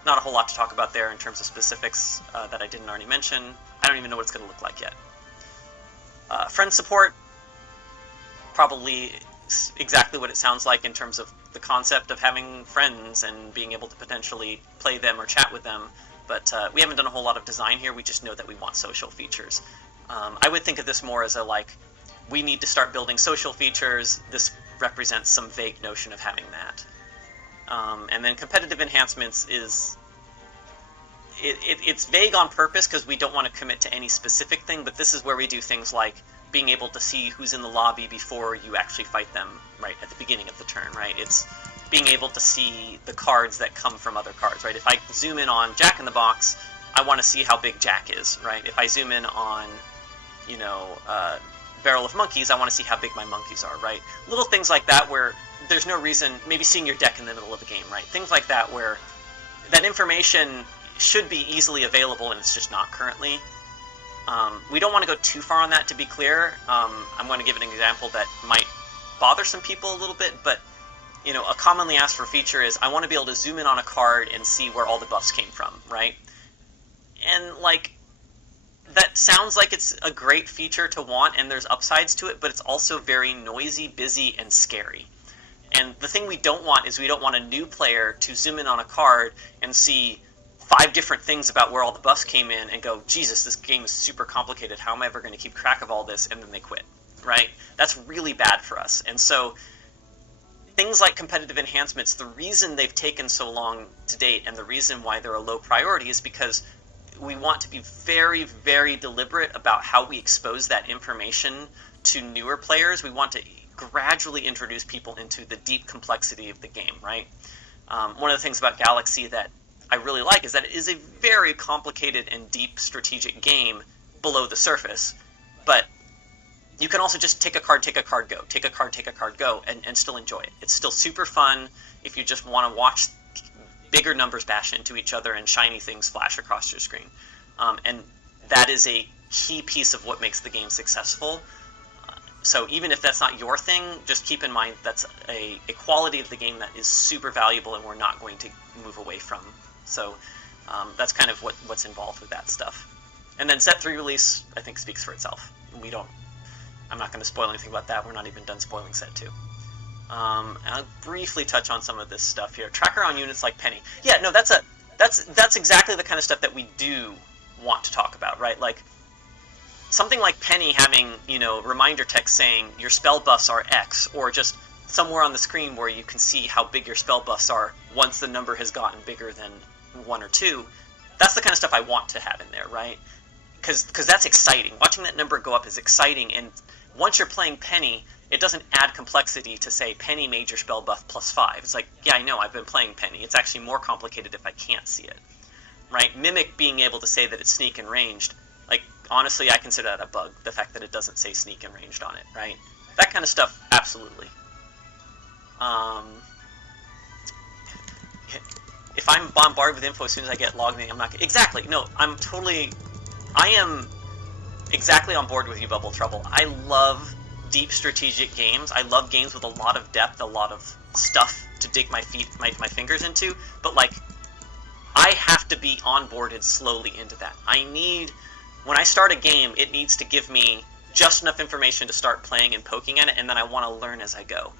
Not a whole lot to talk about there in terms of specifics that I didn't already mention. I don't even know what it's going to look like yet. Friend support, probably exactly what it sounds like in terms of the concept of having friends and being able to potentially play them or chat with them. But we haven't done a whole lot of design here. We just know that we want social features. I would think of this more as we need to start building social features. This represents some vague notion of having that. And then competitive enhancements is... It's vague on purpose because we don't want to commit to any specific thing, but this is where we do things like being able to see who's in the lobby before you actually fight them, right, at the beginning of the turn, right? It's being able to see the cards that come from other cards, right? If I zoom in on Jack in the Box, I want to see how big Jack is, right? If I zoom in on, Barrel of Monkeys, I want to see how big my monkeys are, right? Little things like that where there's no reason, maybe seeing your deck in the middle of the game, right? Things like that where that information should be easily available and it's just not currently. We don't want to go too far on that, to be clear. I'm going to give an example that might bother some people a little bit, but a commonly asked for feature is I want to be able to zoom in on a card and see where all the buffs came from, right? And that sounds like it's a great feature to want, and there's upsides to it, but it's also very noisy, busy, and scary. And the thing we don't want is we don't want a new player to zoom in on a card and see 5 different things about where all the buffs came in and go, Jesus, this game is super complicated. How am I ever going to keep track of all this? And then they quit, right? That's really bad for us. And so things like competitive enhancements, the reason they've taken so long to date and the reason why they're a low priority is because we want to be very, very deliberate about how we expose that information to newer players. We want to gradually introduce people into the deep complexity of the game, right? One of the things about Galaxy that I really like is that it is a very complicated and deep strategic game below the surface, but you can also just take a card, go, take a card, go, and still enjoy it. It's still super fun if you just want to watch bigger numbers bash into each other and shiny things flash across your screen. And that is a key piece of what makes the game successful. So even if that's not your thing, just keep in mind that's a quality of the game that is super valuable and we're not going to move away from. So that's kind of what's involved with that stuff. And then Set 3 release, I think, speaks for itself. I'm not going to spoil anything about that. We're not even done spoiling Set 2. I'll briefly touch on some of this stuff here. Tracker on units like Penny. Yeah, no, that's exactly the kind of stuff that we do want to talk about, right? Like something like Penny having, reminder text saying your spell buffs are X, or just somewhere on the screen where you can see how big your spell buffs are once the number has gotten bigger than 1 or 2. That's the kind of stuff I want to have in there, right? Because that's exciting. Watching that number go up is exciting, and once you're playing Penny, it doesn't add complexity to say Penny made your spell buff +5. It's like, yeah, I know, I've been playing Penny. It's actually more complicated if I can't see it, right? Mimic being able to say that it's sneak and ranged, honestly, I consider that a bug, the fact that it doesn't say sneak and ranged on it, right? That kind of stuff, absolutely. If I'm bombarded with info as soon as I get logged in, I'm not... Exactly, no, I am exactly on board with you, Bubble Trouble. I love deep strategic games. I love games with a lot of depth, a lot of stuff to dig my fingers into, but like I have to be onboarded slowly into that. When I start a game, it needs to give me just enough information to start playing and poking at it, and then I want to learn as I go.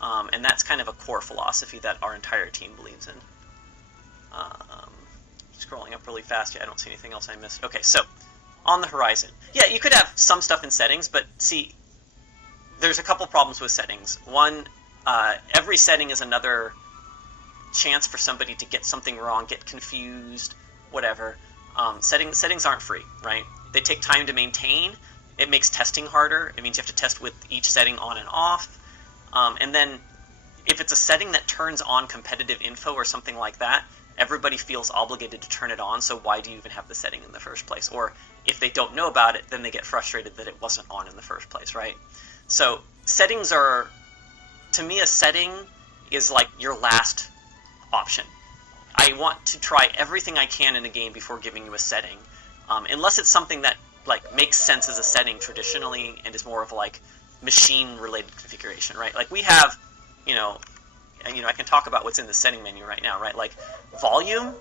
And that's kind of a core philosophy that our entire team believes in. Scrolling up really fast, yeah, I don't see anything else I missed. Okay, so on the horizon. Yeah, you could have some stuff in settings, but see, there's a couple problems with settings. One, every setting is another chance for somebody to get something wrong, get confused, whatever. Settings aren't free, right? They take time to maintain. It makes testing harder. It means you have to test with each setting on and off. And then if it's a setting that turns on competitive info or something like that, everybody feels obligated to turn it on, so why do you even have the setting in the first place? Or if they don't know about it, then they get frustrated that it wasn't on in the first place, right? So settings are, to me, a setting is like your last option. I want to try everything I can in a game before giving you a setting, unless it's something that like makes sense as a setting traditionally and is more of like machine-related configuration, right? Like we have, I can talk about what's in the setting menu right now, right? Like volume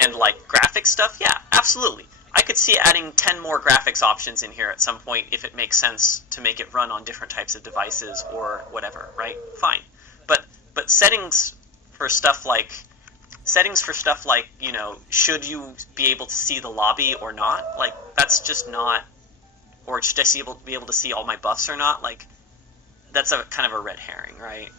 and like graphics stuff, yeah, absolutely. I could see adding 10 more graphics options in here at some point if it makes sense to make it run on different types of devices or whatever, right? Fine. But settings for stuff like, should you be able to see the lobby or not? Like, that's just not, or should I be able to see all my buffs or not? Like, that's a kind of a red herring, right?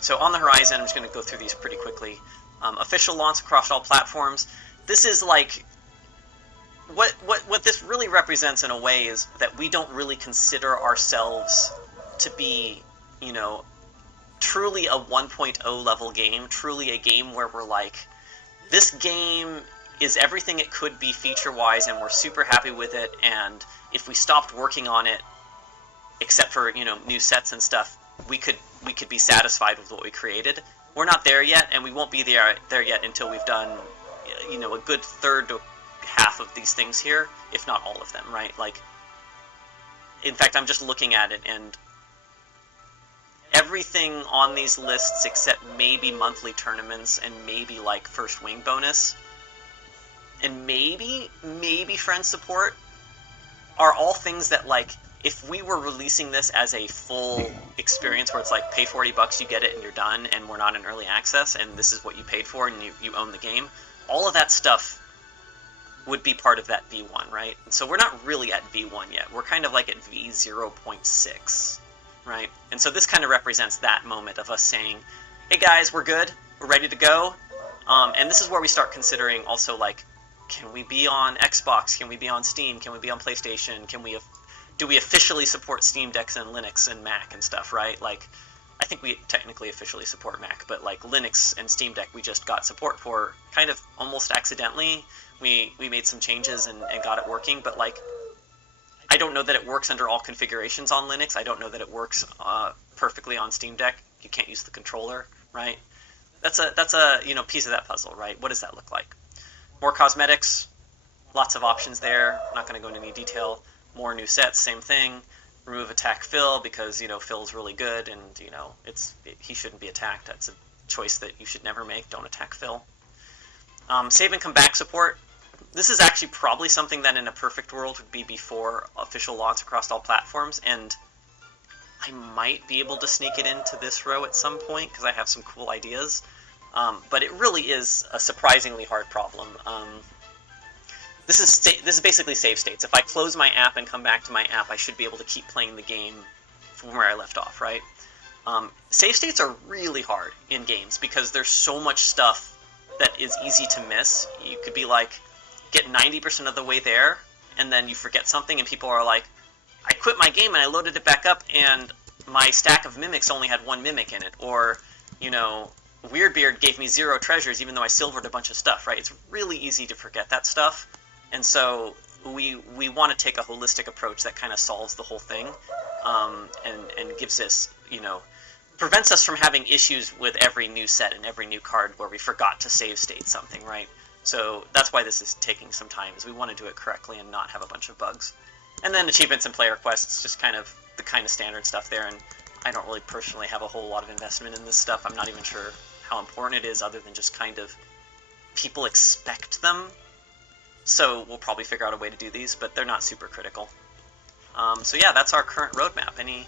So on the horizon, I'm just going to go through these pretty quickly. Official launch across all platforms. This is like, what this really represents in a way is that we don't really consider ourselves to be, truly a 1.0 level game, truly a game where we're like, this game is everything it could be feature-wise, and we're super happy with it, and if we stopped working on it, except for, new sets and stuff, we could be satisfied with what we created. We're not there yet, and we won't be there yet until we've done, a good third to half of these things here, if not all of them, right? Like, in fact, I'm just looking at it, and everything on these lists except maybe monthly tournaments and maybe like first wing bonus and maybe friend support are all things that, like, if we were releasing this as a full experience where it's like pay $40, you get it and you're done, and we're not in early access and this is what you paid for and you own the game, all of that stuff would be part of that V1, right? And so we're not really at V1 yet. We're kind of like at V0.6. Right? And so this kind of represents that moment of us saying, hey guys, we're good, we're ready to go. And this is where we start considering also, like, can we be on Xbox? Can we be on Steam? Can we be on PlayStation? Do we officially support Steam Decks and Linux and Mac and stuff, right? Like, I think we technically officially support Mac, but like Linux and Steam Deck we just got support for kind of almost accidentally. We made some changes and got it working, but like, I don't know that it works under all configurations on Linux. I don't know that it works perfectly on Steam Deck. You can't use the controller, right? That's a piece of that puzzle, right? What does that look like? More cosmetics, lots of options there. I'm not going to go into any detail. More new sets, same thing. Remove attack Phil because Phil's really good and he shouldn't be attacked. That's a choice that you should never make. Don't attack Phil. Save and come back support. This is actually probably something that in a perfect world would be before official launch across all platforms, and I might be able to sneak it into this row at some point because I have some cool ideas. But it really is a surprisingly hard problem. This is basically save states. If I close my app and come back to my app, I should be able to keep playing the game from where I left off, right? Save states are really hard in games because there's so much stuff that is easy to miss. You could be like, get 90% of the way there, and then you forget something, and people are like, I quit my game and I loaded it back up, and my stack of mimics only had one mimic in it. Or, Weirdbeard gave me 0 treasures even though I silvered a bunch of stuff, right? It's really easy to forget that stuff. And so we want to take a holistic approach that kind of solves the whole thing, and gives us, prevents us from having issues with every new set and every new card where we forgot to save state something, right? So that's why this is taking some time, is we want to do it correctly and not have a bunch of bugs. And then achievements and player quests, just kind of the kind of standard stuff there. And I don't really personally have a whole lot of investment in this stuff. I'm not even sure how important it is, other than just kind of people expect them. So we'll probably figure out a way to do these, but they're not super critical. So yeah, that's our current roadmap. Any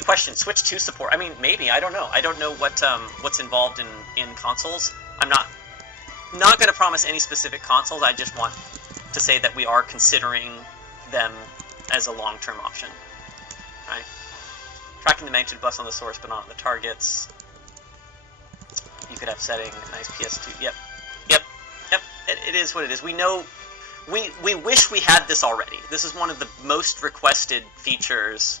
questions? Switch 2 support. I mean, maybe. I don't know. I don't know what's involved in consoles. I'm not going to promise any specific consoles. I just want to say that we are considering them as a long-term option. Right? Tracking the magnitude bus on the source, but not on the targets. You could have setting a nice PS2. Yep. It is what it is. We know. We wish we had this already. This is one of the most requested features.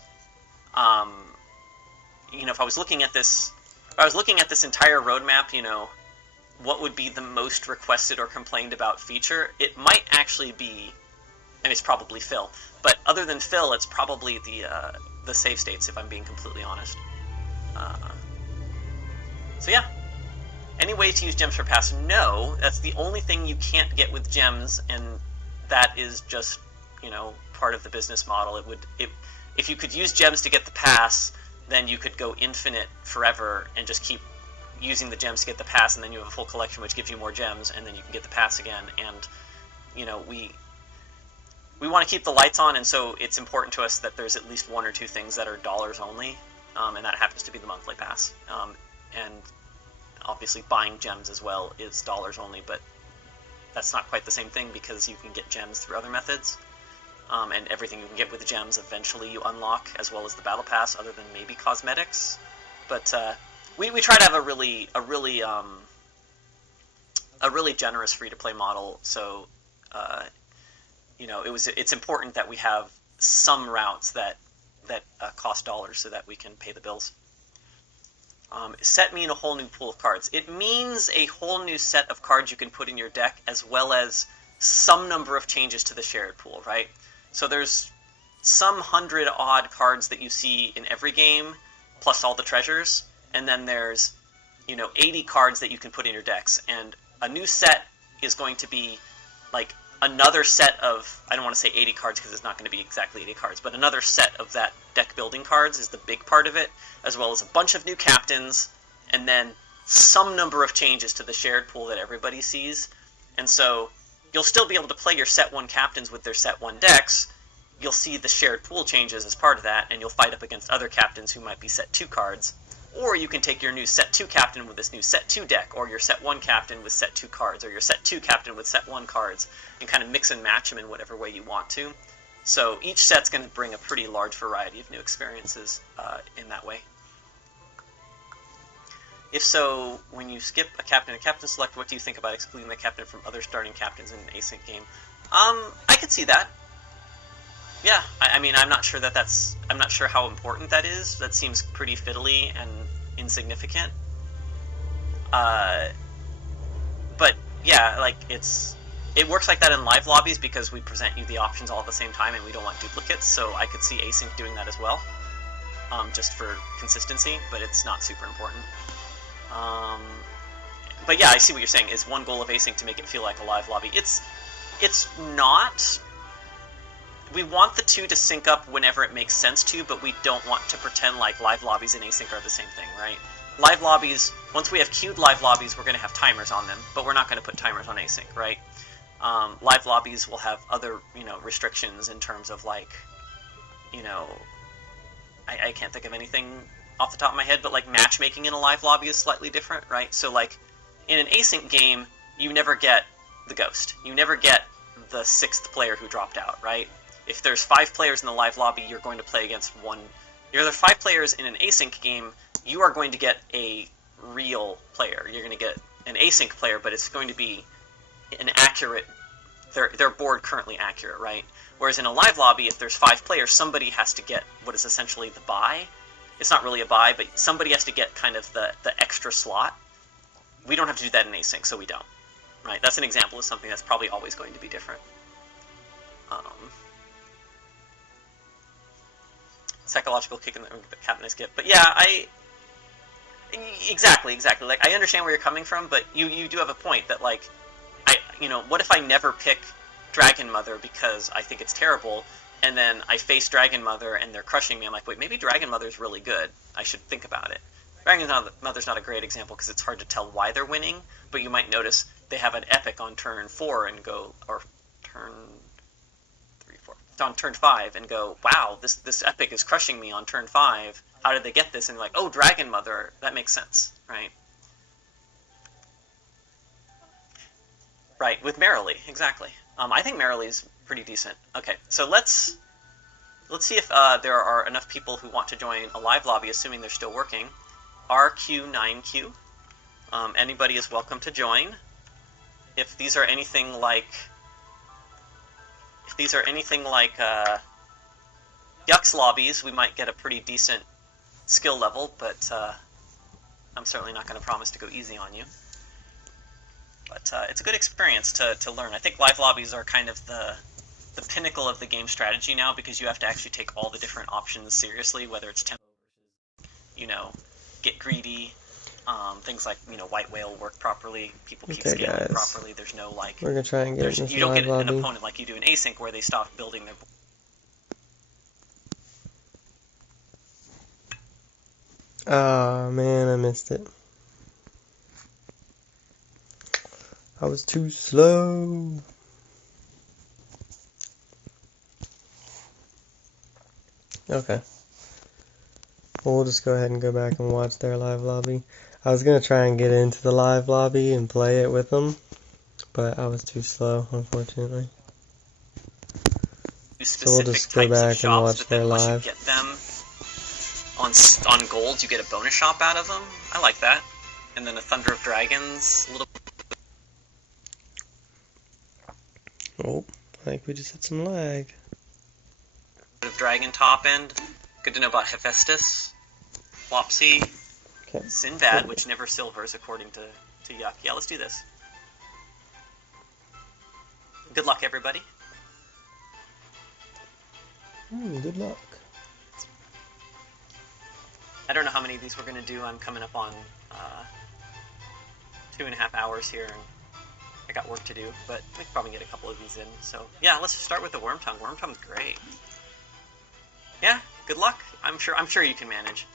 If I was looking at this entire roadmap, what would be the most requested or complained about feature? It might actually be, and it's probably fill. But other than fill, it's probably the save states, if I'm being completely honest. So yeah. Any way to use gems for pass? No, that's the only thing you can't get with gems, and that is just, part of the business model. If you could use gems to get the pass, then you could go infinite forever and just keep using the gems to get the pass, and then you have a full collection which gives you more gems, and then you can get the pass again. And we want to keep the lights on, and so it's important to us that there's at least one or two things that are dollars only, and that happens to be the monthly pass. And obviously buying gems as well is dollars only, but that's not quite the same thing because you can get gems through other methods. And everything you can get with the gems eventually you unlock, as well as the battle pass, other than maybe cosmetics. But we try to have a really generous free-to-play model. So it's important that we have some routes that cost dollars so that we can pay the bills. Set mean a whole new pool of cards. It means a whole new set of cards you can put in your deck, as well as some number of changes to the shared pool, right? So there's some 100-odd cards that you see in every game, plus all the treasures, and then there's 80 cards that you can put in your decks. And a new set is going to be like another set of, I don't want to say 80 cards because it's not going to be exactly 80 cards, but another set of that deck building cards is the big part of it, as well as a bunch of new captains, and then some number of changes to the shared pool that everybody sees. And so you'll still be able to play your set 1 captains with their set 1 decks. You'll see the shared pool changes as part of that, and you'll fight up against other captains who might be set 2 cards. Or you can take your new set 2 captain with this new set 2 deck, or your set 1 captain with set 2 cards, or your set 2 captain with set 1 cards, and kind of mix and match them in whatever way you want to. So each set's going to bring a pretty large variety of new experiences in that way. If so, when you skip a captain and captain select, what do you think about excluding the captain from other starting captains in an async game? I could see that. Yeah, I mean, I'm not sure how important that is. That seems pretty fiddly and insignificant. But yeah, like it works like that in live lobbies because we present you the options all at the same time and we don't want duplicates. So I could see async doing that as well, just for consistency. But it's not super important. But yeah, I see what you're saying. Is one goal of async to make it feel like a live lobby? It's not. We want the two to sync up whenever it makes sense to, but we don't want to pretend like live lobbies and async are the same thing, right? Live lobbies, once we have queued live lobbies, we're going to have timers on them, but we're not going to put timers on async, right? Live lobbies will have other, restrictions in terms of like, I can't think of anything off the top of my head, but like matchmaking in a live lobby is slightly different, right? So like in an async game, you never get the ghost. You never get the 6th player who dropped out, right? If there's 5 players in the live lobby, you're going to play against one. If there's 5 players in an async game, you are going to get a real player. You're going to get an async player, but it's going to be an accurate. Their board currently accurate, right? Whereas in a live lobby, if there's 5 players, somebody has to get what is essentially the buy. It's not really a buy, but somebody has to get kind of the extra slot. We don't have to do that in async, so we don't. Right? That's an example of something that's probably always going to be different. Psychological kick in the happiness gift. But yeah, exactly. Like, I understand where you're coming from, but you do have a point that, like, what if I never pick Dragon Mother because I think it's terrible, and then I face Dragon Mother and they're crushing me. I'm like, wait, maybe Dragon Mother's really good. I should think about it. Dragon Mother's not a great example because it's hard to tell why they're winning, but you might notice they have an epic on turn 4 and go, or turn 3, 4, on turn 5 and go, wow, this epic is crushing me on turn 5. How did they get this? And like, oh, Dragon Mother, that makes sense, right? Right, with Merrily, exactly. I think Merrily's pretty decent. Okay, so let's see if there are enough people who want to join a live lobby, assuming they're still working. RQ9Q. Anybody is welcome to join. If these are anything like Yuck's lobbies, we might get a pretty decent skill level, but I'm certainly not going to promise to go easy on you. But it's a good experience to learn. I think live lobbies are kind of the pinnacle of the game strategy now, because you have to actually take all the different options seriously, whether it's tempo versus, get greedy, things like, white whale work properly, people keep scaling properly, there's no, we're gonna try and get you don't get an opponent like you do in async where they stop building their... Oh, man, I missed it. I was too slow. Okay. Well, we'll just go ahead and go back and watch their live lobby. I was going to try and get into the live lobby and play it with them, but I was too slow, unfortunately. So we'll just go back and watch their live. You get them on gold, you get a bonus shop out of them. I like that. And then a Thunder of Dragons, a little... Oh, I think we just had some lag. Bit of Dragon top end. Good to know about Hephaestus, Flopsy, okay. Sinbad, which never silvers according to Yuck. Yeah, let's do this. Good luck, everybody. Good luck. I don't know how many of these we're going to do. I'm coming up on 2.5 hours here, and I got work to do, but we can probably get a couple of these in. So yeah, let's start with the Worm Tongue. Worm Tongue's great. Yeah, good luck. I'm sure you can manage.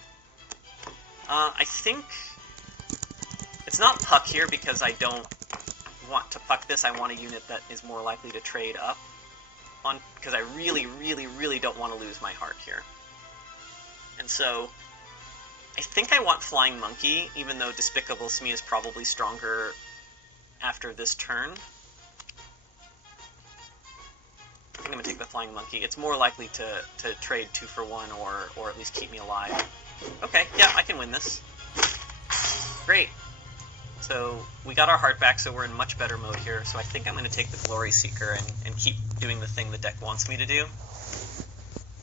I think it's not Puck here because I don't want to Puck this. I want a unit that is more likely to trade up on, because I really, really, really don't want to lose my heart here. And so I think I want Flying Monkey, even though Despicable Smee is probably stronger after this turn. I think I'm going to take the Flying Monkey. It's more likely to trade 2 for 1 or at least keep me alive. Okay, yeah, I can win this. Great. So we got our heart back, so we're in much better mode here. So I think I'm going to take the Glory Seeker and keep doing the thing the deck wants me to do.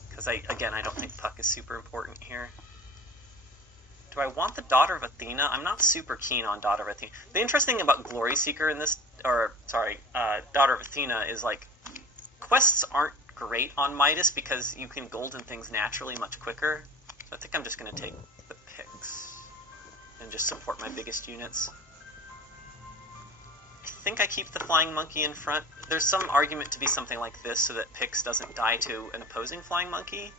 Because, I don't think Puck is super important here. Do I want the Daughter of Athena? I'm not super keen on Daughter of Athena. The interesting thing about Glory Seeker in this, Daughter of Athena is, quests aren't great on Midas because you can golden things naturally much quicker. So I think I'm just going to take the picks and just support my biggest units. I think I keep the Flying Monkey in front. There's some argument to be something like this so that Pix doesn't die to an opposing Flying Monkey.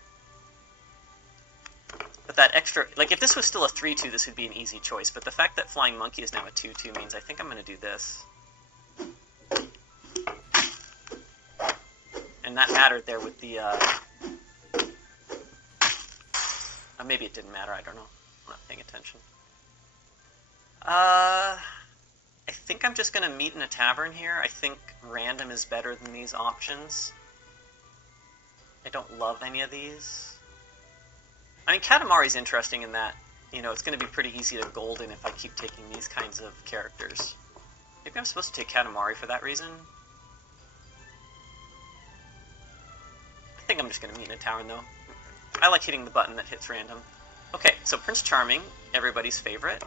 But that extra... if this was still a 3-2, this would be an easy choice. But the fact that Flying Monkey is now a 2-2 means I think I'm going to do this. And that mattered there with the... maybe it didn't matter, I don't know. I'm not paying attention. I think I'm just going to meet in a tavern here. I think random is better than these options. I don't love any of these. I mean, Katamari's interesting in that, it's going to be pretty easy to golden if I keep taking these kinds of characters. Maybe I'm supposed to take Katamari for that reason. I think I'm just going to meet in a tavern, though. I like hitting the button that hits random. Okay, so Prince Charming, everybody's favorite.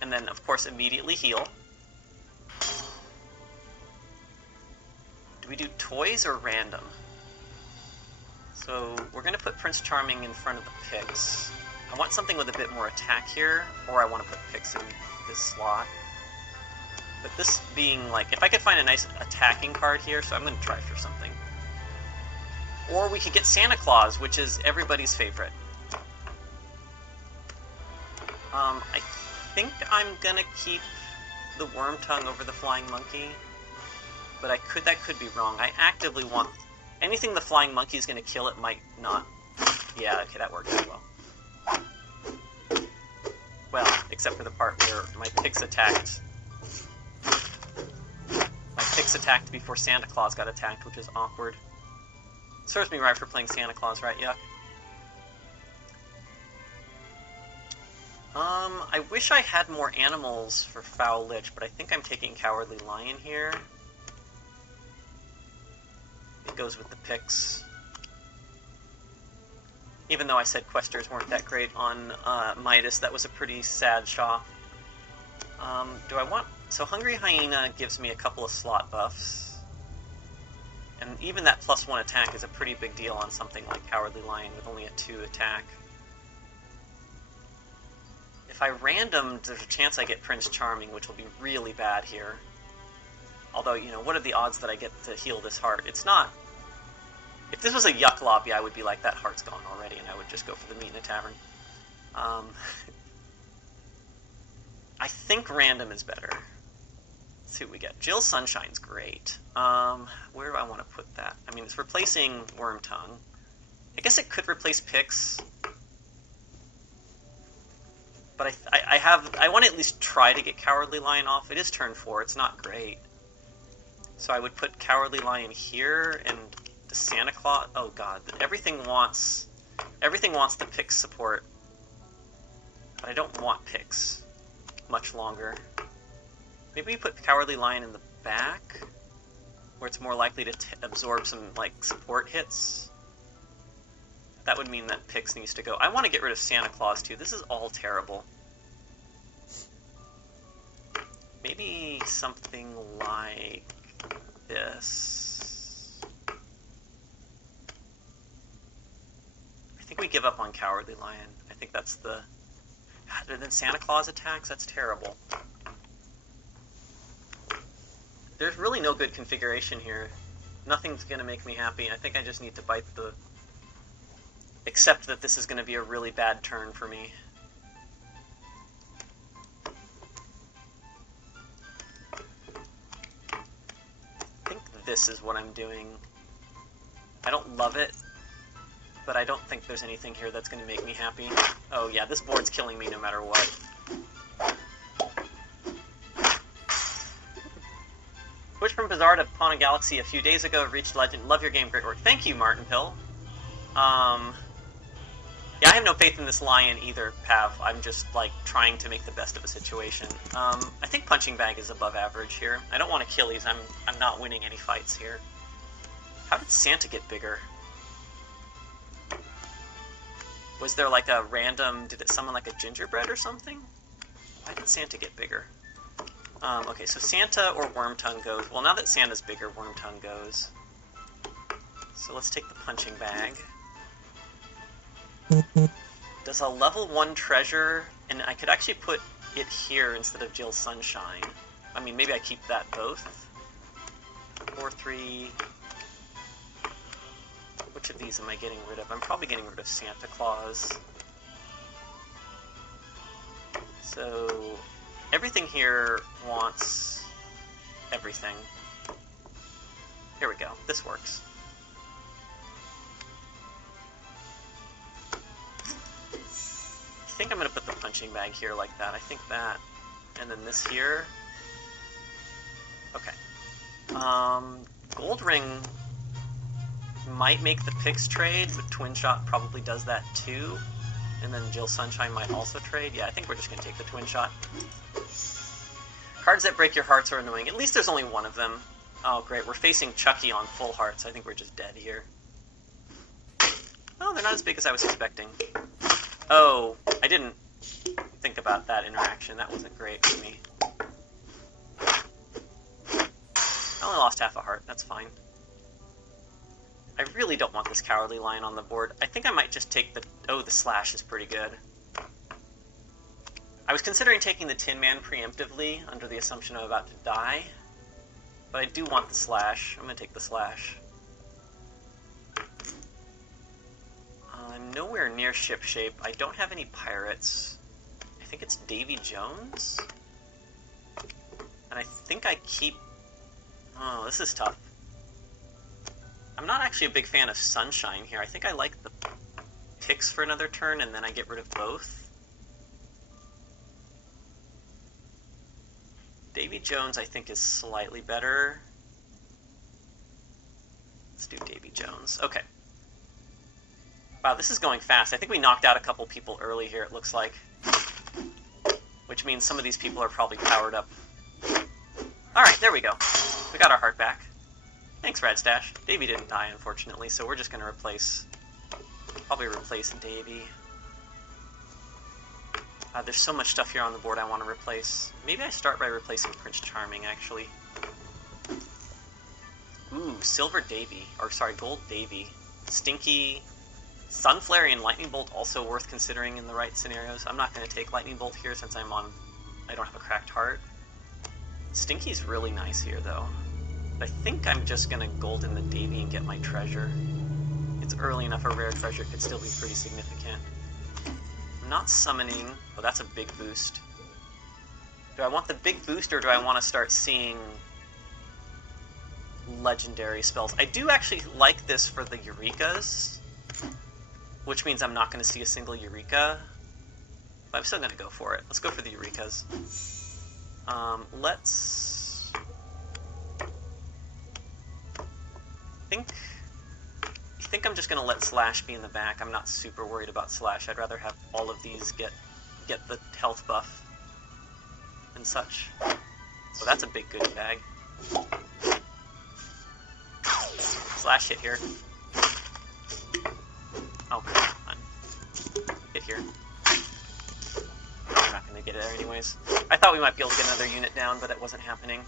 And then, of course, immediately heal. Do we do toys or random? So we're going to put Prince Charming in front of the Pix. I want something with a bit more attack here, or I want to put Pix in this slot. But this being if I could find a nice attacking card here, so I'm going to try for something. Or we could get Santa Claus, which is everybody's favorite. I think I'm gonna keep the Worm Tongue over the Flying Monkey, but that could be wrong. I actively want anything the Flying Monkey is gonna kill. It might not. Yeah, okay, that worked out well. Well, except for the part where my picks attacked. My picks attacked before Santa Claus got attacked, which is awkward. Serves me right for playing Santa Claus, right? Yuck. I wish I had more animals for Foul Lich, but I think I'm taking Cowardly Lion here. It goes with the picks. Even though I said Questers weren't that great on Midas, that was a pretty sad Shaw. Do I want... So Hungry Hyena gives me a couple of slot buffs. And even that +1 attack is a pretty big deal on something like Cowardly Lion with only a 2 attack. If I randomed, there's a chance I get Prince Charming, which will be really bad here. Although, you know, what are the odds that I get to heal this heart? It's not... If this was a Yuck lobby, I would be like, that heart's gone already, and I would just go for the meat in a tavern. I think random is better. Let's see what we get. Jill Sunshine's great. Where do I want to put that? I mean, it's replacing Worm Tongue. I guess it could replace Pix. But I want to at least try to get Cowardly Lion off. It is turn 4. It's not great. So I would put Cowardly Lion here, and the Santa Claus... Oh god, everything wants the Pix support. But I don't want Pix much longer. Maybe we put Cowardly Lion in the back, where it's more likely to absorb some, like, support hits. That would mean that Pix needs to go. I want to get rid of Santa Claus, too. This is all terrible. Maybe something like this. I think we give up on Cowardly Lion. I think that's the... Other than Santa Claus attacks, that's terrible. There's really no good configuration here. Nothing's going to make me happy. I think I just need to bite the... Except that this is going to be a really bad turn for me. I think this is what I'm doing. I don't love it, but I don't think there's anything here that's going to make me happy. Oh yeah, this board's killing me no matter what. Switched from Bazaar to Pawn and Galaxy a few days ago, reached Legend. Love your game, great work. Thank you, Martin Pill. Yeah, I have no faith in this lion either, Pav. I'm just, like, trying to make the best of a situation. I think Punching Bag is above average here. I don't want Achilles. I'm not winning any fights here. How did Santa get bigger? Was there, like, a random... Did it summon, like, a gingerbread or something? Why did Santa get bigger? Okay, so Santa or Worm Tongue goes. Well, now that Santa's bigger, Worm Tongue goes. So let's take the Punching Bag. Does a level 1 treasure, and I could actually put it here instead of Jill Sunshine. I mean, maybe I keep that both. 4, 3... Which of these am I getting rid of? I'm probably getting rid of Santa Claus. So, everything here wants everything. Here we go. This works. I think I'm going to put the Punching Bag here like that. I think that. And then this here. Okay. Gold Ring might make the Pix trade, but Twin Shot probably does that too. And then Jill Sunshine might also trade. Yeah, I think we're just going to take the Twin Shot. Cards that break your hearts are annoying. At least there's only one of them. Oh, great. We're facing Chucky on full hearts. I think we're just dead here. Oh, they're not as big as I was expecting. Oh, I didn't think about that interaction. That wasn't great for me. I only lost half a heart. That's fine. I really don't want this Cowardly Lion on the board. I think I might just take the... Oh, the Slash is pretty good. I was considering taking the Tin Man preemptively under the assumption I'm about to die. But I do want the Slash. I'm going to take the Slash. nowhere near shipshape. I don't have any pirates. I think it's Davy Jones? And I think I keep... Oh, this is tough. I'm not actually a big fan of Sunshine here. I think I like the picks for another turn, and then I get rid of both. Davy Jones, I think, is slightly better. Let's do Davy Jones. Okay. Wow, this is going fast. I think we knocked out a couple people early here, it looks like. Which means some of these people are probably powered up. Alright, there we go. We got our heart back. Thanks, Radstash. Davy didn't die, unfortunately, so we're just going to probably replace Davy. There's so much stuff here on the board I want to replace. Maybe I start by replacing Prince Charming, actually. Ooh, Silver Davy. Or, sorry, Gold Davy. Stinky. Sunflare and Lightning Bolt also worth considering in the right scenarios. I'm not going to take Lightning Bolt here since I don't have a cracked heart. Stinky's really nice here, though. I think I'm just going to golden the Davy and get my treasure. It's early enough, a rare treasure could still be pretty significant. I'm not summoning. Oh, that's a big boost. Do I want the big boost, or do I want to start seeing legendary spells? I do actually like this for the Eurekas, which means I'm not going to see a single Eureka. But I'm still going to go for it. Let's go for the Eurekas. I think I'm just going to let Slash be in the back. I'm not super worried about Slash. I'd rather have all of these get the health buff and such. So that's a big goodie bag. Slash hit here. Oh, come on. Hit here. I'm not going to get it there anyways. I thought we might be able to get another unit down, but that wasn't happening.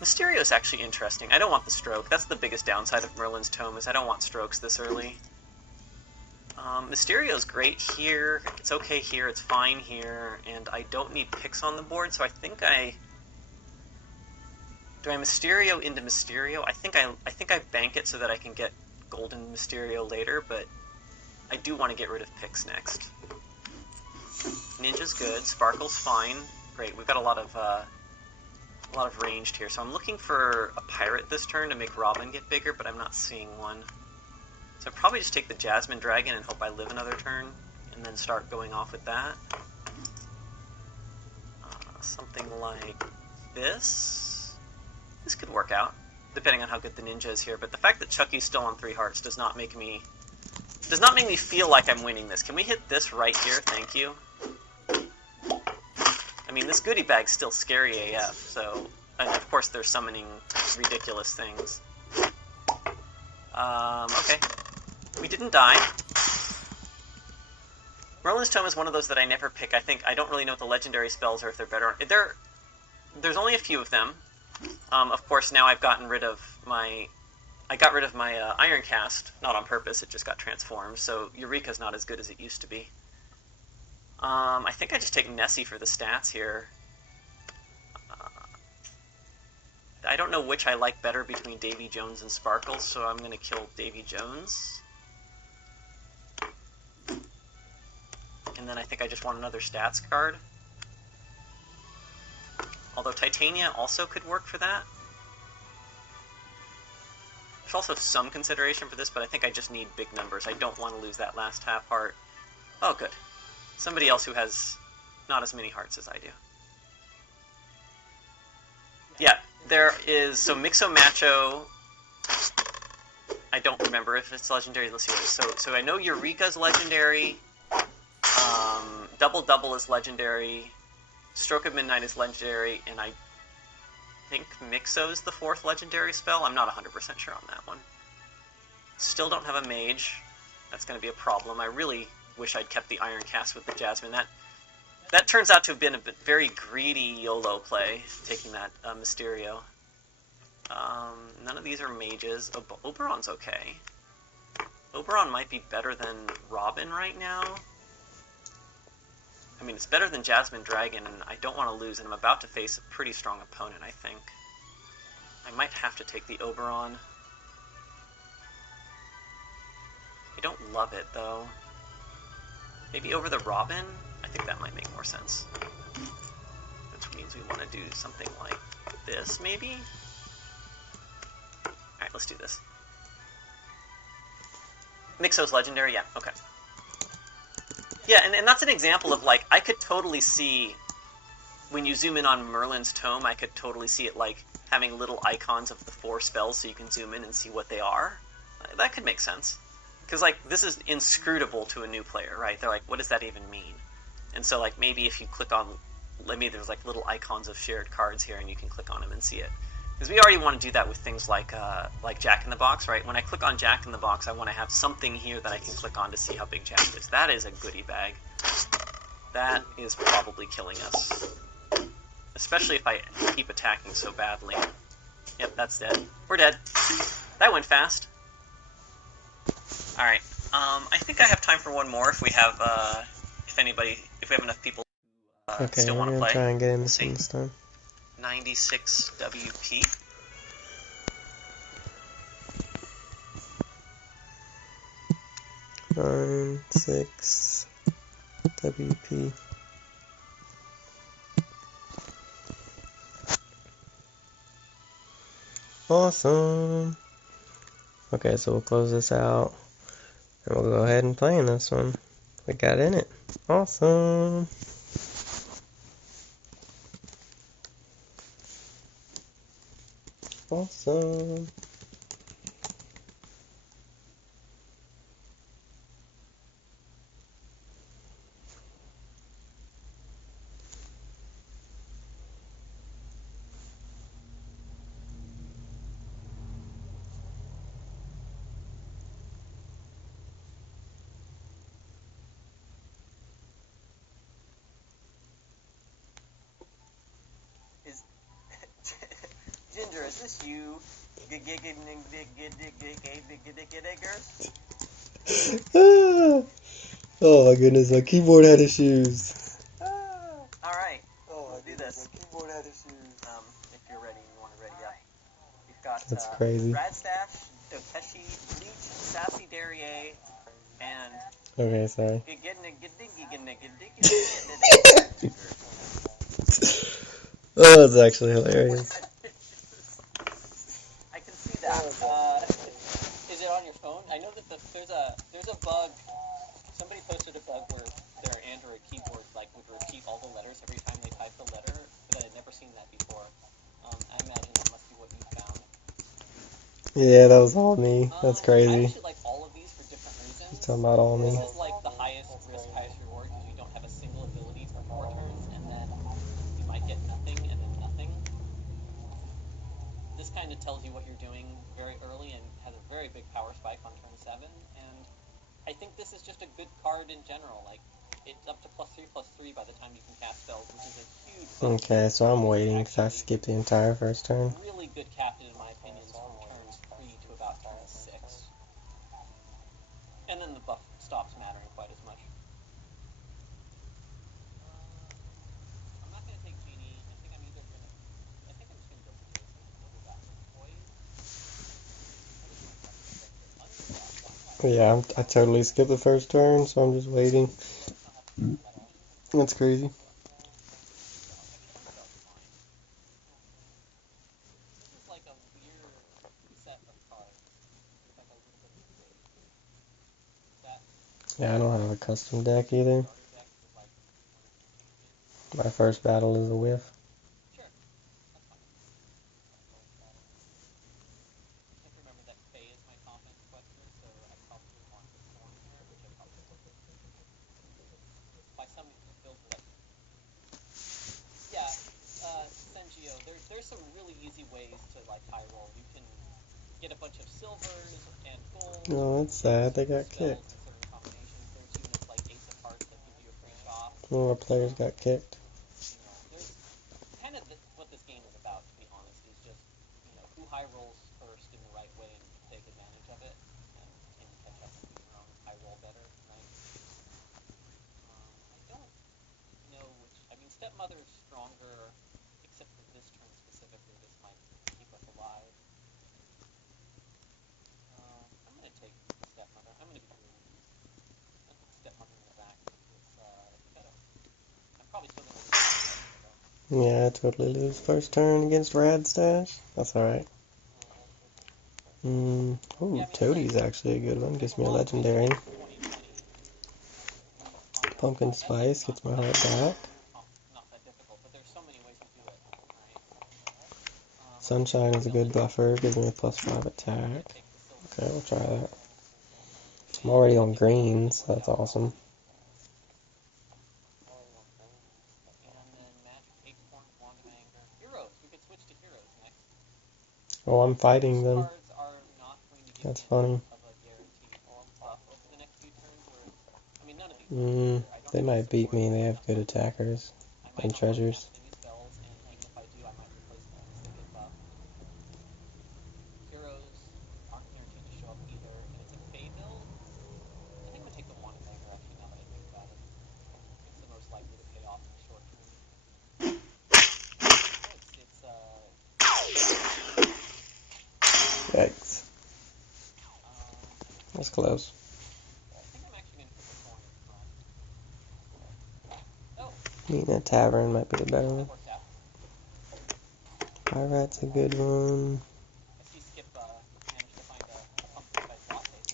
Mysterio's actually interesting. I don't want the stroke. That's the biggest downside of Merlin's Tome, is I don't want strokes this early. Mysterio's great here. It's okay here. It's fine here. And I don't need picks on the board, so I think do I Mysterio into Mysterio? I think I bank it so that I can get Golden Mysterio later, but I do want to get rid of picks next. Ninja's good. Sparkle's fine. Great. We've got a lot of ranged here, so I'm looking for a pirate this turn to make Robin get bigger, but I'm not seeing one. So I'll probably just take the Jasmine Dragon and hope I live another turn, and then start going off with that. Something like this. This could work out, depending on how good the ninja is here, but the fact that Chucky's still on 3 hearts does not make me feel like I'm winning this. Can we hit this right here? Thank you. I mean, this goodie bag's still scary AF, so... And of course they're summoning ridiculous things. Okay. We didn't die. Merlin's Tome is one of those that I never pick. I don't really know what the legendary spells are, if they're better. There's only a few of them. Of course, now I've gotten rid of my... I got rid of my Iron Cast, not on purpose, it just got transformed, so Eureka's not as good as it used to be. I think I just take Nessie for the stats here. I don't know which I like better between Davy Jones and Sparkles, so I'm going to kill Davy Jones. And then I think I just want another stats card. Although Titania also could work for that. There's also some consideration for this, but I think I just need big numbers. I don't want to lose that last half heart. Oh, good. Somebody else who has not as many hearts as I do. Yeah, there is... So Mixo Macho... I don't remember if it's legendary. Let's see what it is. So I know Eureka's legendary. Double Double is legendary. Stroke of Midnight is legendary. And I think Mixo's the 4th legendary spell. I'm not 100% sure on that one. Still don't have a mage. That's going to be a problem. I really wish I'd kept the Iron Cast with the Jasmine. That turns out to have been a very greedy YOLO play, taking that Mysterio. None of these are mages. Oberon's okay. Oberon might be better than Robin right now. I mean, it's better than Jasmine Dragon, and I don't want to lose, and I'm about to face a pretty strong opponent, I think. I might have to take the Oberon. I don't love it, though. Maybe over the Robin? I think that might make more sense. Which means we want to do something like this, maybe? Alright, let's do this. Mixo's legendary? Yeah, okay. Yeah, and that's an example of, like, I could totally see, when you zoom in on Merlin's Tome, I could totally see it, like, having little icons of the 4 spells so you can zoom in and see what they are. That could make sense. Because, like, this is inscrutable to a new player, right? They're like, what does that even mean? And so, like, maybe if you click on, maybe there's, like, little icons of shared cards here and you can click on them and see it. Because we already want to do that with things like Jack in the Box, right? When I click on Jack in the Box, I want to have something here that I can click on to see how big Jack is. That is a goodie bag. That is probably killing us. Especially if I keep attacking so badly. Yep, that's dead. We're dead. That went fast. Alright. I think I have time for one more if we have, if we have enough people still want to play. Okay, we're gonna try and get him See. this time. 96 WP. Nine, 6 WP. Awesome. Okay, so we'll close this out, and we'll go ahead and play in this one. We got in it. Awesome. Awesome. Ginger, is this you? Oh my goodness, my keyboard had issues. Alright, we'll do this. My keyboard had issues. If you're ready, you want to ready up. We've got That's crazy. Radstash, Dokeshi, Bleach, Sassy Derriere, and Okay, sorry. Oh, that's actually hilarious. I can see that. Is it on your phone? I know that there's a bug. Somebody posted a bug where their Android keyboard like would repeat all the letters every time they type the letter, but I had never seen that before. I imagine that must be what you found. Yeah, that was all me. That's I crazy. actually like all of these for different reasons. You're talking about all me. This is like the highest risk, highest reward because you don't have a single ability for 4 turns, and then you might get nothing and then nothing. This kind of tells you what you're doing very early and has a very big power spike on turn 7, and I think this is just a good card in general. Like, it's up to +3/+3 by the time you can cast spells, which is a huge boost. Okay, so I'm waiting because I skipped the entire first turn. Really good captain, in my opinion, from turns 3 to about turn 6. And then the buff stops mattering quite as much. I'm not going to take Genie. I think I'm just going to go for Jason. What we got? Poise. Yeah, I totally skipped the first turn, so I'm just waiting. That's crazy. This is like a weird set of cards. There's like a little bit of space. That Yeah, I don't have a custom deck either. starter deck with like one or two changes. My first battle is a whiff. Sure, that's fine. I can't remember that Faye is my confidence question, so I probably want the Storm here, which I probably would. By some builds are like, yeah, Sengio, there's some really easy ways to like high roll. You can get a bunch of silvers and gold. Oh, that's sad. They got Spells kicked. in certain combinations. There's units like Ace of Hearts that give you a free shop. More players got kicked. You know, there's kind of what this game is about, to be honest, is just, you know, who high rolls first in the right way and can take advantage of it, and can you catch up and do your own high roll better, right? I don't know which, I mean, Stepmother is stronger, except for this turn specifically. This might keep us alive. I'm going to take Stepmother. I'm going to be greedy. Yeah, I totally lose first turn against Radstash. That's alright. Oh, Toadie's actually a good one. Gives me a legendary. Pumpkin Spice gets my heart back. Sunshine is a good buffer. Gives me a +5 attack. Okay, we'll try that. I'm already on green, so that's awesome. Oh, I'm fighting them. That's funny. They might beat me. They have good attackers and treasures. Yikes. That's close. Meeting a tavern might be a better one. Pirate's a good one.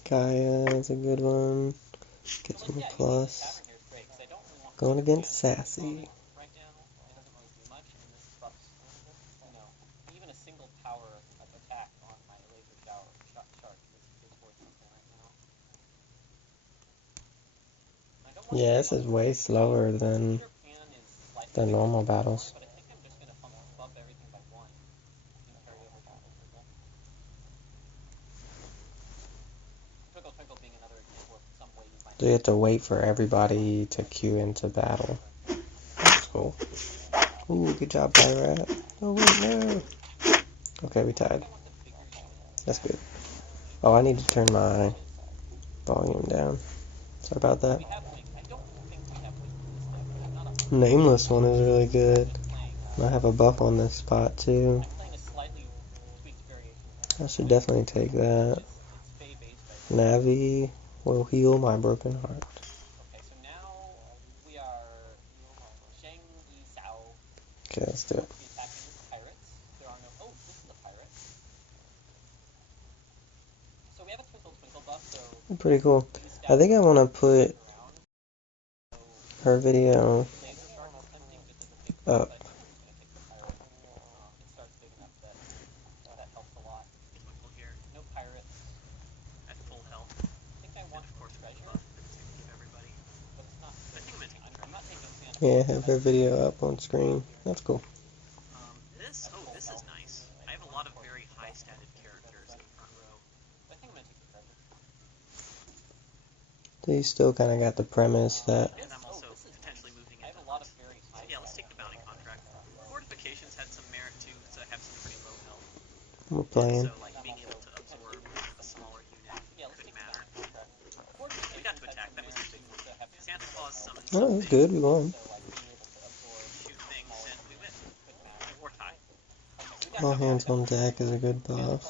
Kaya is a good one. Gets me a plus. Going against Sassy. Yeah, this is way slower than the normal battles. So you have to wait for everybody to queue into battle. That's cool. Ooh, good job, Pirate. Oh, wait, no. Okay, we tied. That's good. Oh, I need to turn my volume down. Sorry about that. Nameless one is really good. I have a buff on this spot, too. I should definitely take that. Navi will heal my broken heart. Okay, let's do it. Pretty cool. I think I want to put her video up. Yeah, have her video up on screen. That's cool. This is nice. I have a lot of very high statted characters in front row. So you still kind of got the premise that... And I'm also potentially moving into hunt. So yeah, let's take the bounty contract. Fortifications had some merit too, so I have some pretty low health. We're playing. So like being able to absorb a smaller unit could matter. We got to attack, that was the big one. Santa Claus summons Oh, that was good, we won. shoot things, and we win. Or tie. All hands on deck is a good buff.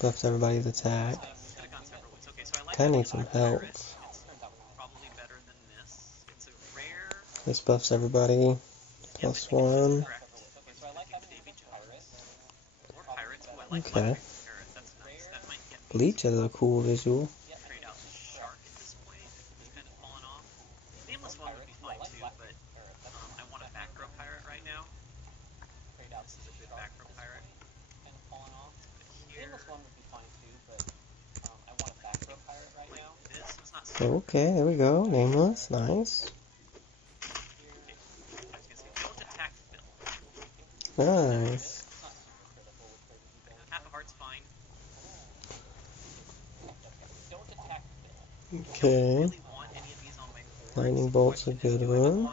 Buffs everybody's attack. Could have gone several ways. Okay, so I like Kinda that need some health. It's probably better than this. It's a rare. This buffs everybody. +1. Okay. Bleach has a cool visual. Trade out Shark at this point. It's kind of fallen off. Nameless one would be fine too, but I want a back row pirate right now. This is a good back row pirate. Okay, there we go. Nameless. Nice. Don't attack Phil. Nice. Half a heart's fine. Okay. Lightning Bolt's a good one.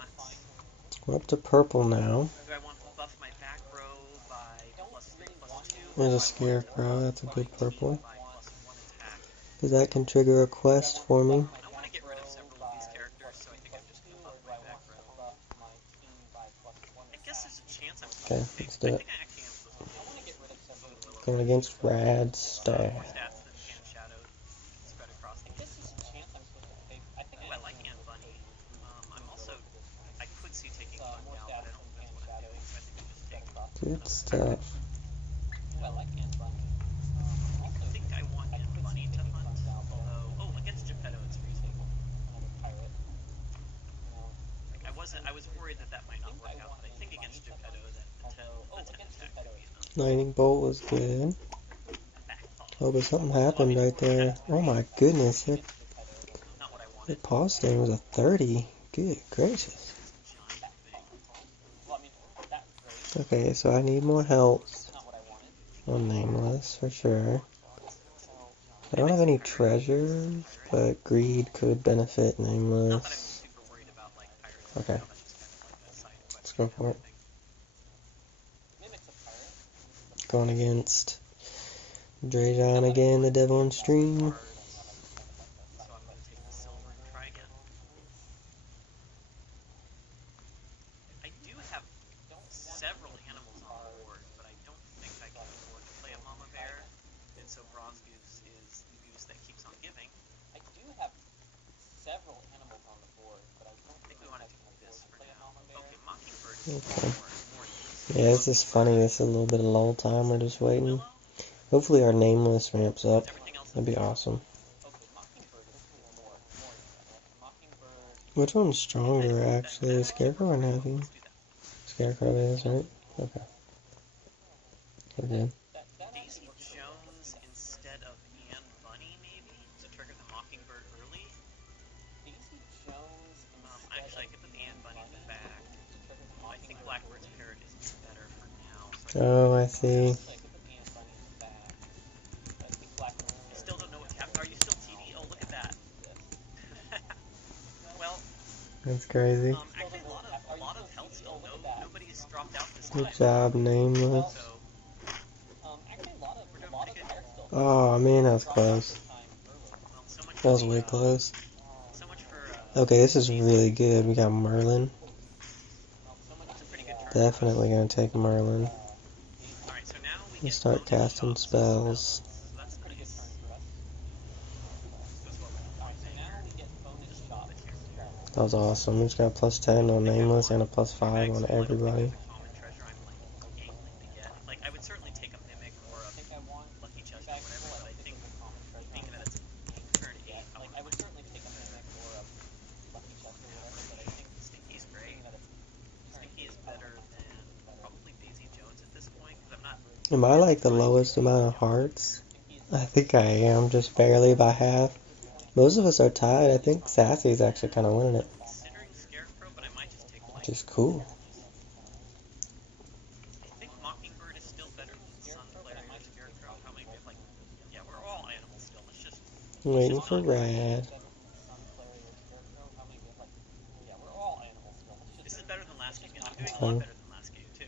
We're up to purple now. Do I want to buff my back row by +3/+2? There's a Scarecrow. That's a good purple. Because that can trigger a quest for me. I want to get rid of several of these characters, so I think I'm just going to buff my back row. I guess there's a chance I'm supposed Okay, to pick. let's do I it. think I actually am supposed to pick. Going against Radstash. More stats than Can of Shadows spread across the game. I like Ant Bunny. I'm also, I could see taking Fun down Good stuff. I think I want Anne Bunny to hunt, although, oh, against Geppetto it's reasonable. I was worried that might not work out, but I think against Geppetto that the 10 attack could be enough. Lightning bolt was good. Back paw. Oh, but something happened right there. Oh my goodness, Not what I wanted. that paw sting was a 30. Good gracious. Giant thing. Okay, so I need more health on Nameless for sure. I don't have any treasures, but greed could benefit Not that I'm Nameless. super worried about like pirates. Okay, That's just kind of like a side quest. let's go for it. thing. Going against Drajjon again, the devil on stream. So I'm going to take the silver and try again. I do have several animals on the board, but I don't think I can afford to play a mama bear, and so bronze goose is the goose that keeps on giving. I think we want to do this for now. Okay, mockingbird is Okay. more Yeah, this is funny. This is a little bit of lull time. We're just waiting. Hopefully our Nameless ramps up. everything else. That'd be awesome. Okay, mockingbird is more. Mockingbird. Which one's stronger, actually? Scarecrow or Navy? Let's do that. Scarecrow is, right? Okay. We're good. Daisy Jones instead of Anne Bunny, maybe, to trigger the mockingbird early. Actually, I could put the Anne Bunny back. I think Blackbird's parrot is better for now. So Oh, I see. I still don't know what's happening. Are you still TD? Oh, look at that. Well, That's crazy. actually a lot of health still. Nobody's dropped out this time. Good job, Nameless. So, we're doing pretty good here. Oh, man, that was close. Well, so much That was for way close. so much for Okay, this is really good. We got Merlin. it's a pretty good turn. Definitely gonna take Merlin. Alright, so now we And get start bonus casting shots. spells. So that's nice. Goes well with the That was awesome. We just got a plus 10 on Nameless and a plus 5 on everybody. common treasure I'm like angling to get. Like I would certainly take a mimic or a lucky chest or whatever, but I think being that it's turn 8, I would certainly take a mimic or a lucky chest or whatever, but I think Stinky's great. Stinky is better than probably Daisy Jones at this point, because I'm not Am I like the lowest amount of hearts? I think I am, just barely by half. Most of us are tied. I think Sassy's actually kind of winning it, considering Scarecrow, but I might just take which is cool. I think Mockingbird is still better than Sunflare or Scarecrow. How many we have, like, yeah, we're all animals still. Let's just I'm waiting for Rad. This is better than last game, and I'm doing a Okay. lot better than last game too.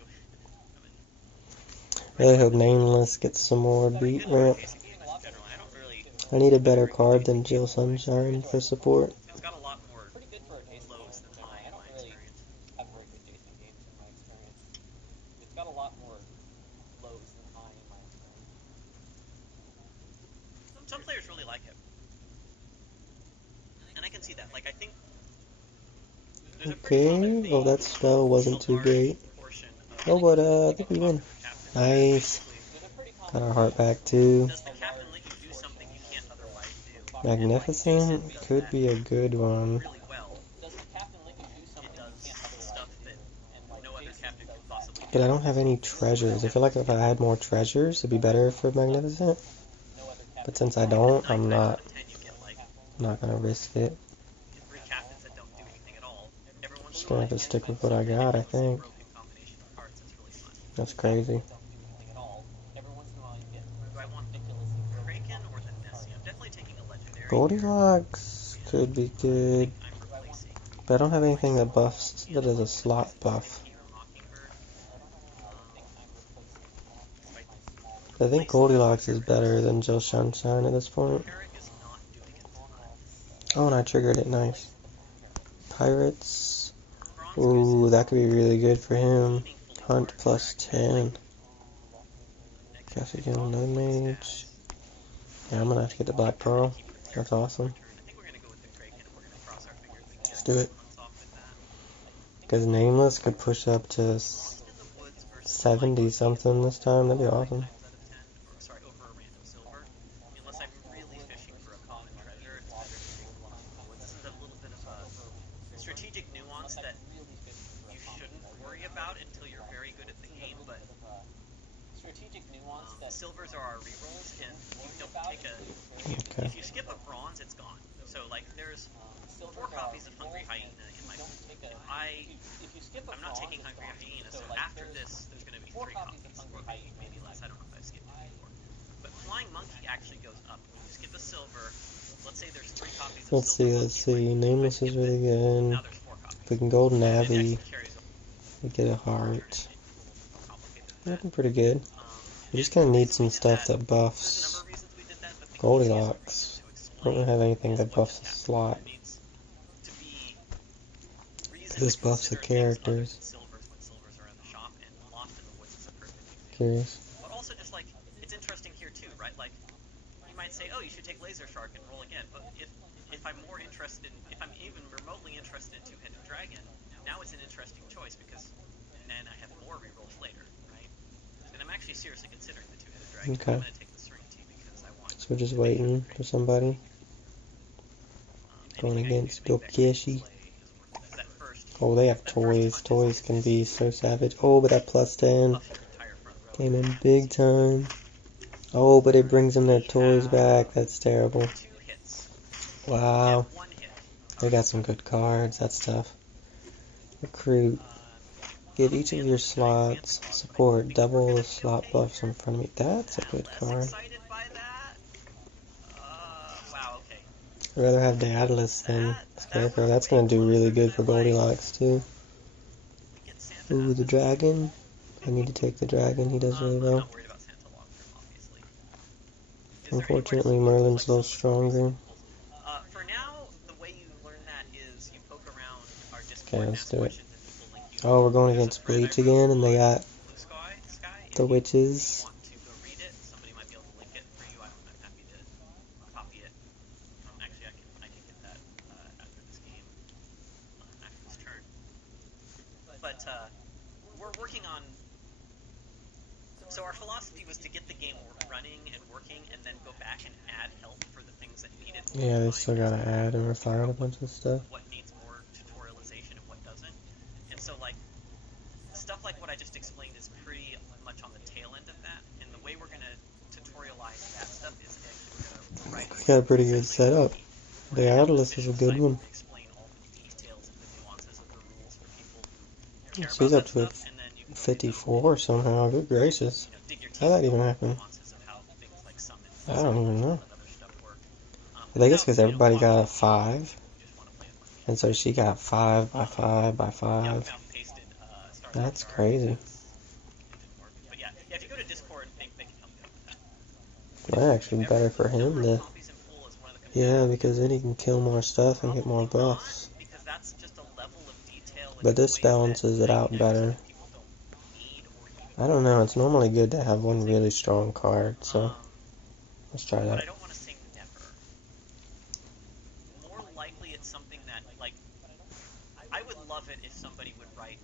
Really hope Nameless gets some more beat ramp. Basic game in general, I don't really. I need a better card than Jill Sunshine for support. It's got a lot more lows than high in my experience. Some players really like it, and I can see that. Like I think. there's a pretty common Okay, well theme that spell wasn't too great. portion of Oh, but I think we win. captain. Nice. Got our heart back too. Does the captain let you do something you can't otherwise do? Magnificent could be a good one. Really well. It does stuff that no other captain could possibly do. But I don't have any treasures. I feel like if I had more treasures, it'd be better for Magnificent. But since I don't, I'm 9 times not out of 10 you get like gonna risk it. 3 captains that don't do anything at all. Every once Just in a gonna while have to you stick get with what I got, I think. broken combination of cards. That's really fun. That's crazy. Do I want the Kraken or the Nessie? I'm definitely taking a legendary. Goldilocks could be good, I'm replacing but I don't have anything that buffs, that is a slot buff. Stinky or Mockingbird. I think Goldilocks is better than Jill Sunshine at this point. Eric is not doing it for us. Oh, and I triggered it, nice. Pirates. Bronze Ooh, that could be really good for him. Hunt plus 10. Guess we get another mage. Yeah, I'm gonna have to get the Black Pearl. That's awesome. I think we're gonna go with the Kraken and we're gonna cross our fingers we can Let's do it. months off with that. Because Nameless could push up to Lost in the Woods versus 70 something this time. That'd be awesome. 9 times out of 10, or sorry, over a random silver. Unless I'm really fishing for a common treasure, it's better to take one from the woods. This is a little bit of a strategic nuance that you shouldn't worry about until you're very good at the game, but silvers are our rerolls, and you don't take a... Okay. If you skip a bronze, it's gone. So, like, there's 4 copies of Hungry Hyena in my... I'm not taking Hungry Hyena, so after this, there's going to be 3 copies, or maybe less. I don't know if I've skipped it before. But Flying Monkey actually goes up. When you skip a silver, let's say there's 3 copies of Let's see. Nameless is really good. now there's 4 copies. If we can Golden And it Abbey, actually carries over. we get a heart. Complicated than that. Looking pretty good. We just kind of need some stuff that buffs Goldilocks. I don't really have anything that buffs the slot. This buffs the characters. Curious. But also just like, it's interesting here too, right? Like, you might say, oh, you should take Laser Shark and roll again, but if I'm more interested, if I'm even remotely interested in Two-Headed Dragon, now it's an interesting choice because then I have more rerolls later, right? And I'm actually seriously considering the Two-Headed Dragon. Okay. I'm going to take the Serenity because I want... So we're just waiting for somebody. Going against Dokeshi. Oh, they have toys. Toys can be so savage. Oh, but that plus 10 came in big time. Oh, but it brings them their toys back. That's terrible. Wow. They got some good cards. That's tough. Recruit. Give each of your slots support double the slot buffs in front of me. That's a good card. I'd rather have Daedalus than Scarecrow. That's going to do really good for Goldilocks, too. Ooh, the dragon. I need to take the dragon. He does really well. Unfortunately, Merlin's a little stronger. For now, the way you learn that is you poke around our Discord. Okay, let's do it. Oh, we're going against Bleach again, and they got the witches. Somebody might be able to link it for you. I'm happy to copy it. Actually, I can get that after this game, after this turn. But we're working on... So our philosophy was to get the game running and working, and then go back and add help for the things that needed. Yeah, they still gotta add and refine a bunch of stuff. What needs more tutorialization and what doesn't. And so, like, stuff like what I just explained is pretty much on the tail end of that. And the way we're going to tutorialize that stuff is we're going to write... We got a pretty good setup. The Atlas is a good one. Explain all the details and the nuances of the rules for people who care She's about up that to stuff, and then you can 54 somehow. Good gracious. dig your teeth How'd that into even the happen? nuances of how things like summons I don't even know. and other stuff work. I guess because everybody got a 5. You just want to play it like And so she got 5 by 5 by 5. pasted Star That's Star crazy. It didn't work. But yeah, if you go to Discord, they can help you out with that. Well, actually better for him to... Copies in full is one of the Yeah, because then he can kill more stuff and get more buffs. because that's just a level of detail in But this ways balances it out better. people don't need or even I don't know, it's normally good to have one really strong card, so let's try but that. I don't want to say never. More likely it's something that, like, I would love it if somebody would write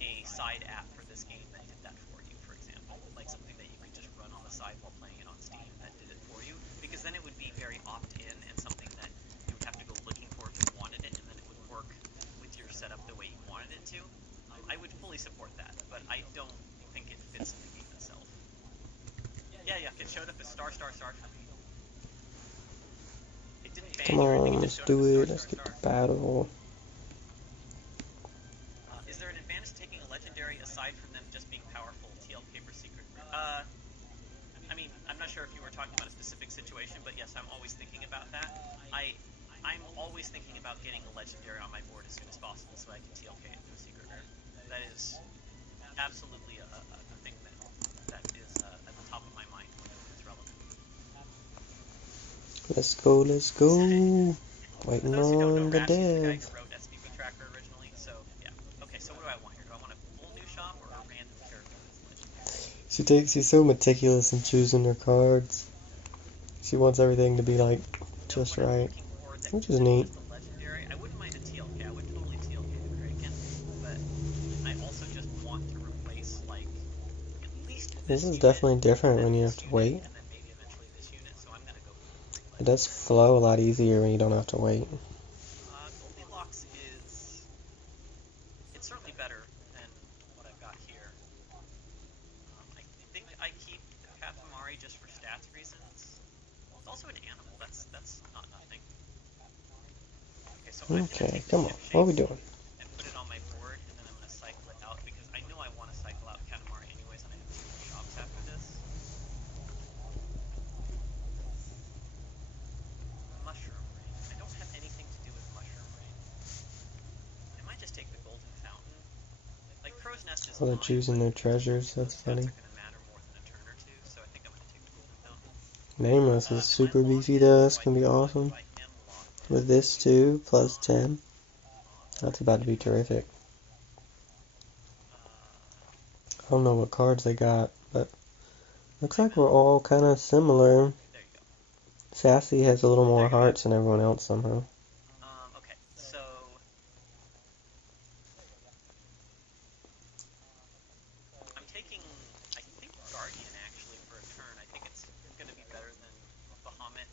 a side app for this game that did that for you, for example. Like something that you could just run on the side while playing it on Steam that did it for you. Because then it would be very opt-in and something that you would have to go looking for if you wanted it, and then it would work with your setup the way you wanted it to. I would fully support that, but I don't think it fits in the game itself. Yeah, it showed up as star for me. It didn't ban Come you or anything, on, it let's just showed up do as it. Let's get star. the battle. Is there an advantage to taking a legendary aside from them just being powerful? TL paper secret. I mean, I'm not sure if you were talking about a specific situation, but yes, I'm always thinking about that. I'm always thinking about getting a legendary on my board as soon as possible so I can TLK it to a secret rare. That is absolutely a thing that is at the top of my mind when it's relevant. Let's go, let's go. Waiting For those who don't know, on the Rash is the guy dev. who wrote SPP Tracker originally, so yeah. Okay, so what do I want here? Do I want a full new shop or a random character that's legendary? She's so meticulous in choosing her cards. She wants everything to be like just right, which is neat. Legendary. I wouldn't mind a TLK. I would totally TLK the Kraken, but I also just want to replace like This is definitely different when you have to wait. and then maybe eventually this unit. So I'm gonna go for It does flow a lot easier when you don't have to wait. Goldilocks is it's certainly better than what I've got here. I think I keep Katamari just for stats reasons. It's also an animal. That's not nothing. Okay, so I'm gonna Okay, take the come on. ship What are we shape doing? and put it on my board, and then I'm gonna cycle it out because I know I want to cycle out Katamari anyways, and I have 2 more shops after this. Mushroom Ring. I don't have anything to do with Mushroom Ring. I might just take the Golden Fountain. Like, Crow's Nest is Oh, they're fine, choosing but their treasures. those That's stats funny. are going to matter more than a turn or two, so I think I'm going to take the Golden Fountain. Nameless is Am I super logged beefy in? though. Do That's I gonna be look awesome. I am logged in. With this too, plus 10. That's about to be terrific. I don't know what cards they got, but looks like we're all kind of similar. There you go. Sassy has a little more hearts than everyone else somehow. Okay, so I'm taking, I think, Guardian actually for a turn. I think it's going to be better than Bahamut.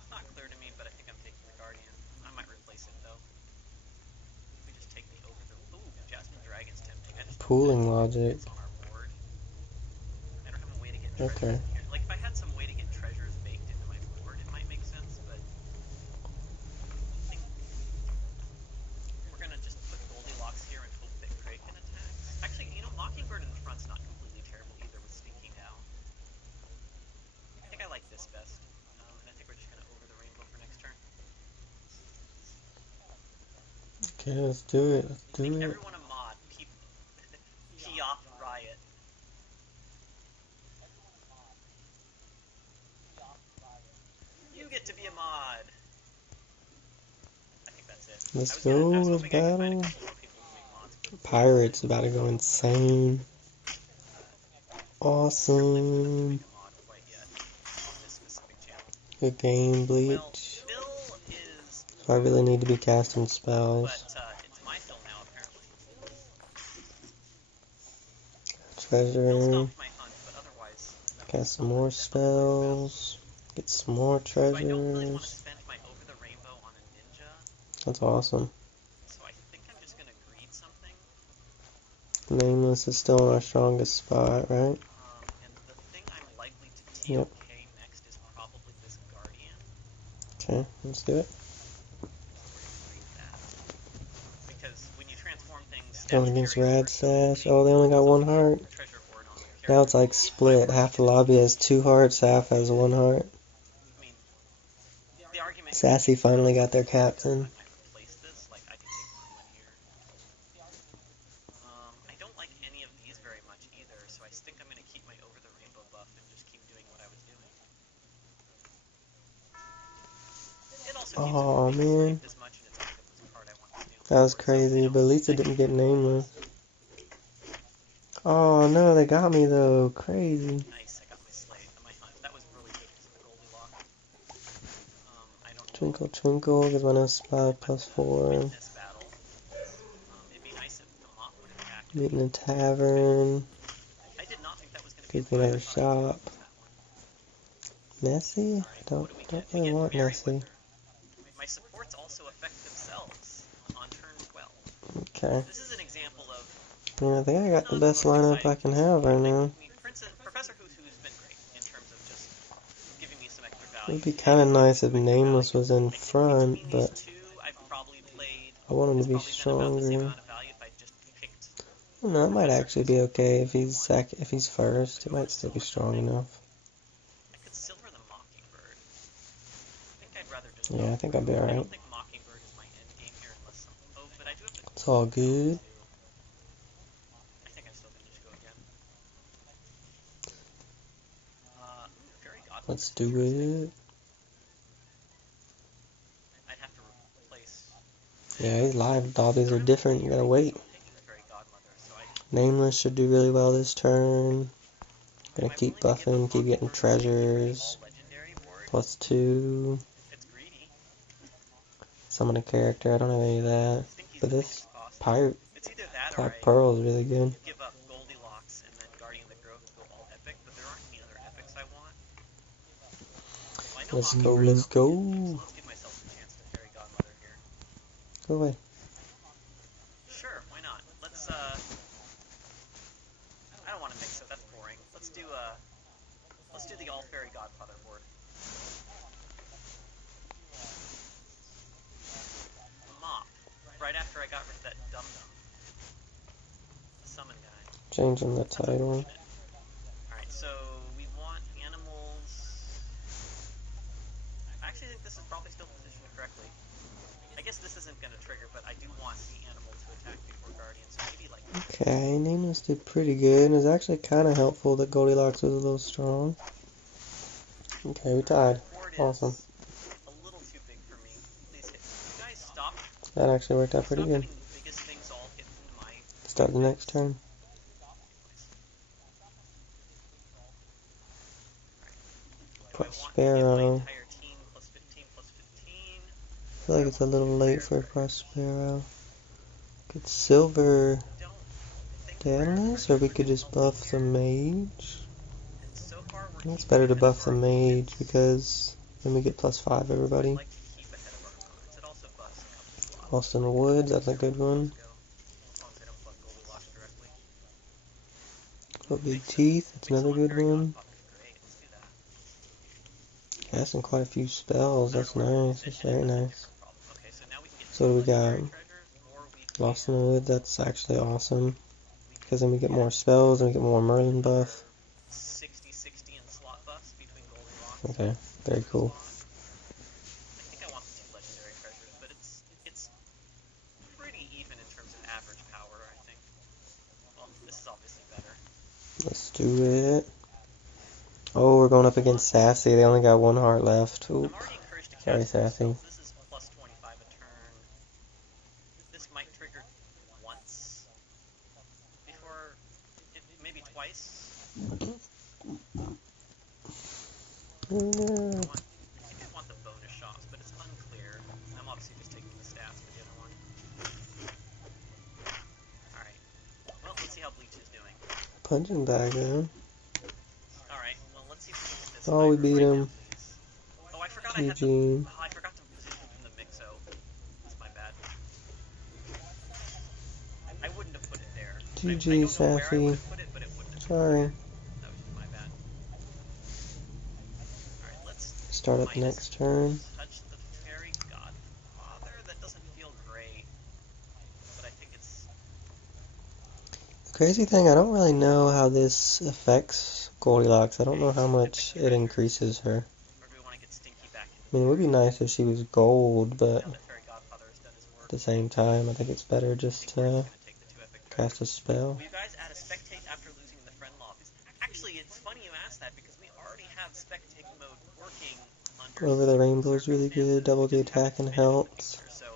It's not clear to me, but I think I'm taking the Guardian. I might replace it though. We just take the over the. Ooh, Jasmine Dragon's tempting. I just don't have Pooling any logic. units on our board. I don't have a way to get Okay. treasures in here. Like, if I had some way to get treasures baked into my board, it might make sense, but I think we're gonna just put Goldilocks here and hope that Craig can attack. Actually, you know, Mockingbird in the front's not completely terrible either with sneaking down. I think I like this best, and I think we're just gonna over the rainbow for next turn. Okay, let's do it. Let's do Make it. everyone a mod. Piop Riot. You get to be a mod. I think that's it. Let's I go. was Let's hoping I could find a battle. couple more people to make mods. But Pirates about to go insane. Awesome. make a mod quite yet on this specific channel. Good game, Bleach. Well, Phil is, So I really need to be casting spells. but it's my Phil now apparently. Phil Treasure. stopped my hunt, but otherwise. Cast some more spells. Get some more So I don't really want to treasures. spend my over the rainbow on a ninja, That's awesome. so I think I'm just gonna greed something. Nameless is still in our strongest spot, right? And the thing I'm likely to Yep. TOK next is probably this Guardian. Okay, let's do it. So we're gonna greed that. Because when you transform things, Going against Rad Sash. Oh, they only got 1 heart. treasure hoard on the Now it's like split. Half the lobby has 2 hearts, half has 1 heart. I mean, the argument. Sassy finally got their captain. I replace this, like I can take Merlin here. I don't like any of these very much either, so I think I'm gonna keep my over the rainbow buff and just keep doing what I was doing. It also keeps Oh it man, as much and it's a card I want to steal. that was crazy. But at least it didn't get nameless. Oh no, they got me though. Crazy. Nice, I got my slate, my hunt. That was really good because of the Goldilocks. I don't know. Twinkle twinkle, because my no spot plus 4. Win this battle. It'd be nice if the Mop would attack. Meeting a tavern. I did not think that was going to be Taking another shop. Nessie? I don't really want Nessie. My supports also affect themselves on turn 12. Okay. This is an example of. Yeah, I think I got the best lineup I can have right now. Professor Who's been great in terms of just giving me some extra It value. would be kind of nice if Nameless was in front, but I want him to be stronger. No, it might actually be okay if he's first. It might still be strong enough. I could silver the Mockingbird. I think I'd rather just. Yeah, I think I'll be I alright. don't think Mockingbird is my end game here unless some. Oh, but I do have the. It's all good. I think I'm still gonna just go again. Fairy Godmother. Let's do it. I'd have to replace. Yeah, these live lobbies are different. You gotta wait. Taking the Fairy Godmother, so I. Nameless should do really well this turn. Gonna keep buffing, keep getting treasures. Legendary board. Plus 2. It's greedy. Summon a character, I don't have any of that. But this pirate It's either that or Black Pearl is really good. give up Goldilocks and then Let's go, let's go. Let's give myself a chance to fairy godmother here. Go away. Sure, why not? Let's I don't want to mix it, that's boring. Let's do the all fairy godfather board. Mop. Right after I got rid of that dum-dum. The summon guy. Changing the title. Alright, so we want animals. I actually think this is probably still positioned correctly. I guess this isn't going to trigger, but I do want the animal to attack before Guardian, so maybe like... Okay, Nemos did pretty good. It was actually kind of helpful that Goldilocks was a little strong. Okay, we tied. Awesome. A little too big for me. Please hit. You guys stop. That actually worked out pretty Stop good. having the biggest things all hit into my... Start the next turn. Prospero. I feel like it's a little late for Prospero. Could Silver Deadness, or we could just buff the Mage. I think it's better to buff the Mage because then we get +5 everybody. Lost in the Woods, that's a good one. Big Teeth, that's another good one. Casting quite a few spells, that's nice, that's very nice. So what do we got? Lost in the Woods, that's actually awesome. Because then we get more spells and we get more Merlin buff. 60-60 and slot buffs between Goldilocks. Okay, very cool. I think I want the 2 legendary treasures, but it's pretty even in terms of average power, I think. Well, this is obviously better. Let's do it. Oh, we're going up against Sassy. They only got 1 heart left. Oop. Sorry, Sassy. This is +25 a turn. This might trigger once. Before, maybe twice. I think I want the bonus shots, but it's unclear. I'm obviously just taking the stats for the other one. Alright. Well, let's see how Bleach is doing. Punching bag, man. Alright, well, let's see if we can get this. Oh, we beat him. Oh, I forgot GG. I forgot to position from the Mixo. That's my bad. I wouldn't have put it there. GG, Sassy. Sorry. That was just my bad. Alright, let's Start up next turn. touch the fairy godfather. That doesn't feel great, but I think it's... The crazy thing, I don't really know how this affects Goldilocks. I don't know how much it increases her. Or do we want to get Stinky back I mean, it would be nice if she was gold, but now that fairy godfather has done his work? at the same time, I think it's better just to cast a spell. Will you guys add a spectate after losing the friend lobbies? Actually, it's funny you asked that because we already have spectate mode working under... Over the Rainbow is really good. Double the attack and health. So,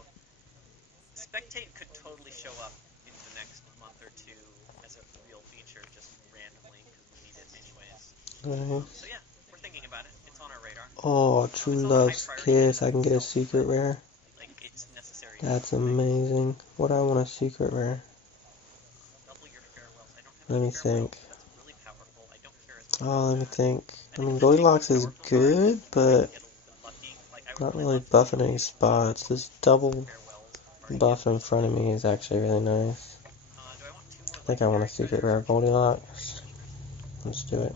spectate could totally show up in the next month or two as a real feature, just randomly, because we need it anyways. Nice. So yeah, we're thinking about it. It's on our radar. Oh, True Love's Kiss. I can get a secret rare. Like, it's necessary. That's amazing. What do I want a secret rare? Double your farewells. I don't have Let me any farewells. think. That's really powerful. I don't care as much. Oh, let me think. I mean, Goldilocks is good, but not really buffing any spots. This double buff in front of me is actually really nice. I think I want a secret rare Goldilocks. Let's do it.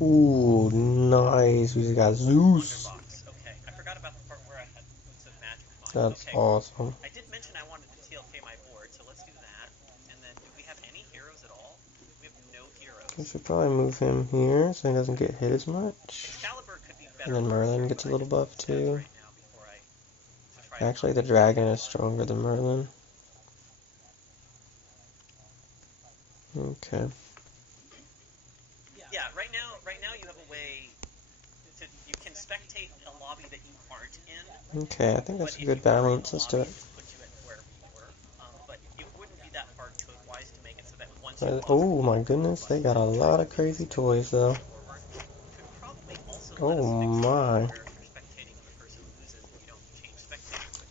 Ooh, nice. We just got Zeus. Okay, I forgot about the part where I had boots of magic. That's awesome. I did mention I wanted to TLK my board, so let's do that. And then, do we have any heroes at all? We have no heroes. We should probably move him here so he doesn't get hit as much. Excalibur could be better. And then Merlin gets a little buff too. Right now before I Actually, the dragon is stronger than Merlin. Okay. Yeah, right now you have a way to, you can spectate a lobby that you aren't in. Okay, I think that's a good balance. Let's do it. But it wouldn't be that hard code-wise to make it so that once Oh my goodness, they got a lot of crazy toys though. Oh my.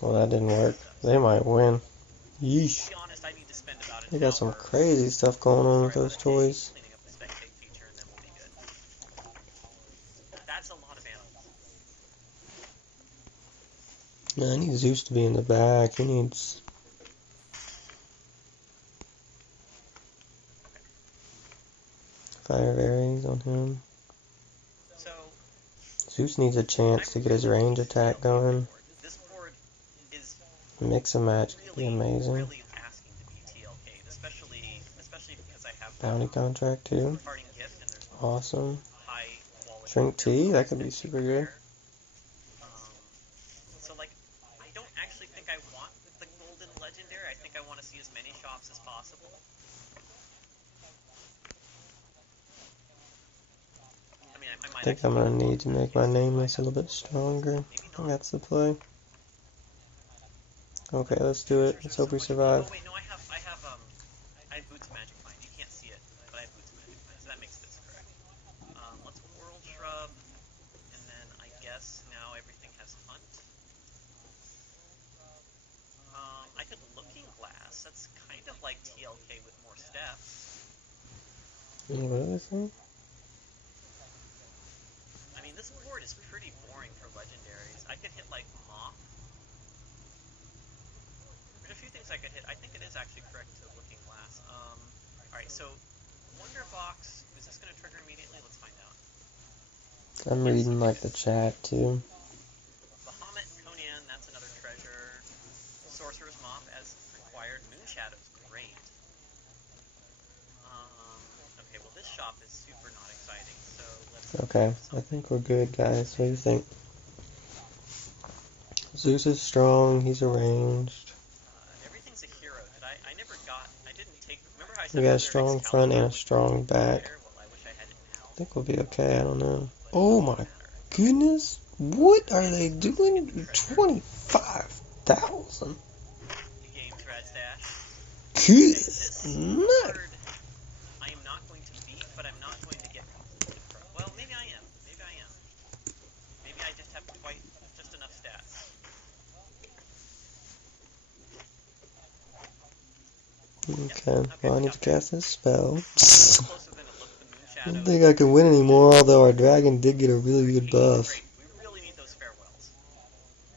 Well, that didn't work. They might win. Yeesh. They got some crazy stuff going on with those toys. Man, I need Zeus to be in the back. He needs... Fire Aries on him. So Zeus needs a chance to get his range attack going. this board is Mix and match could be amazing. really asking to be TLK'd, especially because I have Bounty contract too. parting gift and there's Awesome. high quality. Shrink T, that could be super good. So like, I don't actually think I want the golden legendary. I think I want to see as many shops as possible. I mean, I I think I'm gonna need to make my nameless a little bit stronger. I think that's the play. Okay, let's do it. Let's hope we survive. Oh wait, no, I have Boots of Magic Find. You can't see it, but I have Boots of Magic Find, so that makes this correct. Let's World Shrub, and then I guess now everything has Hunt. I could Looking Glass. That's kind of like TLK with more steps. Any other thing? I mean, this board is pretty boring for legendaries. I could hit like Moth. There's a few things I could hit. I think it is actually correct to Looking Glass. Alright, so Wonder Box, is this going to trigger immediately? Let's find out. I'm reading like the chat too. Bahamut, Conan, that's another treasure. Sorcerer's Moth as required. Moonshadow's great. Okay, well this shop is super not exciting, so let's... Okay, I think we're good, guys. What do you think? Zeus is strong, he's arranged. Everything's a hero. I never got... I didn't take... Remember how I said... We got a strong front and a strong back. Well, I wish I had it now. I think we'll be okay, I don't know. Oh my goodness! What are they doing? 25,000! Game Trad Stash. Good night! I am not going to beat, but I'm not going to get completely pro. Well, maybe I am. Maybe I am. Maybe I just have just enough stats. Okay, well I need to cast this spell. Closer than it looked, the I Moonshadow. don't think I can win anymore, although our dragon did get a really good buff. Great. We really need those farewells.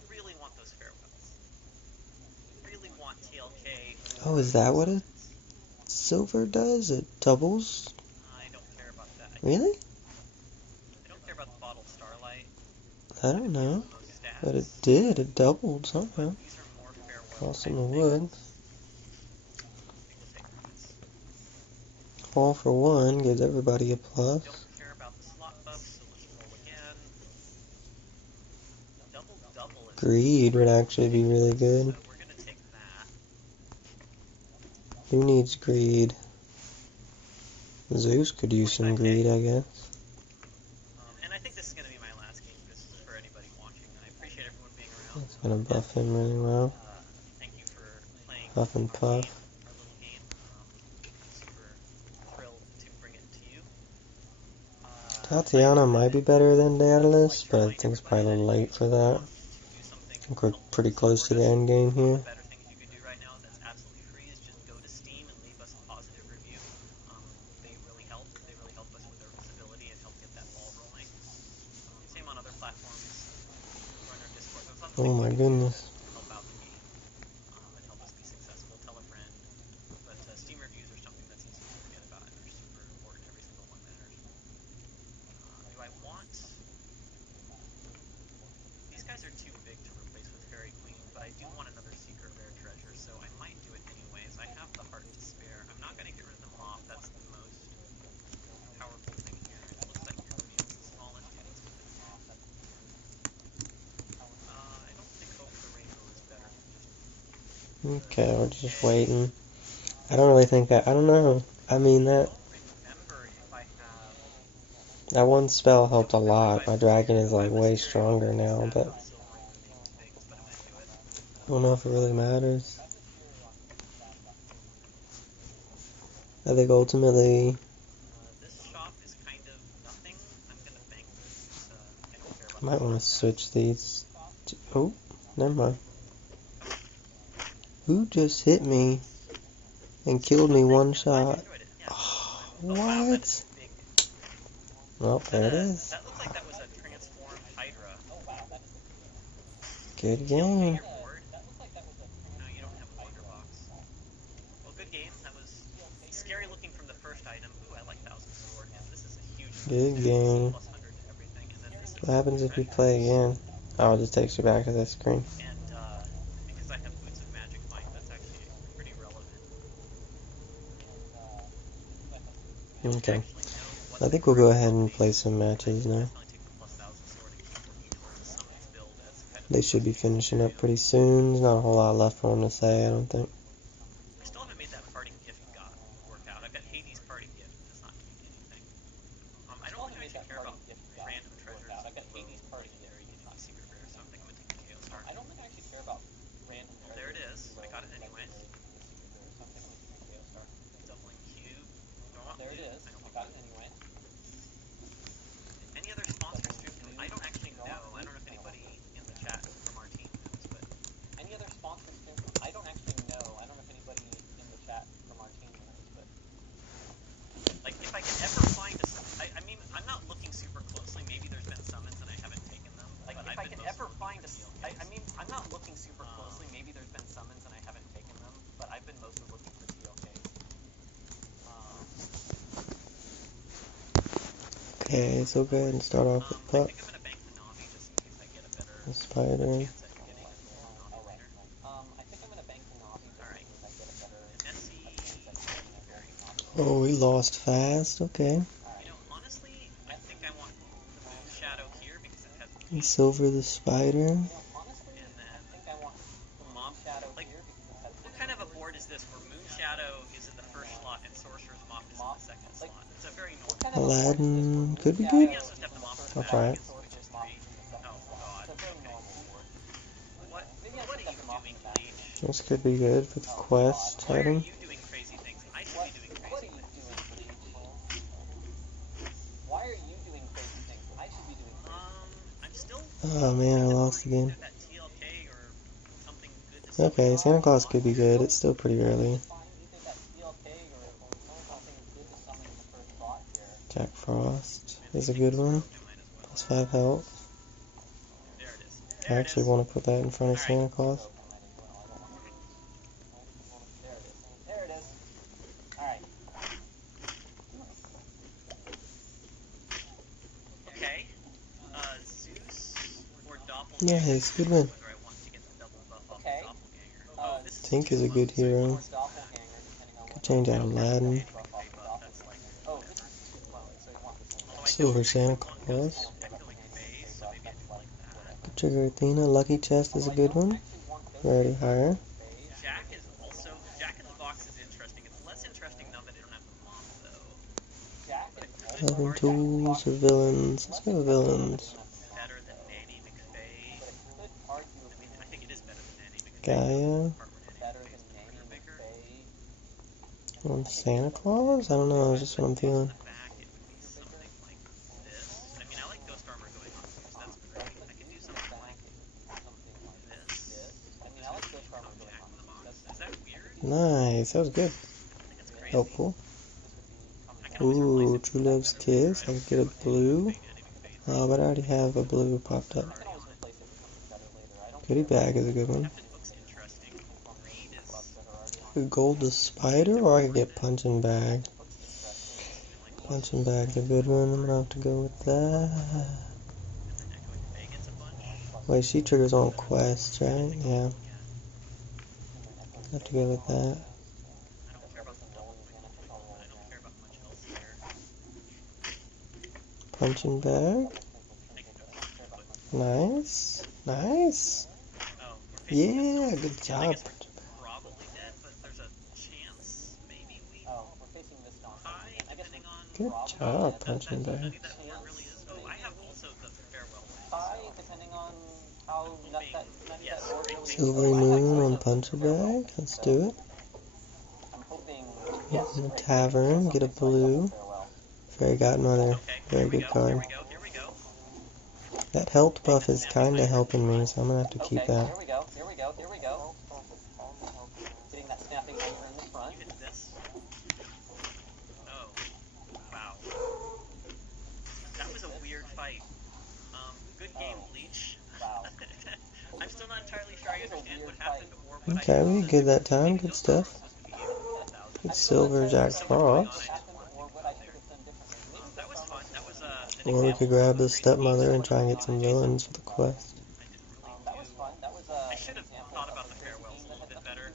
We really want those farewells. We really want TLK. Oh, is that what a silver does? It doubles? I don't care about that. Really? I don't care about the bottled Starlight. I don't know. Those stats. But it did, it doubled somehow. These are more farewells. Awesome, it would. All for one gives everybody a plus. Don't care about the slot buffs, so let's roll again. Double is Greed would actually be really good. so we're gonna take that. Who needs greed? Zeus could use some greed, I guess. And I think this is gonna be my last game. This is for anybody watching. I appreciate everyone being around. It's gonna buff him really well. Thank you for playing Puff and puff. our little game. I'm super thrilled to bring it to you. Tatiana might be better than Daedalus, but I think it's probably a little late for that. I think we're pretty close to the end game here. Better things you could do right now that's absolutely free is just go to Steam and leave us a positive review. They really help. They really help us with our visibility and help get that ball rolling. Same on other platforms. Join our Discord. There's lots of Oh things my you can do goodness. to help out the game and help us be successful. Tell a friend. But Steam reviews are something that's easy to forget about and they're super important. Every single one matters. Do I want... These guys are too big to replace with Fairy Queen, but I do want another Secret Rare Treasure, so I might do it anyways. I have the heart to spare. I'm not going to get rid of them off. That's the most powerful thing here. It looks like Uranium's the smallest. Yeah, let's get them off. I don't think Hope the Rainbow is better than just... Okay, we're just waiting. I don't really think that... I don't know. I mean, that Remember, if I have... that one spell helped a lot. My dragon is like way stronger now, but I don't know if it really matters. I think ultimately... This shop is kind of nothing. I'm going to bank this. I don't care about I might want to switch these. Oh, never mind. Who just hit me and killed me one shot? Oh, what? Well, there it is. That looked like that was a transformed Hydra. Good Your game. board? No, you don't have a wonder box. Well, good game. That was scary looking from the first item. Ooh, I like Thousand Sword. And this is a huge Good game. plus 100 to everything. And then this is What happens if you play again? Oh, it just takes you back to this screen. And because I have Boots of Magic Might, that's actually pretty relevant. Okay. I think we'll go ahead and play some matches now. They should be finishing up pretty soon. There's not a whole lot left for them to say, I don't think. I still haven't made that parting gift work out. I've got Hades' parting gift. It's not doing anything. I don't think I should care about random treasures. I've got Hades' parting gift. Not secret rare, so I think I'm gonna take the Chaos Star. I don't think I actually care about random treasures. There it is. I got it anyways. Doubling cube. There it is. I got it anyway. Any other sponsors? I don't actually know. I don't know if anybody in the chat from our team knows, but any other sponsors? I don't actually know. I don't know if anybody in the chat from our team knows, but like if I can ever find I mean, I'm not looking super closely. Maybe there's been summons and I haven't taken them. Like if I can ever find I mean, I'm not looking super closely. Maybe there's been summons and I haven't taken them, but I've been mostly looking for TLKs. Okay, so go ahead and start off with I Pup. think I'm gonna bank the Navi just in case I get a better The Spider. chance at getting a Navi later. I think I'm gonna bank the Navi just in case I get a better chance at getting a very Navi. Oh, we lost fast. Okay. You know, honestly, I think I want the Moon Shadow here because it has And Silver the Spider. and then I think I want the Mob Shadow here because it has what kind of a board is this where Moon Shadow is in the first slot and Sorcerer's Mop is in the second slot? It's a very normal. Aladdin could be good. I'll try it. Oh god. What are you doing, Bleach? This could be good for the quest Why are item. you doing crazy things? I should be doing crazy things. Why are you doing crazy things? I should be doing I'm still Oh man, I lost again. that TLK or something good to Okay, Santa Claus could be good. It's still pretty early. Jack Frost is a good one. Plus 5 health. There it is. I actually want to put that in front of Santa Claus. There it is. Alright. Okay. Zeus or Doppelganger. Nice, good win. Whether I want to get the double buff off the Doppelganger. This is Tink is a good hero. Could change out Aladdin. Silver Santa Claus. Could trigger Athena. Lucky Chest is a good one. Already higher. Jack in the Box is interesting. It's less interesting now that I don't have the mom though. 11 tools or villains. Let's go with villains. Better than Nanny McFay. I mean, I think it is better than Nanny McFay. Gaia. One Santa Claus? I don't know, it's just what I'm feeling. Nice, that was good. Helpful. Ooh, True Love's Kiss. I could get a blue. Oh, but I already have a blue popped up. Goodie Bag is a good one. Gold the Spider, or I could get Punching Bag. Punching Bag's a good one. I'm gonna have to go with that. Wait, she triggers on quests, right? Yeah. Have to go with that. Punching Bag. Nice. Nice. Yeah, good job. Good job, Punching Bag. Silver Moon on Punching Bag. Let's do it. In the tavern, get a blue. Fairy Godmother. Very good card. That health buff is kinda helping me, so I'm gonna have to keep that. Here we go. Getting that snapping over in the front. You hit this. Oh. Wow. That was a weird fight. Good game, Bleach. Wow. I'm still not Okay, we good that time. Good stuff. Good silver Jack Frost. Or we could grab the stepmother and try and get some villains for the quest. I should have thought about the farewells a little bit better.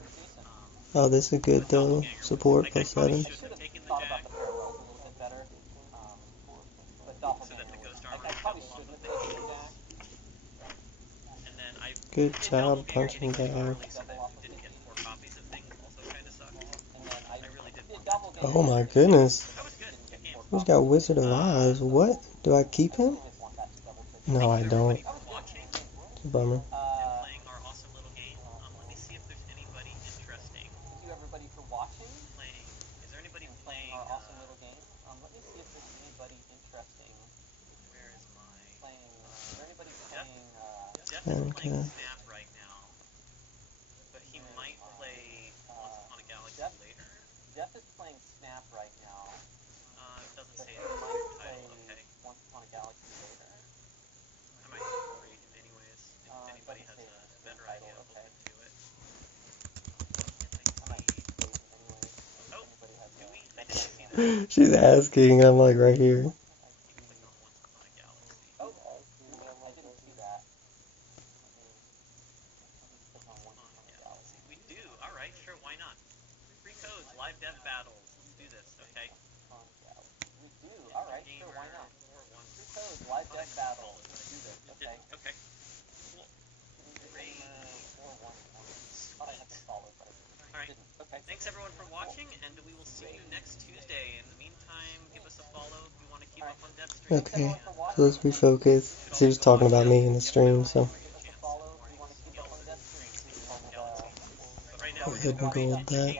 Oh, this is good though. Support plus 7. Should have taken the Jack. So that the ghost armor could double up with the heals. And then I Good did job double punching getting bag. early so that you didn't get 4 copies of things also kind of sucked. I really did want that. Oh my goodness. That was good. Good game. Who's got Wizard of Oz? What? Do I keep him? No, I don't. Watching It's a bummer. and playing our awesome little game. Let me see if there's anybody interesting Thank you everybody for watching playing. Is there anybody and playing playing? our awesome little game. Let me see if there's anybody interesting Where is my? playing. Is there anybody playing? Jeff is Okay. playing Snap right now, but he might play Once Upon a Galaxy Jeff? later. Jeff is playing Snap right now, It doesn't but say he the might play title. Okay, Once Upon a Galaxy later. I might read him anyways. If anybody has doesn't say a the better title, idea, okay. open to it. I might Can play him anyways. Oh, If anybody has do a- we? I didn't see that. She's asking. I'm like right here. You can click on Once Upon a Galaxy. Oh, I didn't see that. Let me click on Once Upon a Galaxy. We do. All right, sure. Why not? Free codes, live dev battles. Let's do this. Okay. On Galaxy. We do. All right, sure. Why not? Free codes, live dev battle. Let's do this. Okay. Okay. Cool. Great. Thought I had to follow, but All right. didn't. Okay. Thanks everyone for watching, and we will see you next Tuesday. In the meantime, give us a follow if you want to keep up on Dev Stream. Okay, so let's refocus. She was talking about me in the stream, so Follow if you want to keep up on Dev Stream. go ahead and go with that.